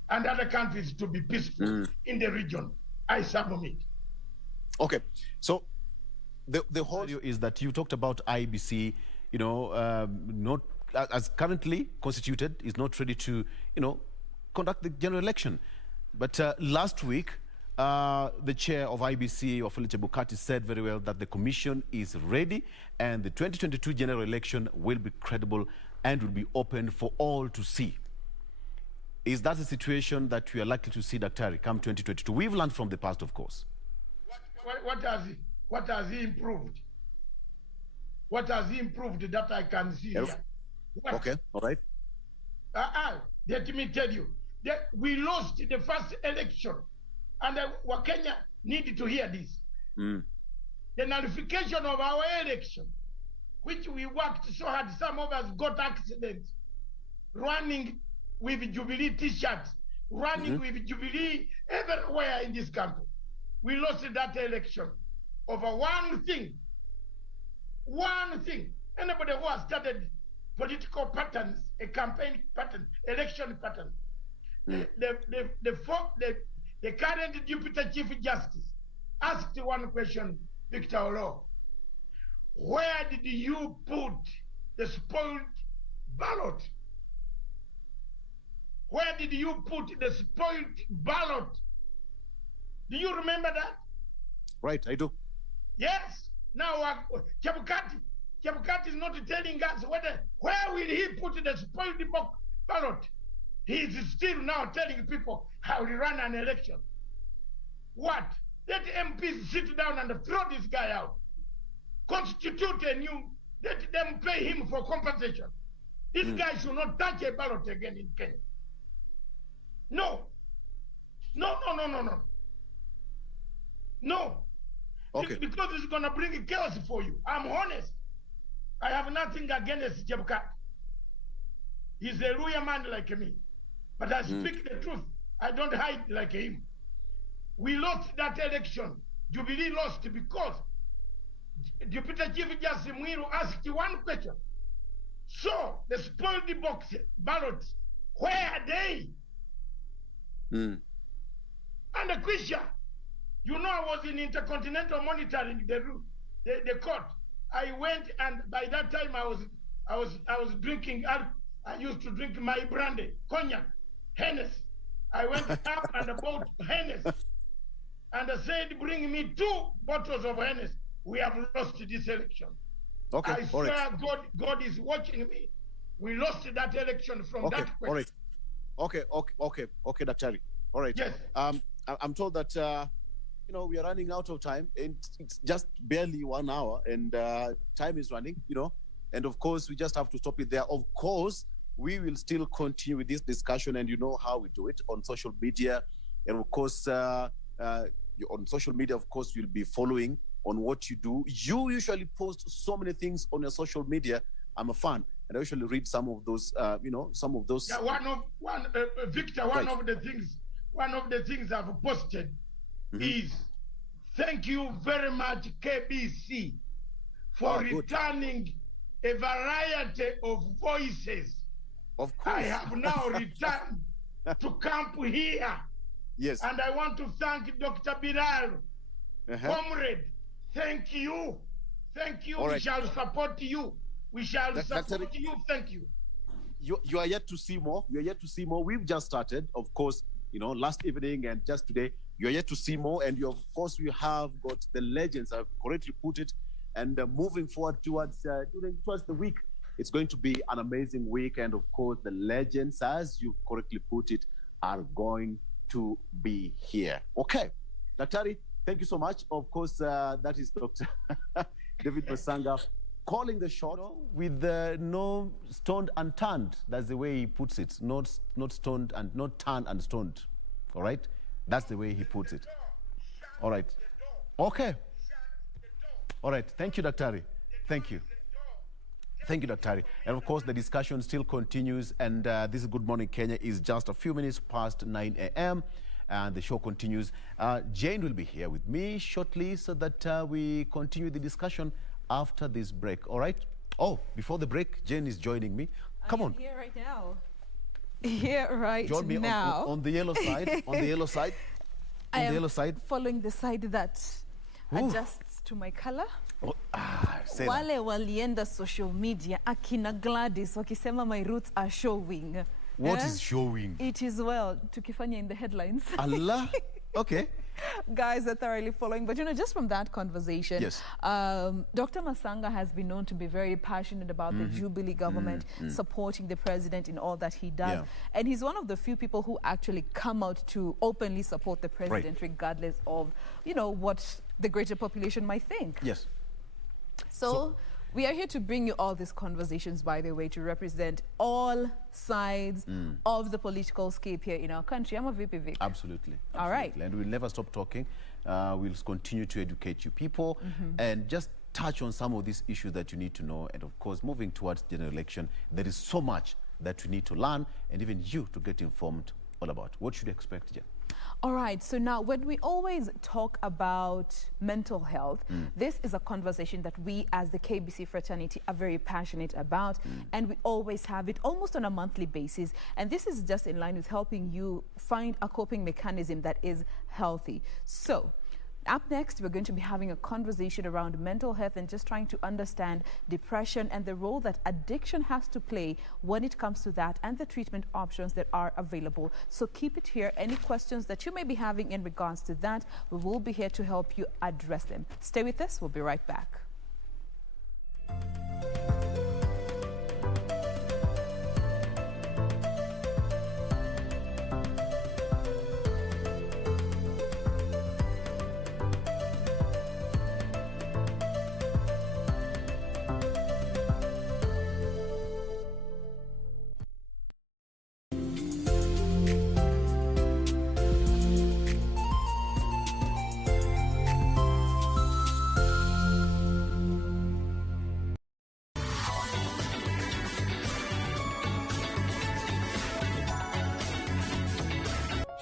and other countries to be peaceful in the region. I submit. Okay, so the whole is that you talked about IBC, you know, not as currently constituted, is not ready to, you know, conduct the general election. But last week, the chair of IBC, Wafula Chebukati, said very well that the commission is ready and the 2022 general election will be credible and will be open for all to see. Is that a situation that we are likely to see, Dr. come 2022? We've learned from the past, of course. What has he improved? What has he improved that I can see here? Okay, all right. Let me tell you, that we lost the first election, and Wakenya need to hear this. The nullification of our election, which we worked so hard, some of us got accidents, running with Jubilee t-shirts, running with Jubilee everywhere in this country. We lost that election over one thing. One thing. Anybody who has studied political patterns, a campaign pattern, election pattern, the current Deputy Chief Justice asked one question, Victor Olo, where did you put the spoiled ballot? Where did you put the spoiled ballot? Do you remember that? Right, I do. Yes. Now, Chebukati is not telling us where will he put the spoiled ballot. He is still now telling people how to run an election. What? Let MPs sit down and throw this guy out. Constitute a new, let them pay him for compensation. This guy should not touch a ballot again in Kenya. No. No. Okay. Because it's going to bring chaos for you. I'm honest. I have nothing against Chebukati. He's a lawyer man like me. But I speak the truth. I don't hide like him. We lost that election. Jubilee lost because Deputy Chief Justice Mwiru asked one question. So, the spoiled ballots, where are they? And the question, you know, I was in Intercontinental monitoring the court. I went, and by that time I was drinking. I used to drink my brandy, cognac, Hennessy. I went up and bought Hennessy, and I said, "Bring me 2 bottles of Hennessy. We have lost this election." Okay, I swear, God is watching me. We lost that election from that question. All right. Okay, Daktari. All right. Yes. I'm told that we are running out of time, and it's just barely 1 hour, and time is running. And of course we just have to stop it there. Of course, we will still continue with this discussion, and you know how we do it on social media, and of course on social media, of course, you'll be following on what you do. You usually post so many things on your social media. I'm a fan, and I usually read some of those. Some of those. Yeah, Victor. One of the things I've posted is thank you very much, KBC, for returning a variety of voices. Of course. I have now returned to camp here. Yes. And I want to thank Dr. Bilal. Comrade, thank you. Thank you. Right. We shall support you. We shall support you. Thank you. You are yet to see more. You are yet to see more. We've just started, of course, last evening and just today. You are yet to see more. And of course, we have got the legends. I've correctly put it. And moving forward towards the week, it's going to be an amazing week. And of course, the legends, as you correctly put it, are going to be here. Okay. Daktari, thank you so much. Of course, that is Dr. David Masanga calling the shot. With no stoned and turned. That's the way he puts it. Not stoned and not turned and stoned. All right? That's the way he puts it. All right. Okay. All right. Thank you, Daktari. Thank you. Thank you, Daktari. And of course, the discussion still continues. And this is Good Morning Kenya. Is just a few minutes past 9 a.m. And the show continues. Jane will be here with me shortly so that we continue the discussion after this break. All right? Oh, before the break, Jane is joining me. Come on. Here right now. Here right Join me now. On the yellow side. On the yellow side. On the yellow side. Following the side that adjusts to my color. Wale walienda social media akina Gladys wakisema my roots are showing. What is showing? It is tukifanya in the headlines. Allah. Okay. Guys are thoroughly following. But, just from that conversation, yes. Dr. Masanga has been known to be very passionate about the Jubilee government, supporting the president in all that he does. Yeah. And he's one of the few people who actually come out to openly support the president, regardless of, what the greater population might think. Yes. So We are here to bring you all these conversations, by the way, to represent all sides of the political scape here in our country. I'm a VP Vic. Absolutely. All right. And we'll never stop talking. We'll continue to educate you people and just touch on some of these issues that you need to know. And of course, moving towards general election, there is so much that you need to learn and even you to get informed all about. What should you expect, Jen? All right, so now when we always talk about mental health, this is a conversation that we as the KBC fraternity are very passionate about, and we always have it almost on a monthly basis. And this is just in line with helping you find a coping mechanism that is healthy. So up next, we're going to be having a conversation around mental health and just trying to understand depression and the role that addiction has to play when it comes to that and the treatment options that are available. So keep it here. Any questions that you may be having in regards to that, we will be here to help you address them. Stay with us. We'll be right back.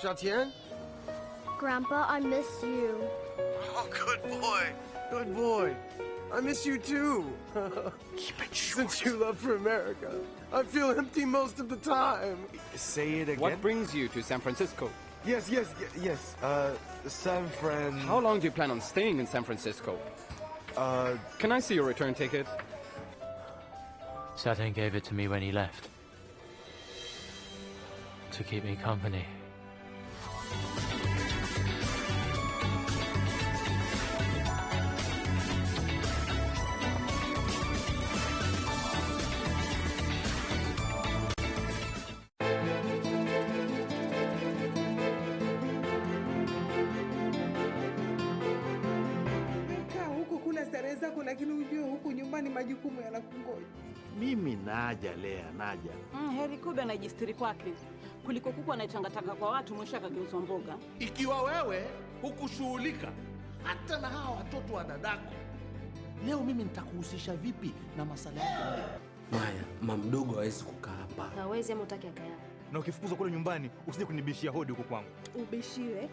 Shatian? Grandpa, I miss you. Oh, good boy. Good boy. I miss you too. Keep it short. Since you left for America, I feel empty most of the time. Say it again. What brings you to San Francisco? Yes. San Fran. How long do you plan on staying in San Francisco? Can I see your return ticket? Saturn gave it to me when he left. To keep me company. Lakini ujue huku nyumbani majukumu yanakungoja. Mimi naja Lea, naja. Heri Kuda anajistiri kwake kuliko kuku anayechangataka kwa watu mwisho akageuzwa mboga. Ikiwa wewe hukushughulika hata na hawa watoto wa dadako, leo mimi nitakuhusisha vipi na masala yako? Maya, mamdogo hawezi kukaa hapa. Hawezi ama utaki akaya. Na ukifukuzwa kule nyumbani, usije kunibishia hodi huko kwangu. Ubishiwe.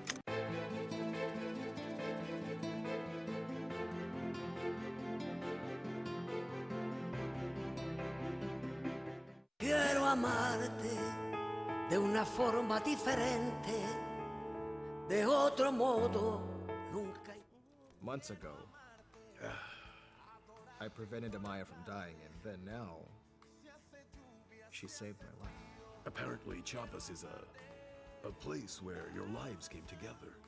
Quiero amarte de una forma diferente, de otro modo nunca. Months ago, I prevented Amaya from dying, and then now, she saved my life. Apparently, Chiapas is a place where your lives came together.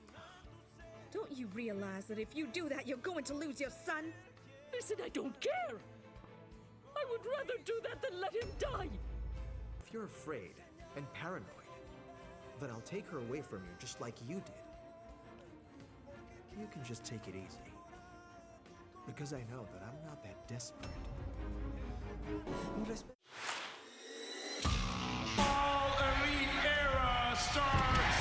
Don't you realize that if you do that, you're going to lose your son? Listen, I don't care. I would rather do that than let him die. If you're afraid and paranoid, then I'll take her away from you just like you did. You can just take it easy. Because I know that I'm not that desperate. All Elite Era starts.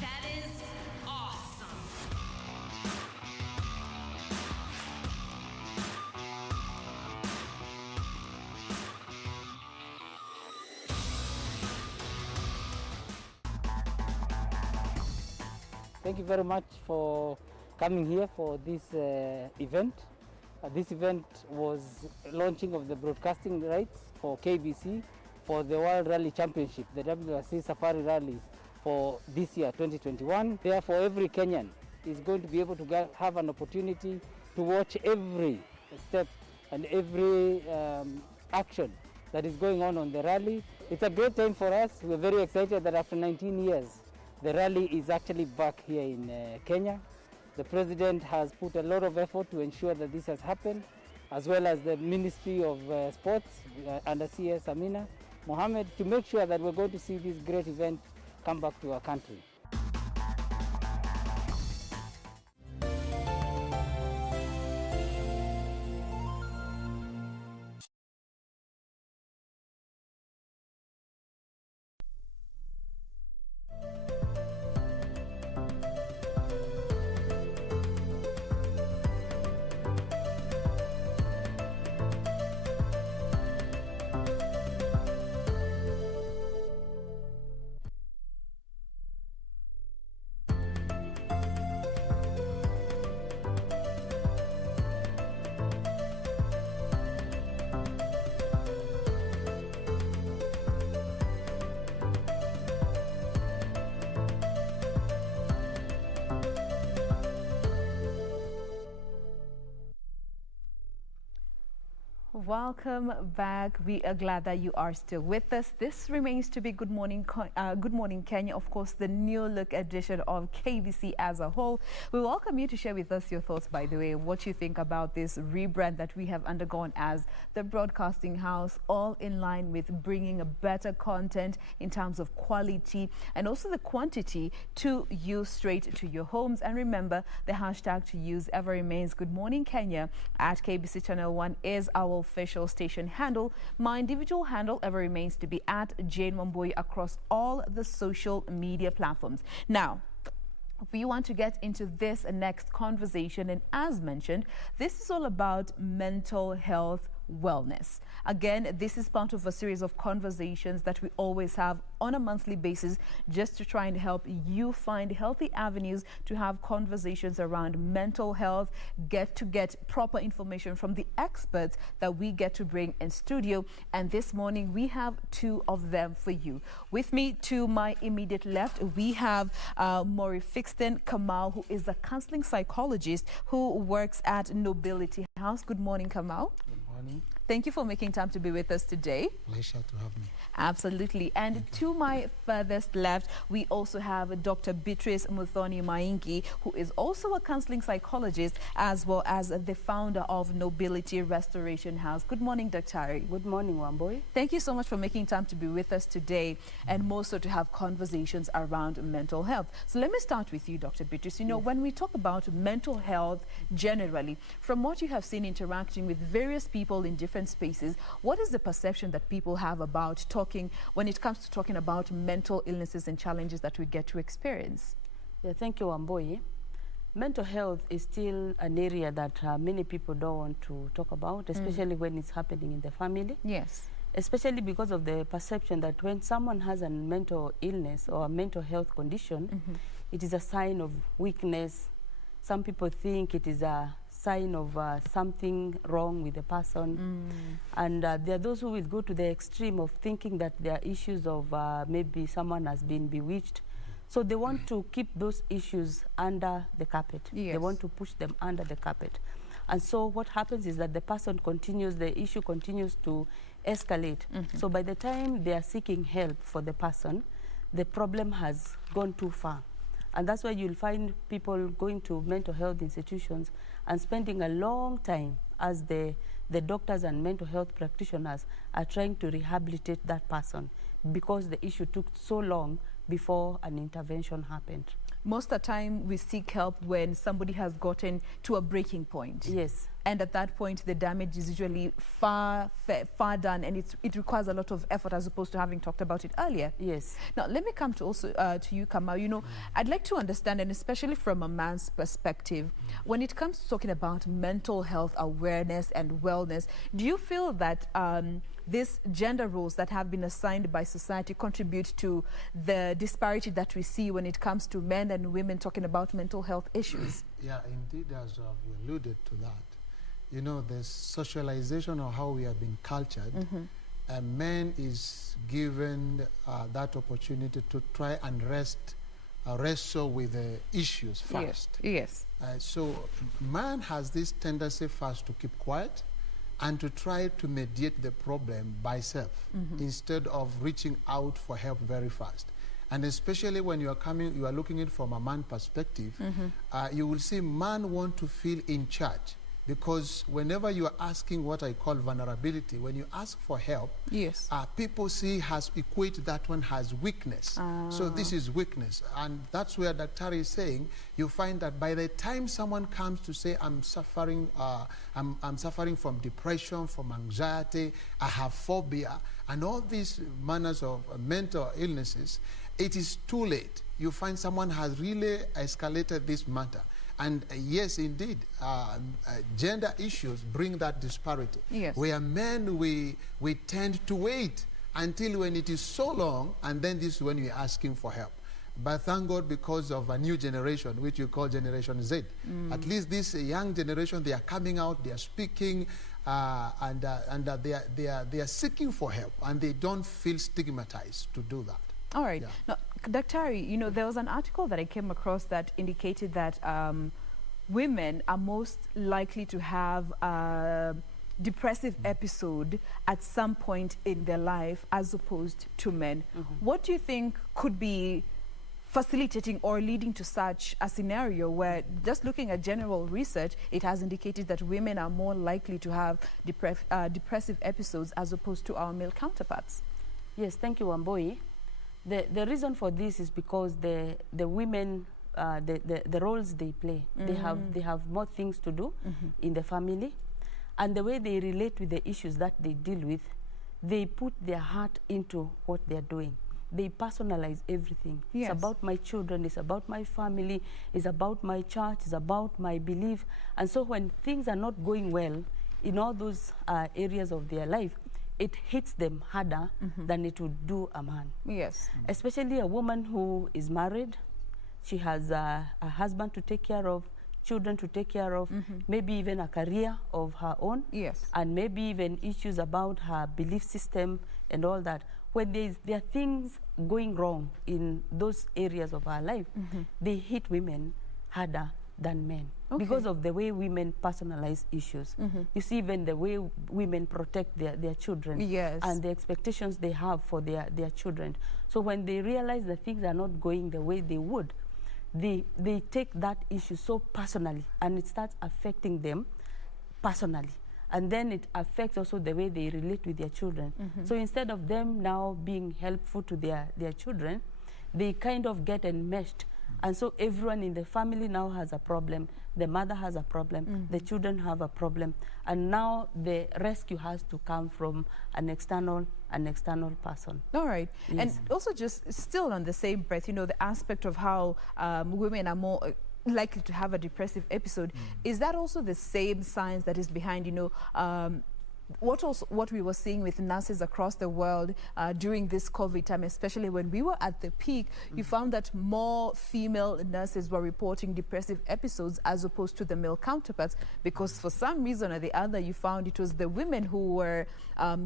That is awesome. Thank you very much for coming here for this event. This event was launching of the broadcasting rights for KBC for the World Rally Championship, the Wrc Safari Rally for this year, 2021. Therefore, every Kenyan is going to be able to have an opportunity to watch every step and every action that is going on the rally. It's a great time for us. We're very excited that after 19 years, The rally is actually back here in Kenya. The president has put a lot of effort to ensure that this has happened, as well as the Ministry of Sports under CS Amina Mohammed, to make sure that we're going to see this great event come back to our country. Welcome back. We are glad that you are still with us. This remains to be Good Morning Kenya, of course, the new look edition of KBC as a whole. We welcome you to share with us your thoughts, by the way, what you think about this rebrand that we have undergone as the broadcasting house, all in line with bringing a better content in terms of quality and also the quantity to you straight to your homes. And remember, the hashtag to use ever remains Good Morning Kenya at KBC Channel 1 is our official station handle. My individual handle ever remains to be at Jane Wambui across all the social media platforms. Now, we want to get into this next conversation, and as mentioned, this is all about mental health wellness. Again, this is part of a series of conversations that we always have on a monthly basis, just to try and help you find healthy avenues to have conversations around mental health, get proper information from the experts that we get to bring in studio. And this morning we have two of them for you. With me to my immediate left, we have Wrc Kamau, who is a counseling psychologist who works at Nobility House. Good morning, Kamau. Thank you for making time to be with us today. Pleasure to have me. Absolutely. And to my furthest left, we also have Dr. Beatrice Muthoni Maingi, who is also a counseling psychologist as well as the founder of Nobility Restoration House. Good morning, Dr. Good morning, Wambui. Thank you so much for making time to be with us today, and more so to have conversations around mental health. So let me start with you, Dr. Beatrice. You know, when we talk about mental health generally, from what you have seen interacting with various people in different spaces, what is the perception that people have about talking when it comes to talking about mental illnesses and challenges that we get to experience? Yeah, thank you, Wambui. Mental health is still an area that many people don't want to talk about, especially when it's happening in the family. Yes. Especially because of the perception that when someone has a mental illness or a mental health condition, it is a sign of weakness. Some people think it is a sign of something wrong with the person. And there are those who will go to the extreme of thinking that there are issues of maybe someone has been bewitched. So they want to keep those issues under the carpet. Yes. They want to push them under the carpet. And so what happens is that the person continues, the issue continues to escalate. So by the time they are seeking help for the person, the problem has gone too far. And that's why you'll find people going to mental health institutions and spending a long time as the doctors and mental health practitioners are trying to rehabilitate that person because the issue took so long before an intervention happened. Most of the time we seek help when somebody has gotten to a breaking point. Yes. And at that point, the damage is usually far done, and it requires a lot of effort as opposed to having talked about it earlier. Yes. Now, let me come to also to you, Kamau. You know, I'd like to understand, and especially from a man's perspective, when it comes to talking about mental health awareness and wellness, do you feel that these gender roles that have been assigned by society contribute to the disparity that we see when it comes to men and women talking about mental health issues? Yeah, indeed, as I've alluded to that. You know, the socialization of how we have been cultured, man is given that opportunity to try and wrestle with the issues first. Yes. So man has this tendency first to keep quiet and to try to mediate the problem by self instead of reaching out for help very fast. And especially when you are looking at it from a man perspective, you will see man want to feel in charge. Because whenever you are asking what I call vulnerability, when you ask for help, yes, people equate that one as weakness. So this is weakness. And that's where Dr. is saying, you find that by the time someone comes to say, I'm suffering from depression, from anxiety, I have phobia, and all these manners of mental illnesses, it is too late. You find someone has really escalated this matter. And yes, indeed, gender issues bring that disparity. Yes. Where men, we tend to wait until when it is so long, and then this is when we're asking for help. But thank God, because of a new generation, which you call Generation Z. At least this young generation, they are coming out, they are speaking, and they are seeking for help, and they don't feel stigmatized to do that. All right. Yeah. Now, Dr. There was an article that I came across that indicated that women are most likely to have a depressive episode at some point in their life as opposed to men. What do you think could be facilitating or leading to such a scenario where, just looking at general research, it has indicated that women are more likely to have depressive episodes as opposed to our male counterparts? Yes, thank you, Wamboi. The reason for this is because the women, the roles they play, they have more things to do in the family, and the way they relate with the issues that they deal with, they put their heart into what they're doing. They personalize everything. Yes. It's about my children, it's about my family, it's about my church, it's about my belief. And so when things are not going well in all those areas of their life, it hits them harder than it would do a man. Yes. Especially a woman who is married, she has a husband to take care of, children to take care of, maybe even a career of her own, yes, and maybe even issues about her belief system and all that. When there are things going wrong in those areas of our life, they hit women harder than men. Okay. Because of the way women personalize issues. You see, even the way women protect their children, yes, and the expectations they have for their children. So when they realize that things are not going the way they would, they take that issue so personally, and it starts affecting them personally. And then it affects also the way they relate with their children. So instead of them now being helpful to their children, they kind of get enmeshed. And so everyone in the family now has a problem. The mother has a problem. The children have a problem. And now the rescue has to come from an external person. All right. Yes. And also, just still on the same breath, the aspect of how women are more likely to have a depressive episode. Is that also the same science that is behind, what we were seeing with nurses across the world during this COVID time, especially when we were at the peak? You found that more female nurses were reporting depressive episodes as opposed to the male counterparts, because for some reason or the other, you found it was the women who were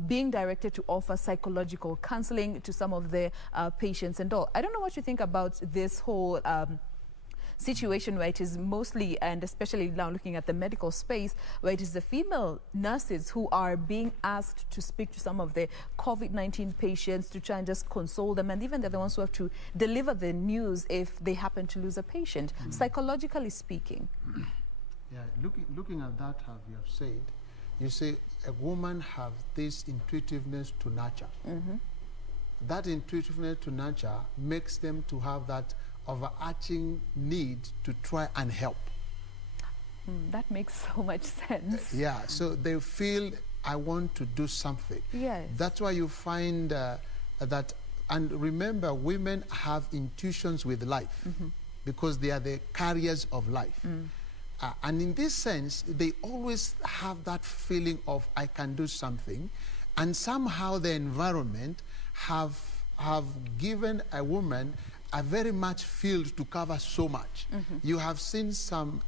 being directed to offer psychological counseling to some of the patients and all. I don't know what you think about this whole situation where it is mostly, and especially now looking at the medical space, where it is the female nurses who are being asked to speak to some of the COVID-19 patients to try and just console them, and even they're the ones who have to deliver the news if they happen to lose a patient, psychologically speaking. Yeah, looking at that, as you have said, you say a woman has this intuitiveness to nurture. That intuitiveness to nurture makes them to have that overarching need to try and help. That makes so much sense. Yeah, so they feel, I want to do something. Yes. That's why you find that, and remember, women have intuitions with life because they are the carriers of life. And in this sense, they always have that feeling of, I can do something. And somehow the environment have given a woman a very much field to cover so much. You have seen some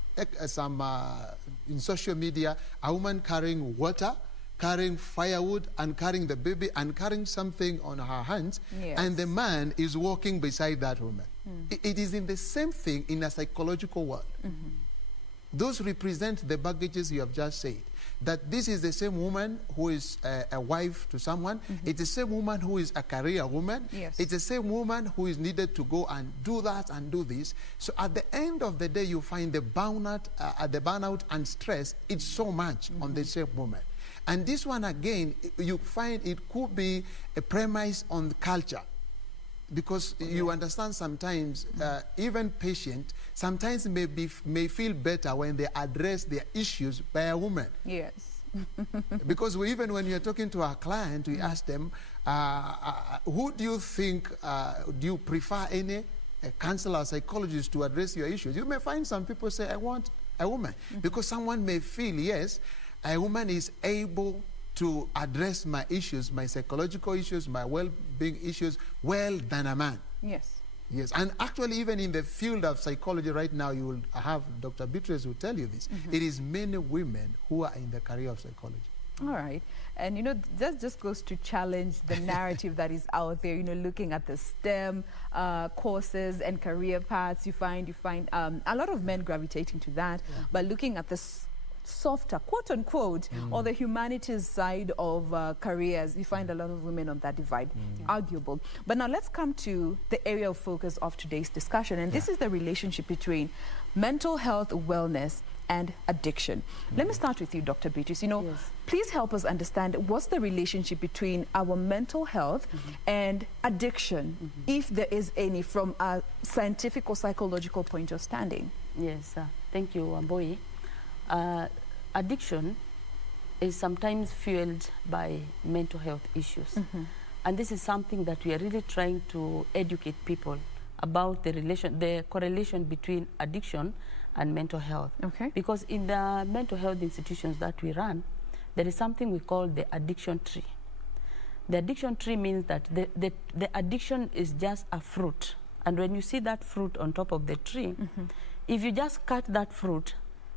in social media, a woman carrying water, carrying firewood, and carrying the baby, and carrying something on her hands, and the man is walking beside that woman. It is in the same thing in a psychological world. Those represent the baggages you have just said. That this is the same woman who is a wife to someone. It's the same woman who is a career woman. Yes. It's the same woman who is needed to go and do that and do this. So at the end of the day, you find the burnout and stress, it's so much on the same woman. And this one again, you find it could be a premise on culture. Because you understand sometimes, even patients sometimes may feel better when they address their issues by a woman. Yes. Because even when you're talking to our client, we ask them, who do you think, do you prefer any counselor or psychologist to address your issues? You may find some people say, I want a woman. Because someone may feel, yes, a woman is able to address my issues, my psychological issues, my well-being issues, well than a man. Yes. Yes, and actually even in the field of psychology right now, you will have Dr. Beatrice who tell you this. It is many women who are in the career of psychology. All right. And, you know, that just goes to challenge the narrative that is out there, you know, looking at the STEM courses and career paths. You find a lot of men gravitating to that, but looking at the softer, quote unquote, or the humanities side of careers, you find a lot of women on that divide. Arguable. But now let's come to the area of focus of today's discussion, and this is the relationship between mental health, wellness, and addiction. Let me start with you, Dr. Beatrice. You know, please help us understand what's the relationship between our mental health and addiction, if there is any, from a scientific or psychological point of standing. Yes, thank you, Wamboi. Addiction is sometimes fueled by mental health issues. And this is something that we are really trying to educate people about the correlation between addiction and mental health. Because in the mental health institutions that we run, there is something we call the addiction tree. The addiction tree means that the addiction is just a fruit. And when you see that fruit on top of the tree, if you just cut that fruit,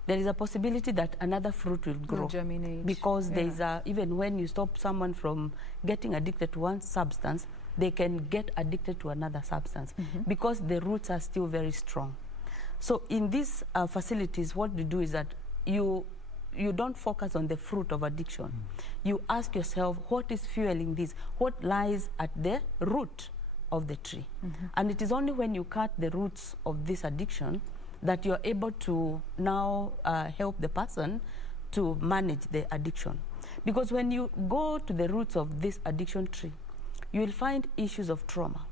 there is a possibility that another fruit will grow. Germinate. Because there is even when you stop someone from getting addicted to one substance, they can get addicted to another substance because the roots are still very strong. So in these facilities, what you do is that you don't focus on the fruit of addiction. You ask yourself, what is fueling this? What lies at the root of the tree? And it is only when you cut the roots of this addiction that you're able to now help the person to manage the addiction. Because when you go to the roots of this addiction tree, you will find issues of trauma.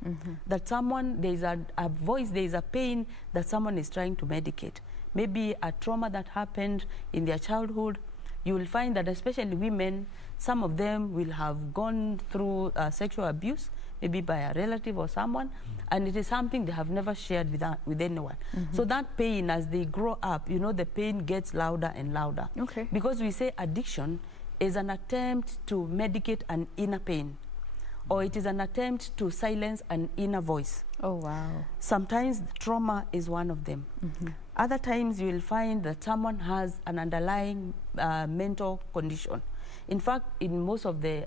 That someone, there is a voice, there is a pain that someone is trying to medicate. Maybe a trauma that happened in their childhood. You will find that especially women, some of them will have gone through sexual abuse, maybe by a relative or someone, and it is something they have never shared with anyone. So that pain, as they grow up, you know, the pain gets louder and louder. Because we say addiction is an attempt to medicate an inner pain, or it is an attempt to silence an inner voice. Oh, wow. Sometimes trauma is one of them. Other times you will find that someone has an underlying mental condition. In fact, in most of the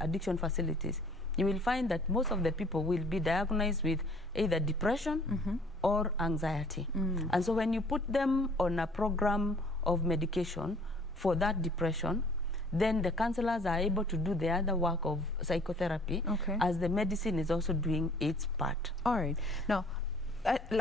addiction facilities, you will find that most of the people will be diagnosed with either depression or anxiety. And so when you put them on a program of medication for that depression, then the counselors are able to do the other work of psychotherapy as the medicine is also doing its part. All right. Now,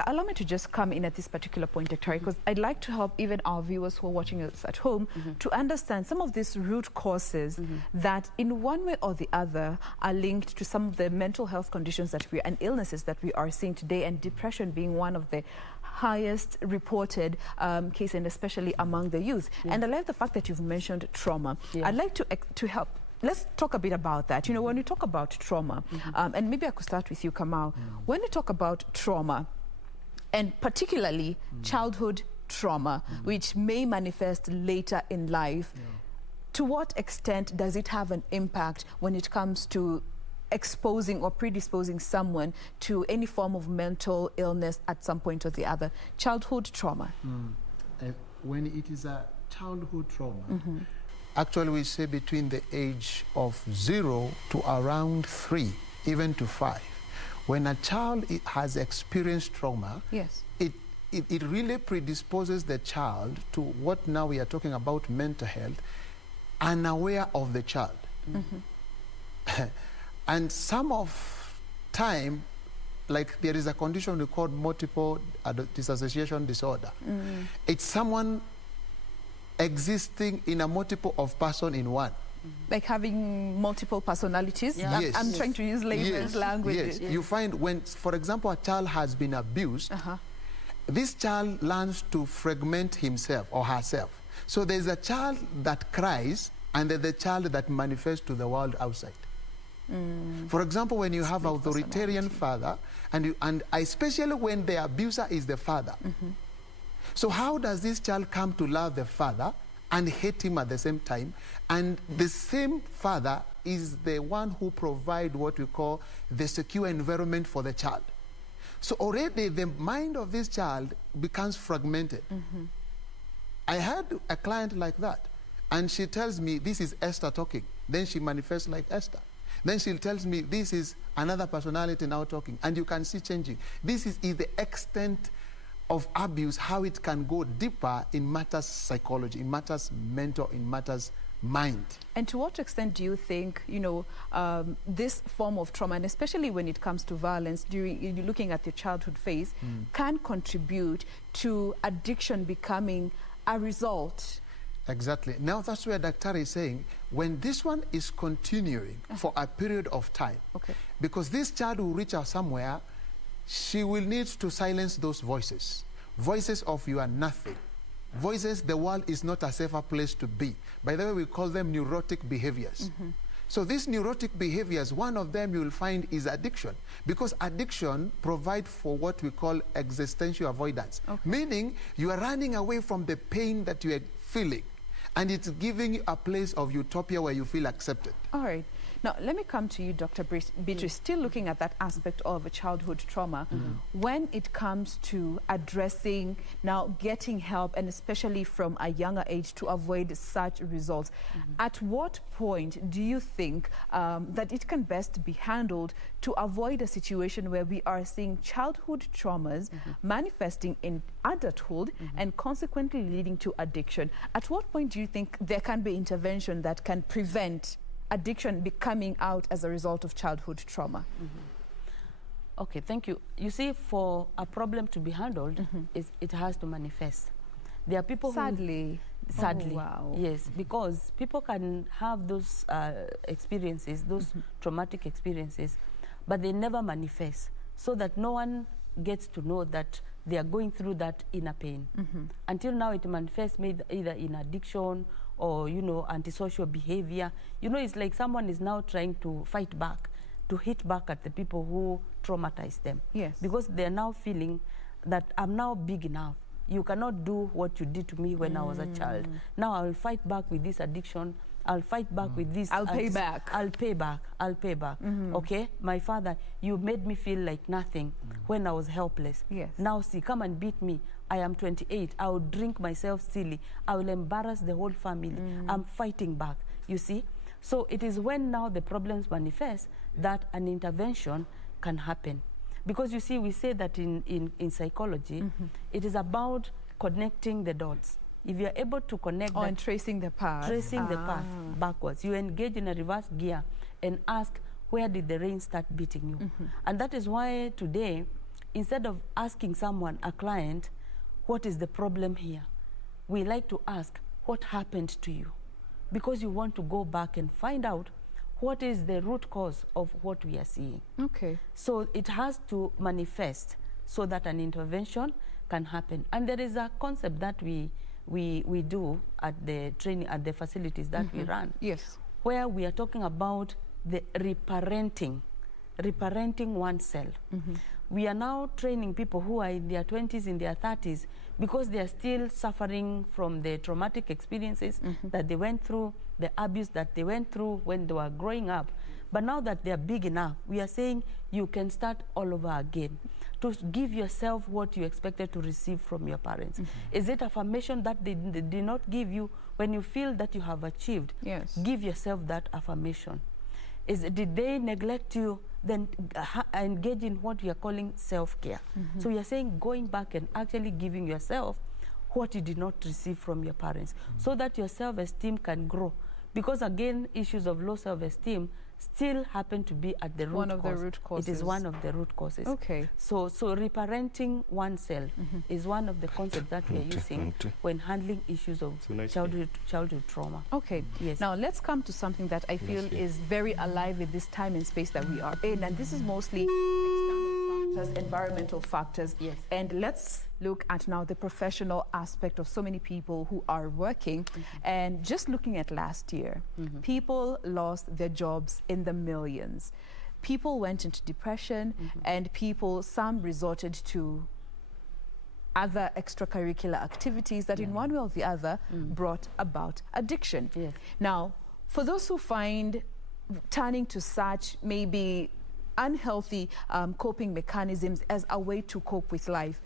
allow me to just come in at this particular point, Dr. because I'd like to help even our viewers who are watching us at home to understand some of these root causes that in one way or the other are linked to some of the mental health conditions and illnesses that we are seeing today, and depression being one of the highest reported case, and especially among the youth. And I like the fact that you've mentioned trauma. I'd like to help. Let's talk a bit about that. You know, when you talk about trauma, and maybe I could start with you, Kamau. When you talk about trauma, and particularly childhood trauma, which may manifest later in life, to what extent does it have an impact when it comes to exposing or predisposing someone to any form of mental illness at some point or the other? Childhood trauma. When it is a childhood trauma, actually we say between the age of 0 to around 3, even to 5. When a child has experienced trauma, it really predisposes the child to what now we are talking about mental health, unaware of the child. And some of time, like there is a condition we call multiple dissociation disorder. It's someone existing in a multiple of person in one. Like having multiple personalities? Yes. I'm trying to use layman's language. Yes. You find when, for example, a child has been abused, this child learns to fragment himself or herself. So there's a child that cries and there's the child that manifests to the world outside. For example, when you have an authoritarian father, and especially when the abuser is the father. So how does this child come to love the father and hate him at the same time? And the same father is the one who provides what we call the secure environment for the child. So already the mind of this child becomes fragmented. I had a client like that, and she tells me, this is Esther talking. Then she manifests like Esther. Then she tells me, this is another personality now talking. And you can see changing. This is the extent of abuse, how it can go deeper in matters psychology, in matters mental, in matters mind. And to what extent do you think, you know, this form of trauma, and especially when it comes to violence, during looking at your childhood phase, can contribute to addiction becoming a result? Exactly. Now that's where Dr. is saying, when this one is continuing for a period of time, because this child will reach out somewhere, she will need to silence those voices. Voices of you are nothing. Voices, the world is not a safer place to be. By the way, we call them neurotic behaviors. So these neurotic behaviors, one of them you will find is addiction. Because addiction provides for what we call existential avoidance. Meaning you are running away from the pain that you are feeling. And it's giving you a place of utopia where you feel accepted. All right. Now, let me come to you, Dr. Beatrice, still looking at that aspect of a childhood trauma. When it comes to addressing, now getting help, and especially from a younger age to avoid such results, at what point do you think that it can best be handled to avoid a situation where we are seeing childhood traumas manifesting in adulthood and consequently leading to addiction? At what point do you think there can be intervention that can prevent addiction becoming out as a result of childhood trauma? Okay, thank you. You see, for a problem to be handled, it has to manifest. There are people sadly. Sadly, oh, wow. Yes, because people can have those experiences, those traumatic experiences, but they never manifest, so that no one gets to know that they are going through that inner pain. Until now, it manifests either in addiction or, you know, antisocial behavior. You know, it's like someone is now trying to fight back, to hit back at the people who traumatized them. Yes. Because they're now feeling that I'm now big enough. You cannot do what you did to me when I was a child. Now I'll fight back with this addiction. I'll fight back with this. I'll pay back. I'll pay back. I'll pay back. Okay? My father, you made me feel like nothing when I was helpless. Yes. Now see, come and beat me. I am 28. I will drink myself silly. I will embarrass the whole family. I'm fighting back. You see? So it is when now the problems manifest that an intervention can happen. Because you see, we say that in psychology, it is about connecting the dots. If you're able to connect and tracing the path. Tracing the path backwards. You engage in a reverse gear and ask, where did the rain start beating you? And that is why today, instead of asking someone, a client, what is the problem here? We like to ask, what happened to you? Because you want to go back and find out what is the root cause of what we are seeing. Okay. So it has to manifest so that an intervention can happen. And there is a concept that we do at the training, at the facilities that we run. Yes. Where we are talking about the reparenting oneself. We are now training people who are in their 20s, in their 30s, because they are still suffering from the traumatic experiences that they went through, the abuse that they went through when they were growing up. But now that they are big enough, we are saying you can start all over again, to give yourself what you expected to receive from your parents. Is it affirmation that they did not give you? When you feel that you have achieved, yes, give yourself that affirmation. Did they neglect you? Then engage in what you're calling self-care. So you're saying going back and actually giving yourself what you did not receive from your parents, so that your self-esteem can grow. Because again, issues of low self-esteem still happen to be at the root cause. One of the root causes. It is one of the root causes. Okay. So reparenting oneself is one of the concepts that we are using when handling issues of childhood trauma. Okay. Yes. Now let's come to something that I feel is very alive in this time and space that we are in, and this is mostly external factors, environmental factors. Yes. And let's look at now the professional aspect of so many people who are working. And just looking at last year, people lost their jobs in the millions. People went into depression, and some resorted to other extracurricular activities that in one way or the other brought about addiction. Yes. Now, for those who find turning to such maybe unhealthy coping mechanisms as a way to cope with life,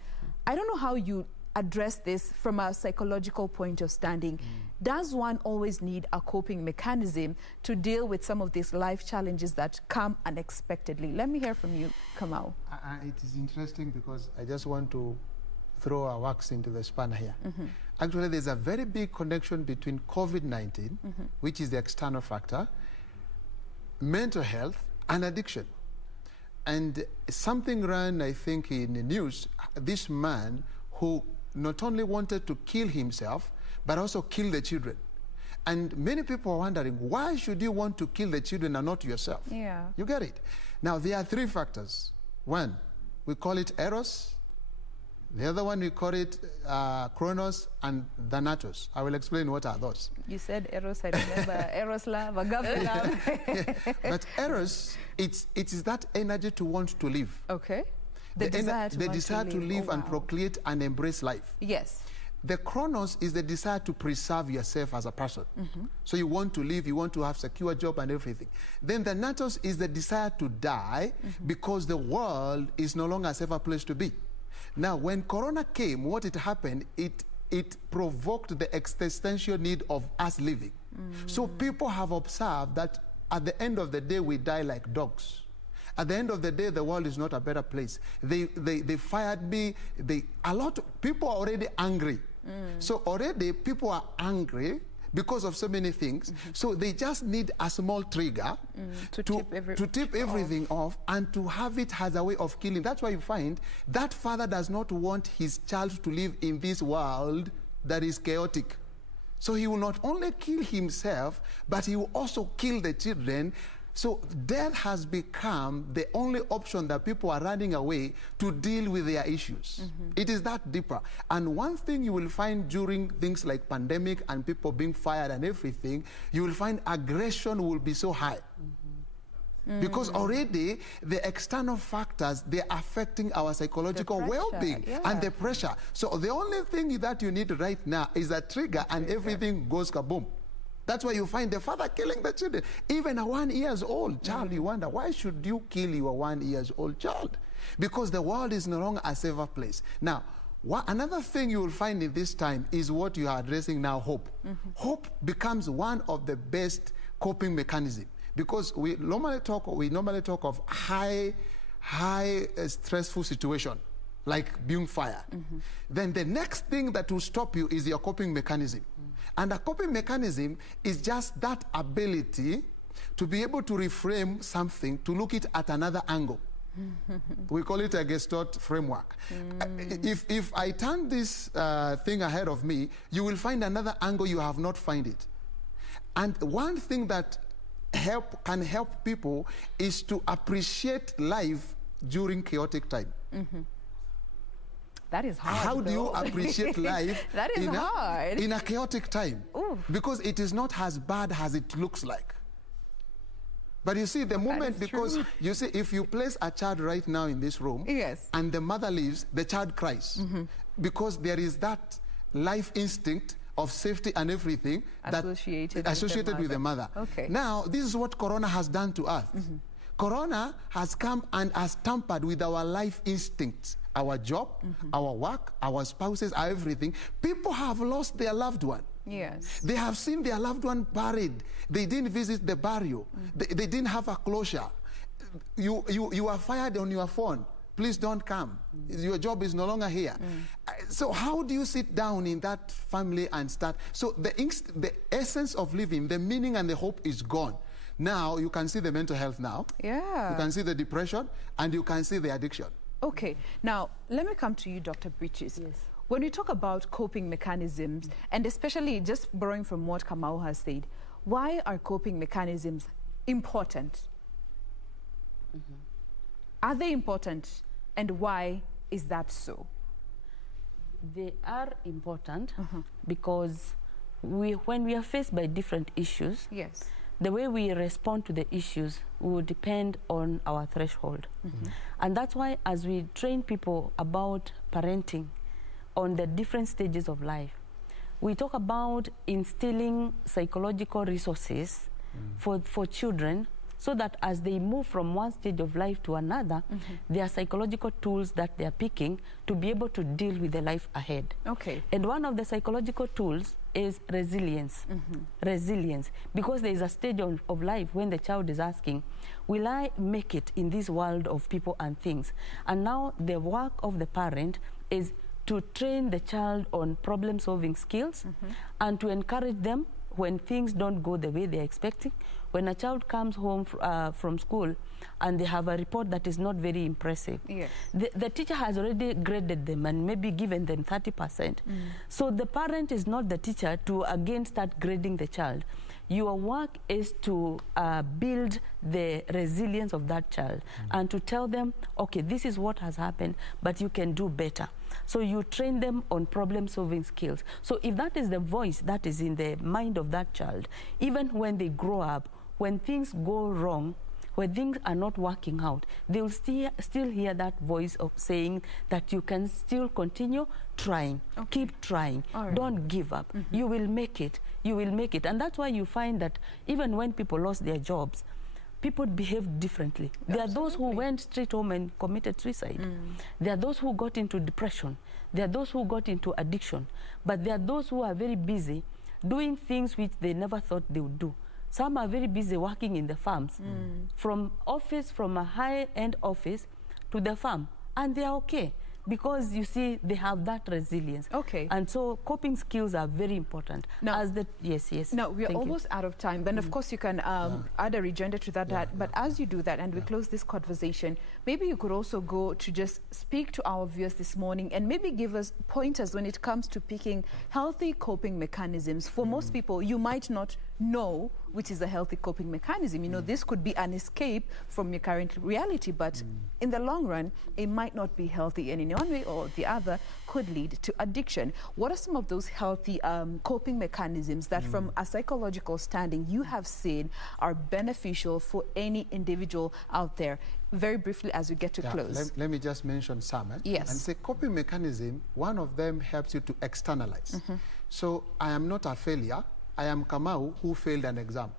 I don't know how you address this from a psychological point of standing. Does one always need a coping mechanism to deal with some of these life challenges that come unexpectedly? Let me hear from you, Kamau. It is interesting because I just want to throw a wax into the spanner here. Actually, there's a very big connection between COVID-19, which is the external factor, mental health, and addiction. And something ran, I think, in the news, this man who not only wanted to kill himself, but also kill the children. And many people are wondering, why should you want to kill the children and not yourself? Yeah. You get it? Now, there are three factors. One, we call it Eros. The other one, we call it Chronos and Thanatos. I will explain what are those. You said Eros, I remember Eros love, agape love. But Eros, it is that energy to want to live. Okay. The desire to live and procreate and embrace life. Yes. The Chronos is the desire to preserve yourself as a person. So you want to live, you want to have secure job and everything. Then the Thanatos is the desire to die because the world is no longer a safer place to be. Now, when Corona came, what it happened, it provoked the existential need of us living. So people have observed that at the end of the day, we die like dogs. At the end of the day, the world is not a better place. They fired me. A lot of people are already angry. So already people are angry because of so many things. So they just need a small trigger to tip everything off and to have it as a way of killing. That's why you find that father does not want his child to live in this world that is chaotic. So he will not only kill himself, but he will also kill the children. So death has become the only option that people are running away to deal with their issues. It is that deeper. And one thing you will find during things like pandemic and people being fired and everything, you will find aggression will be so high. Because already the external factors, they're affecting our psychological well-being and the pressure. So the only thing that you need right now is a trigger and everything goes kaboom. That's why you find the father killing the children. Even a 1 year old child, you wonder, why should you kill your 1 year old child? Because the world is no longer a safer place. Now, another thing you will find in this time is what you are addressing now, hope. Hope becomes one of the best coping mechanisms. Because we normally talk of high stressful situation, like being fired. Then the next thing that will stop you is your coping mechanism. And a coping mechanism is just that ability to be able to reframe something, to look it at another angle. We call it a Gestalt framework. If I turn this thing ahead of me, you will find another angle you have not found it. And one thing that can help people is to appreciate life during chaotic time. That is hard. How do you appreciate life that is hard. In a chaotic time? Because it is not as bad as it looks like. But you see, the moment, because you see, if you place a child right now in this room, and the mother leaves, the child cries. Because there is that life instinct of safety and everything associated with the mother. Okay. Now, this is what Corona has done to us. Corona has come and has tampered with our life instincts, our job, our work, our spouses, our everything. People have lost their loved one. Yes. They have seen their loved one buried. They didn't visit the burial. They didn't have a closure. You are fired on your phone. Please don't come. Your job is no longer here. So how do you sit down in that family and start? So the essence of living, the meaning and the hope is gone. Now you can see the mental health now. Yeah. You can see the depression and you can see the addiction. Okay. Now, let me come to you, Dr. Bridges. Yes. When we talk about coping mechanisms, and especially just borrowing from what Kamau has said, why are coping mechanisms important? Are they important, and why is that so? They are important because when we are faced by different issues, yes, the way we respond to the issues will depend on our threshold. And that's why as we train people about parenting on the different stages of life, we talk about instilling psychological resources for children so that as they move from one stage of life to another, there are psychological tools that they are picking to be able to deal with the life ahead. Okay. And one of the psychological tools is resilience. Resilience. Because there is a stage of life when the child is asking, will I make it in this world of people and things? And now the work of the parent is to train the child on problem-solving skills and to encourage them when things don't go the way they're expecting. When a child comes home from school and they have a report that is not very impressive, yes, the teacher has already graded them and maybe given them 30%. So the parent is not the teacher to again start grading the child. Your work is to build the resilience of that child and to tell them, okay, this is what has happened, but you can do better. So you train them on problem-solving skills. So if that is the voice that is in the mind of that child, even when they grow up, when things go wrong, when things are not working out, they will still hear that voice of saying that you can still continue trying, keep trying, don't give up, you will make it, you will make it. And that's why you find that even when people lost their jobs, people behave differently. There are those who went straight home and committed suicide. There are those who got into depression. There are those who got into addiction. But there are those who are very busy doing things which they never thought they would do. Some are very busy working in the farms, from a high-end office to the farm, and they are okay because you see they have that resilience. Okay. And so coping skills are very important. Now, yes. Now we are almost out of time. Then of course you can add a rejoinder to that. But as you do that and we close this conversation, maybe you could also go to just speak to our viewers this morning and maybe give us pointers when it comes to picking healthy coping mechanisms. For most people, you might not know which is a healthy coping mechanism. You know, this could be an escape from your current reality, but in the long run, it might not be healthy, and in one way or the other could lead to addiction. What are some of those healthy coping mechanisms that from a psychological standing you have seen are beneficial for any individual out there? Very briefly as we get to close. Let me just mention some. Yes. And say coping mechanism, one of them helps you to externalize. So I am not a failure. I am Kamau who failed an exam.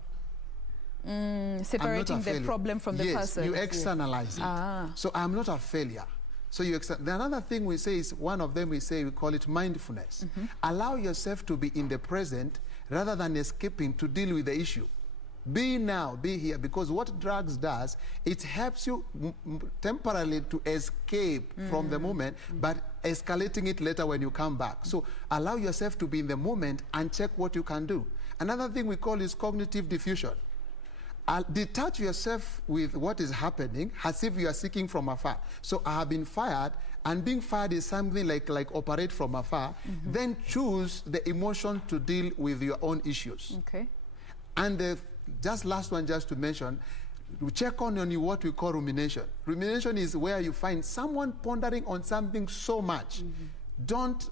Separating the problem from the person. Yes, you externalize it. So I'm not a failure. So the another thing we say is, one of them we call it mindfulness. Allow yourself to be in the present rather than escaping to deal with the issue. Be now, be here, because what drugs does, it helps you temporarily to escape from the moment, but escalating it later when you come back. So allow yourself to be in the moment and check what you can do. Another thing we call is cognitive diffusion. Detach yourself with what is happening as if you are seeking from afar. So I have been fired, and being fired is something like operate from afar. Then choose the emotion to deal with your own issues. Okay. And just last one, just to mention, check on what we call rumination. Rumination is where you find someone pondering on something so much. Don't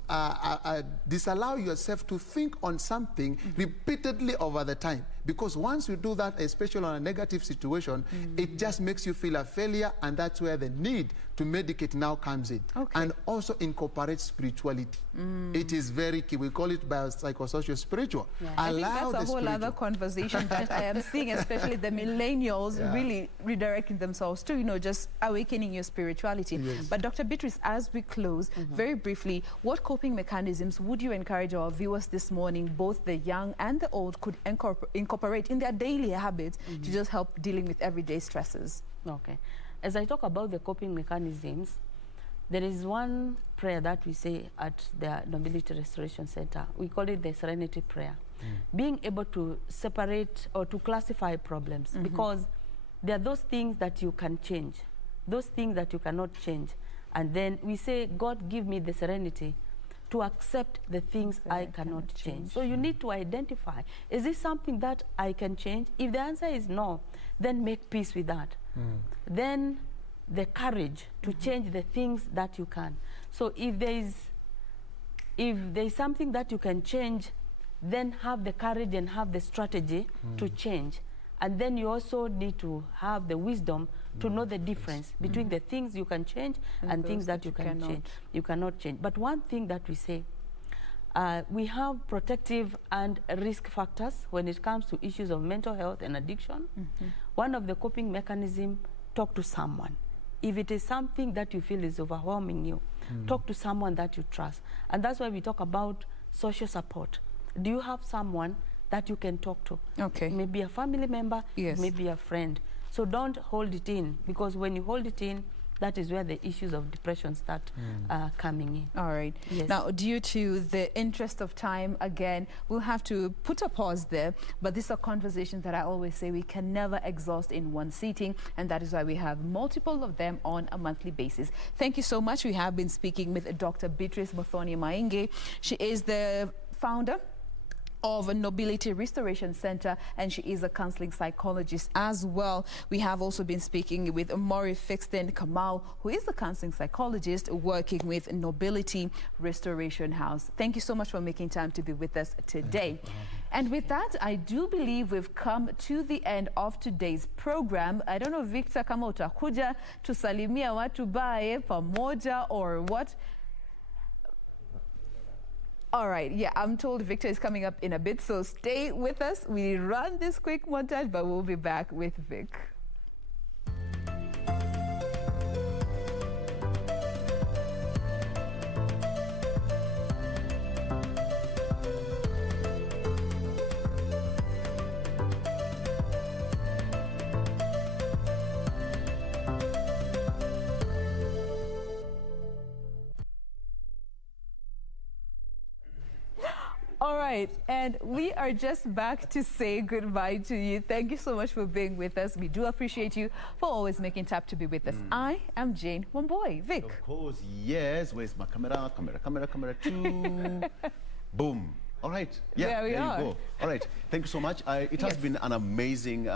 disallow yourself to think on something repeatedly over the time. Because once you do that, especially on a negative situation, it just makes you feel a failure, and that's where the need to medicate now comes in. And also incorporate spirituality. It is very key. We call it biopsychosocial spiritual. I think that's a whole other conversation that I am seeing, especially the millennials really redirecting themselves to, you know, just awakening your spirituality. But Dr. Beatrice, as we close, very briefly, what coping mechanisms would you encourage our viewers this morning, both the young and the old, could incorporate in their daily habits to just help dealing with everyday stresses? Okay. As I talk about the coping mechanisms, there is one prayer that we say at the Nobility Restoration Center. We call it the Serenity Prayer. Being able to separate or to classify problems, because there are those things that you can change, those things that you cannot change. And then we say, God, give me the serenity to accept the things I cannot change. So you need to identify, is this something that I can change? If the answer is no, then make peace with that. Then the courage to change the things that you can. So if there is something that you can change, then have the courage and have the strategy to change. And then you also need to have the wisdom to know the difference between the things you can change and things that you cannot change. But one thing that we say, we have protective and risk factors when it comes to issues of mental health and addiction. One of the coping mechanisms, talk to someone. If it is something that you feel is overwhelming you, talk to someone that you trust. And that's why we talk about social support. Do you have someone that you can talk to? Maybe a family member, maybe a friend. So don't hold it in, because when you hold it in, that is where the issues of depression start coming in. All right. Now, due to the interest of time, again, we'll have to put a pause there. But these are conversations that I always say we can never exhaust in one sitting, and that is why we have multiple of them on a monthly basis. Thank you so much. We have been speaking with Dr. Beatrice Muthoni Mainge. She is the founder of a Nobility Restoration Center, and she is a counseling psychologist as well. We have also been speaking with Maury Fixton Kamau, who is a counseling psychologist working with Nobility Restoration House. Thank you so much for making time to be with us today. And with that, I do believe we've come to the end of today's program. I don't know, Victor, kama utakuja tusalimia watu bae pamoja or what? All right, yeah, I'm told Victor is coming up in a bit, so stay with us. We run this quick montage, but we'll be back with Vic. All right, and we are just back to say goodbye to you. Thank you so much for being with us. We do appreciate you for always making time to be with us. I am Jane Wamboy. Vic. Of course, yes. Where's my camera? Camera two. Boom. All right. Yeah, there you go. All right. Thank you so much. It has been an amazing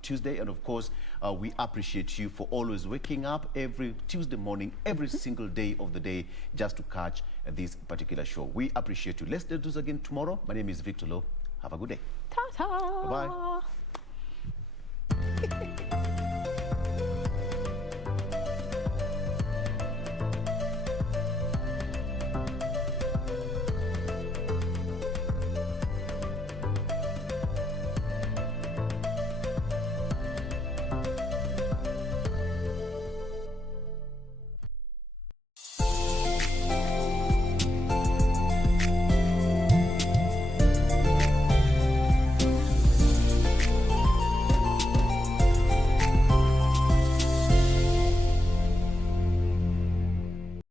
Tuesday. And of course, we appreciate you for always waking up every Tuesday morning, every single day of the day, just to catch this particular show. We appreciate you. Let's do this again tomorrow. My name is Victor Lowe. Have a good day. Ta-ta. Bye-bye.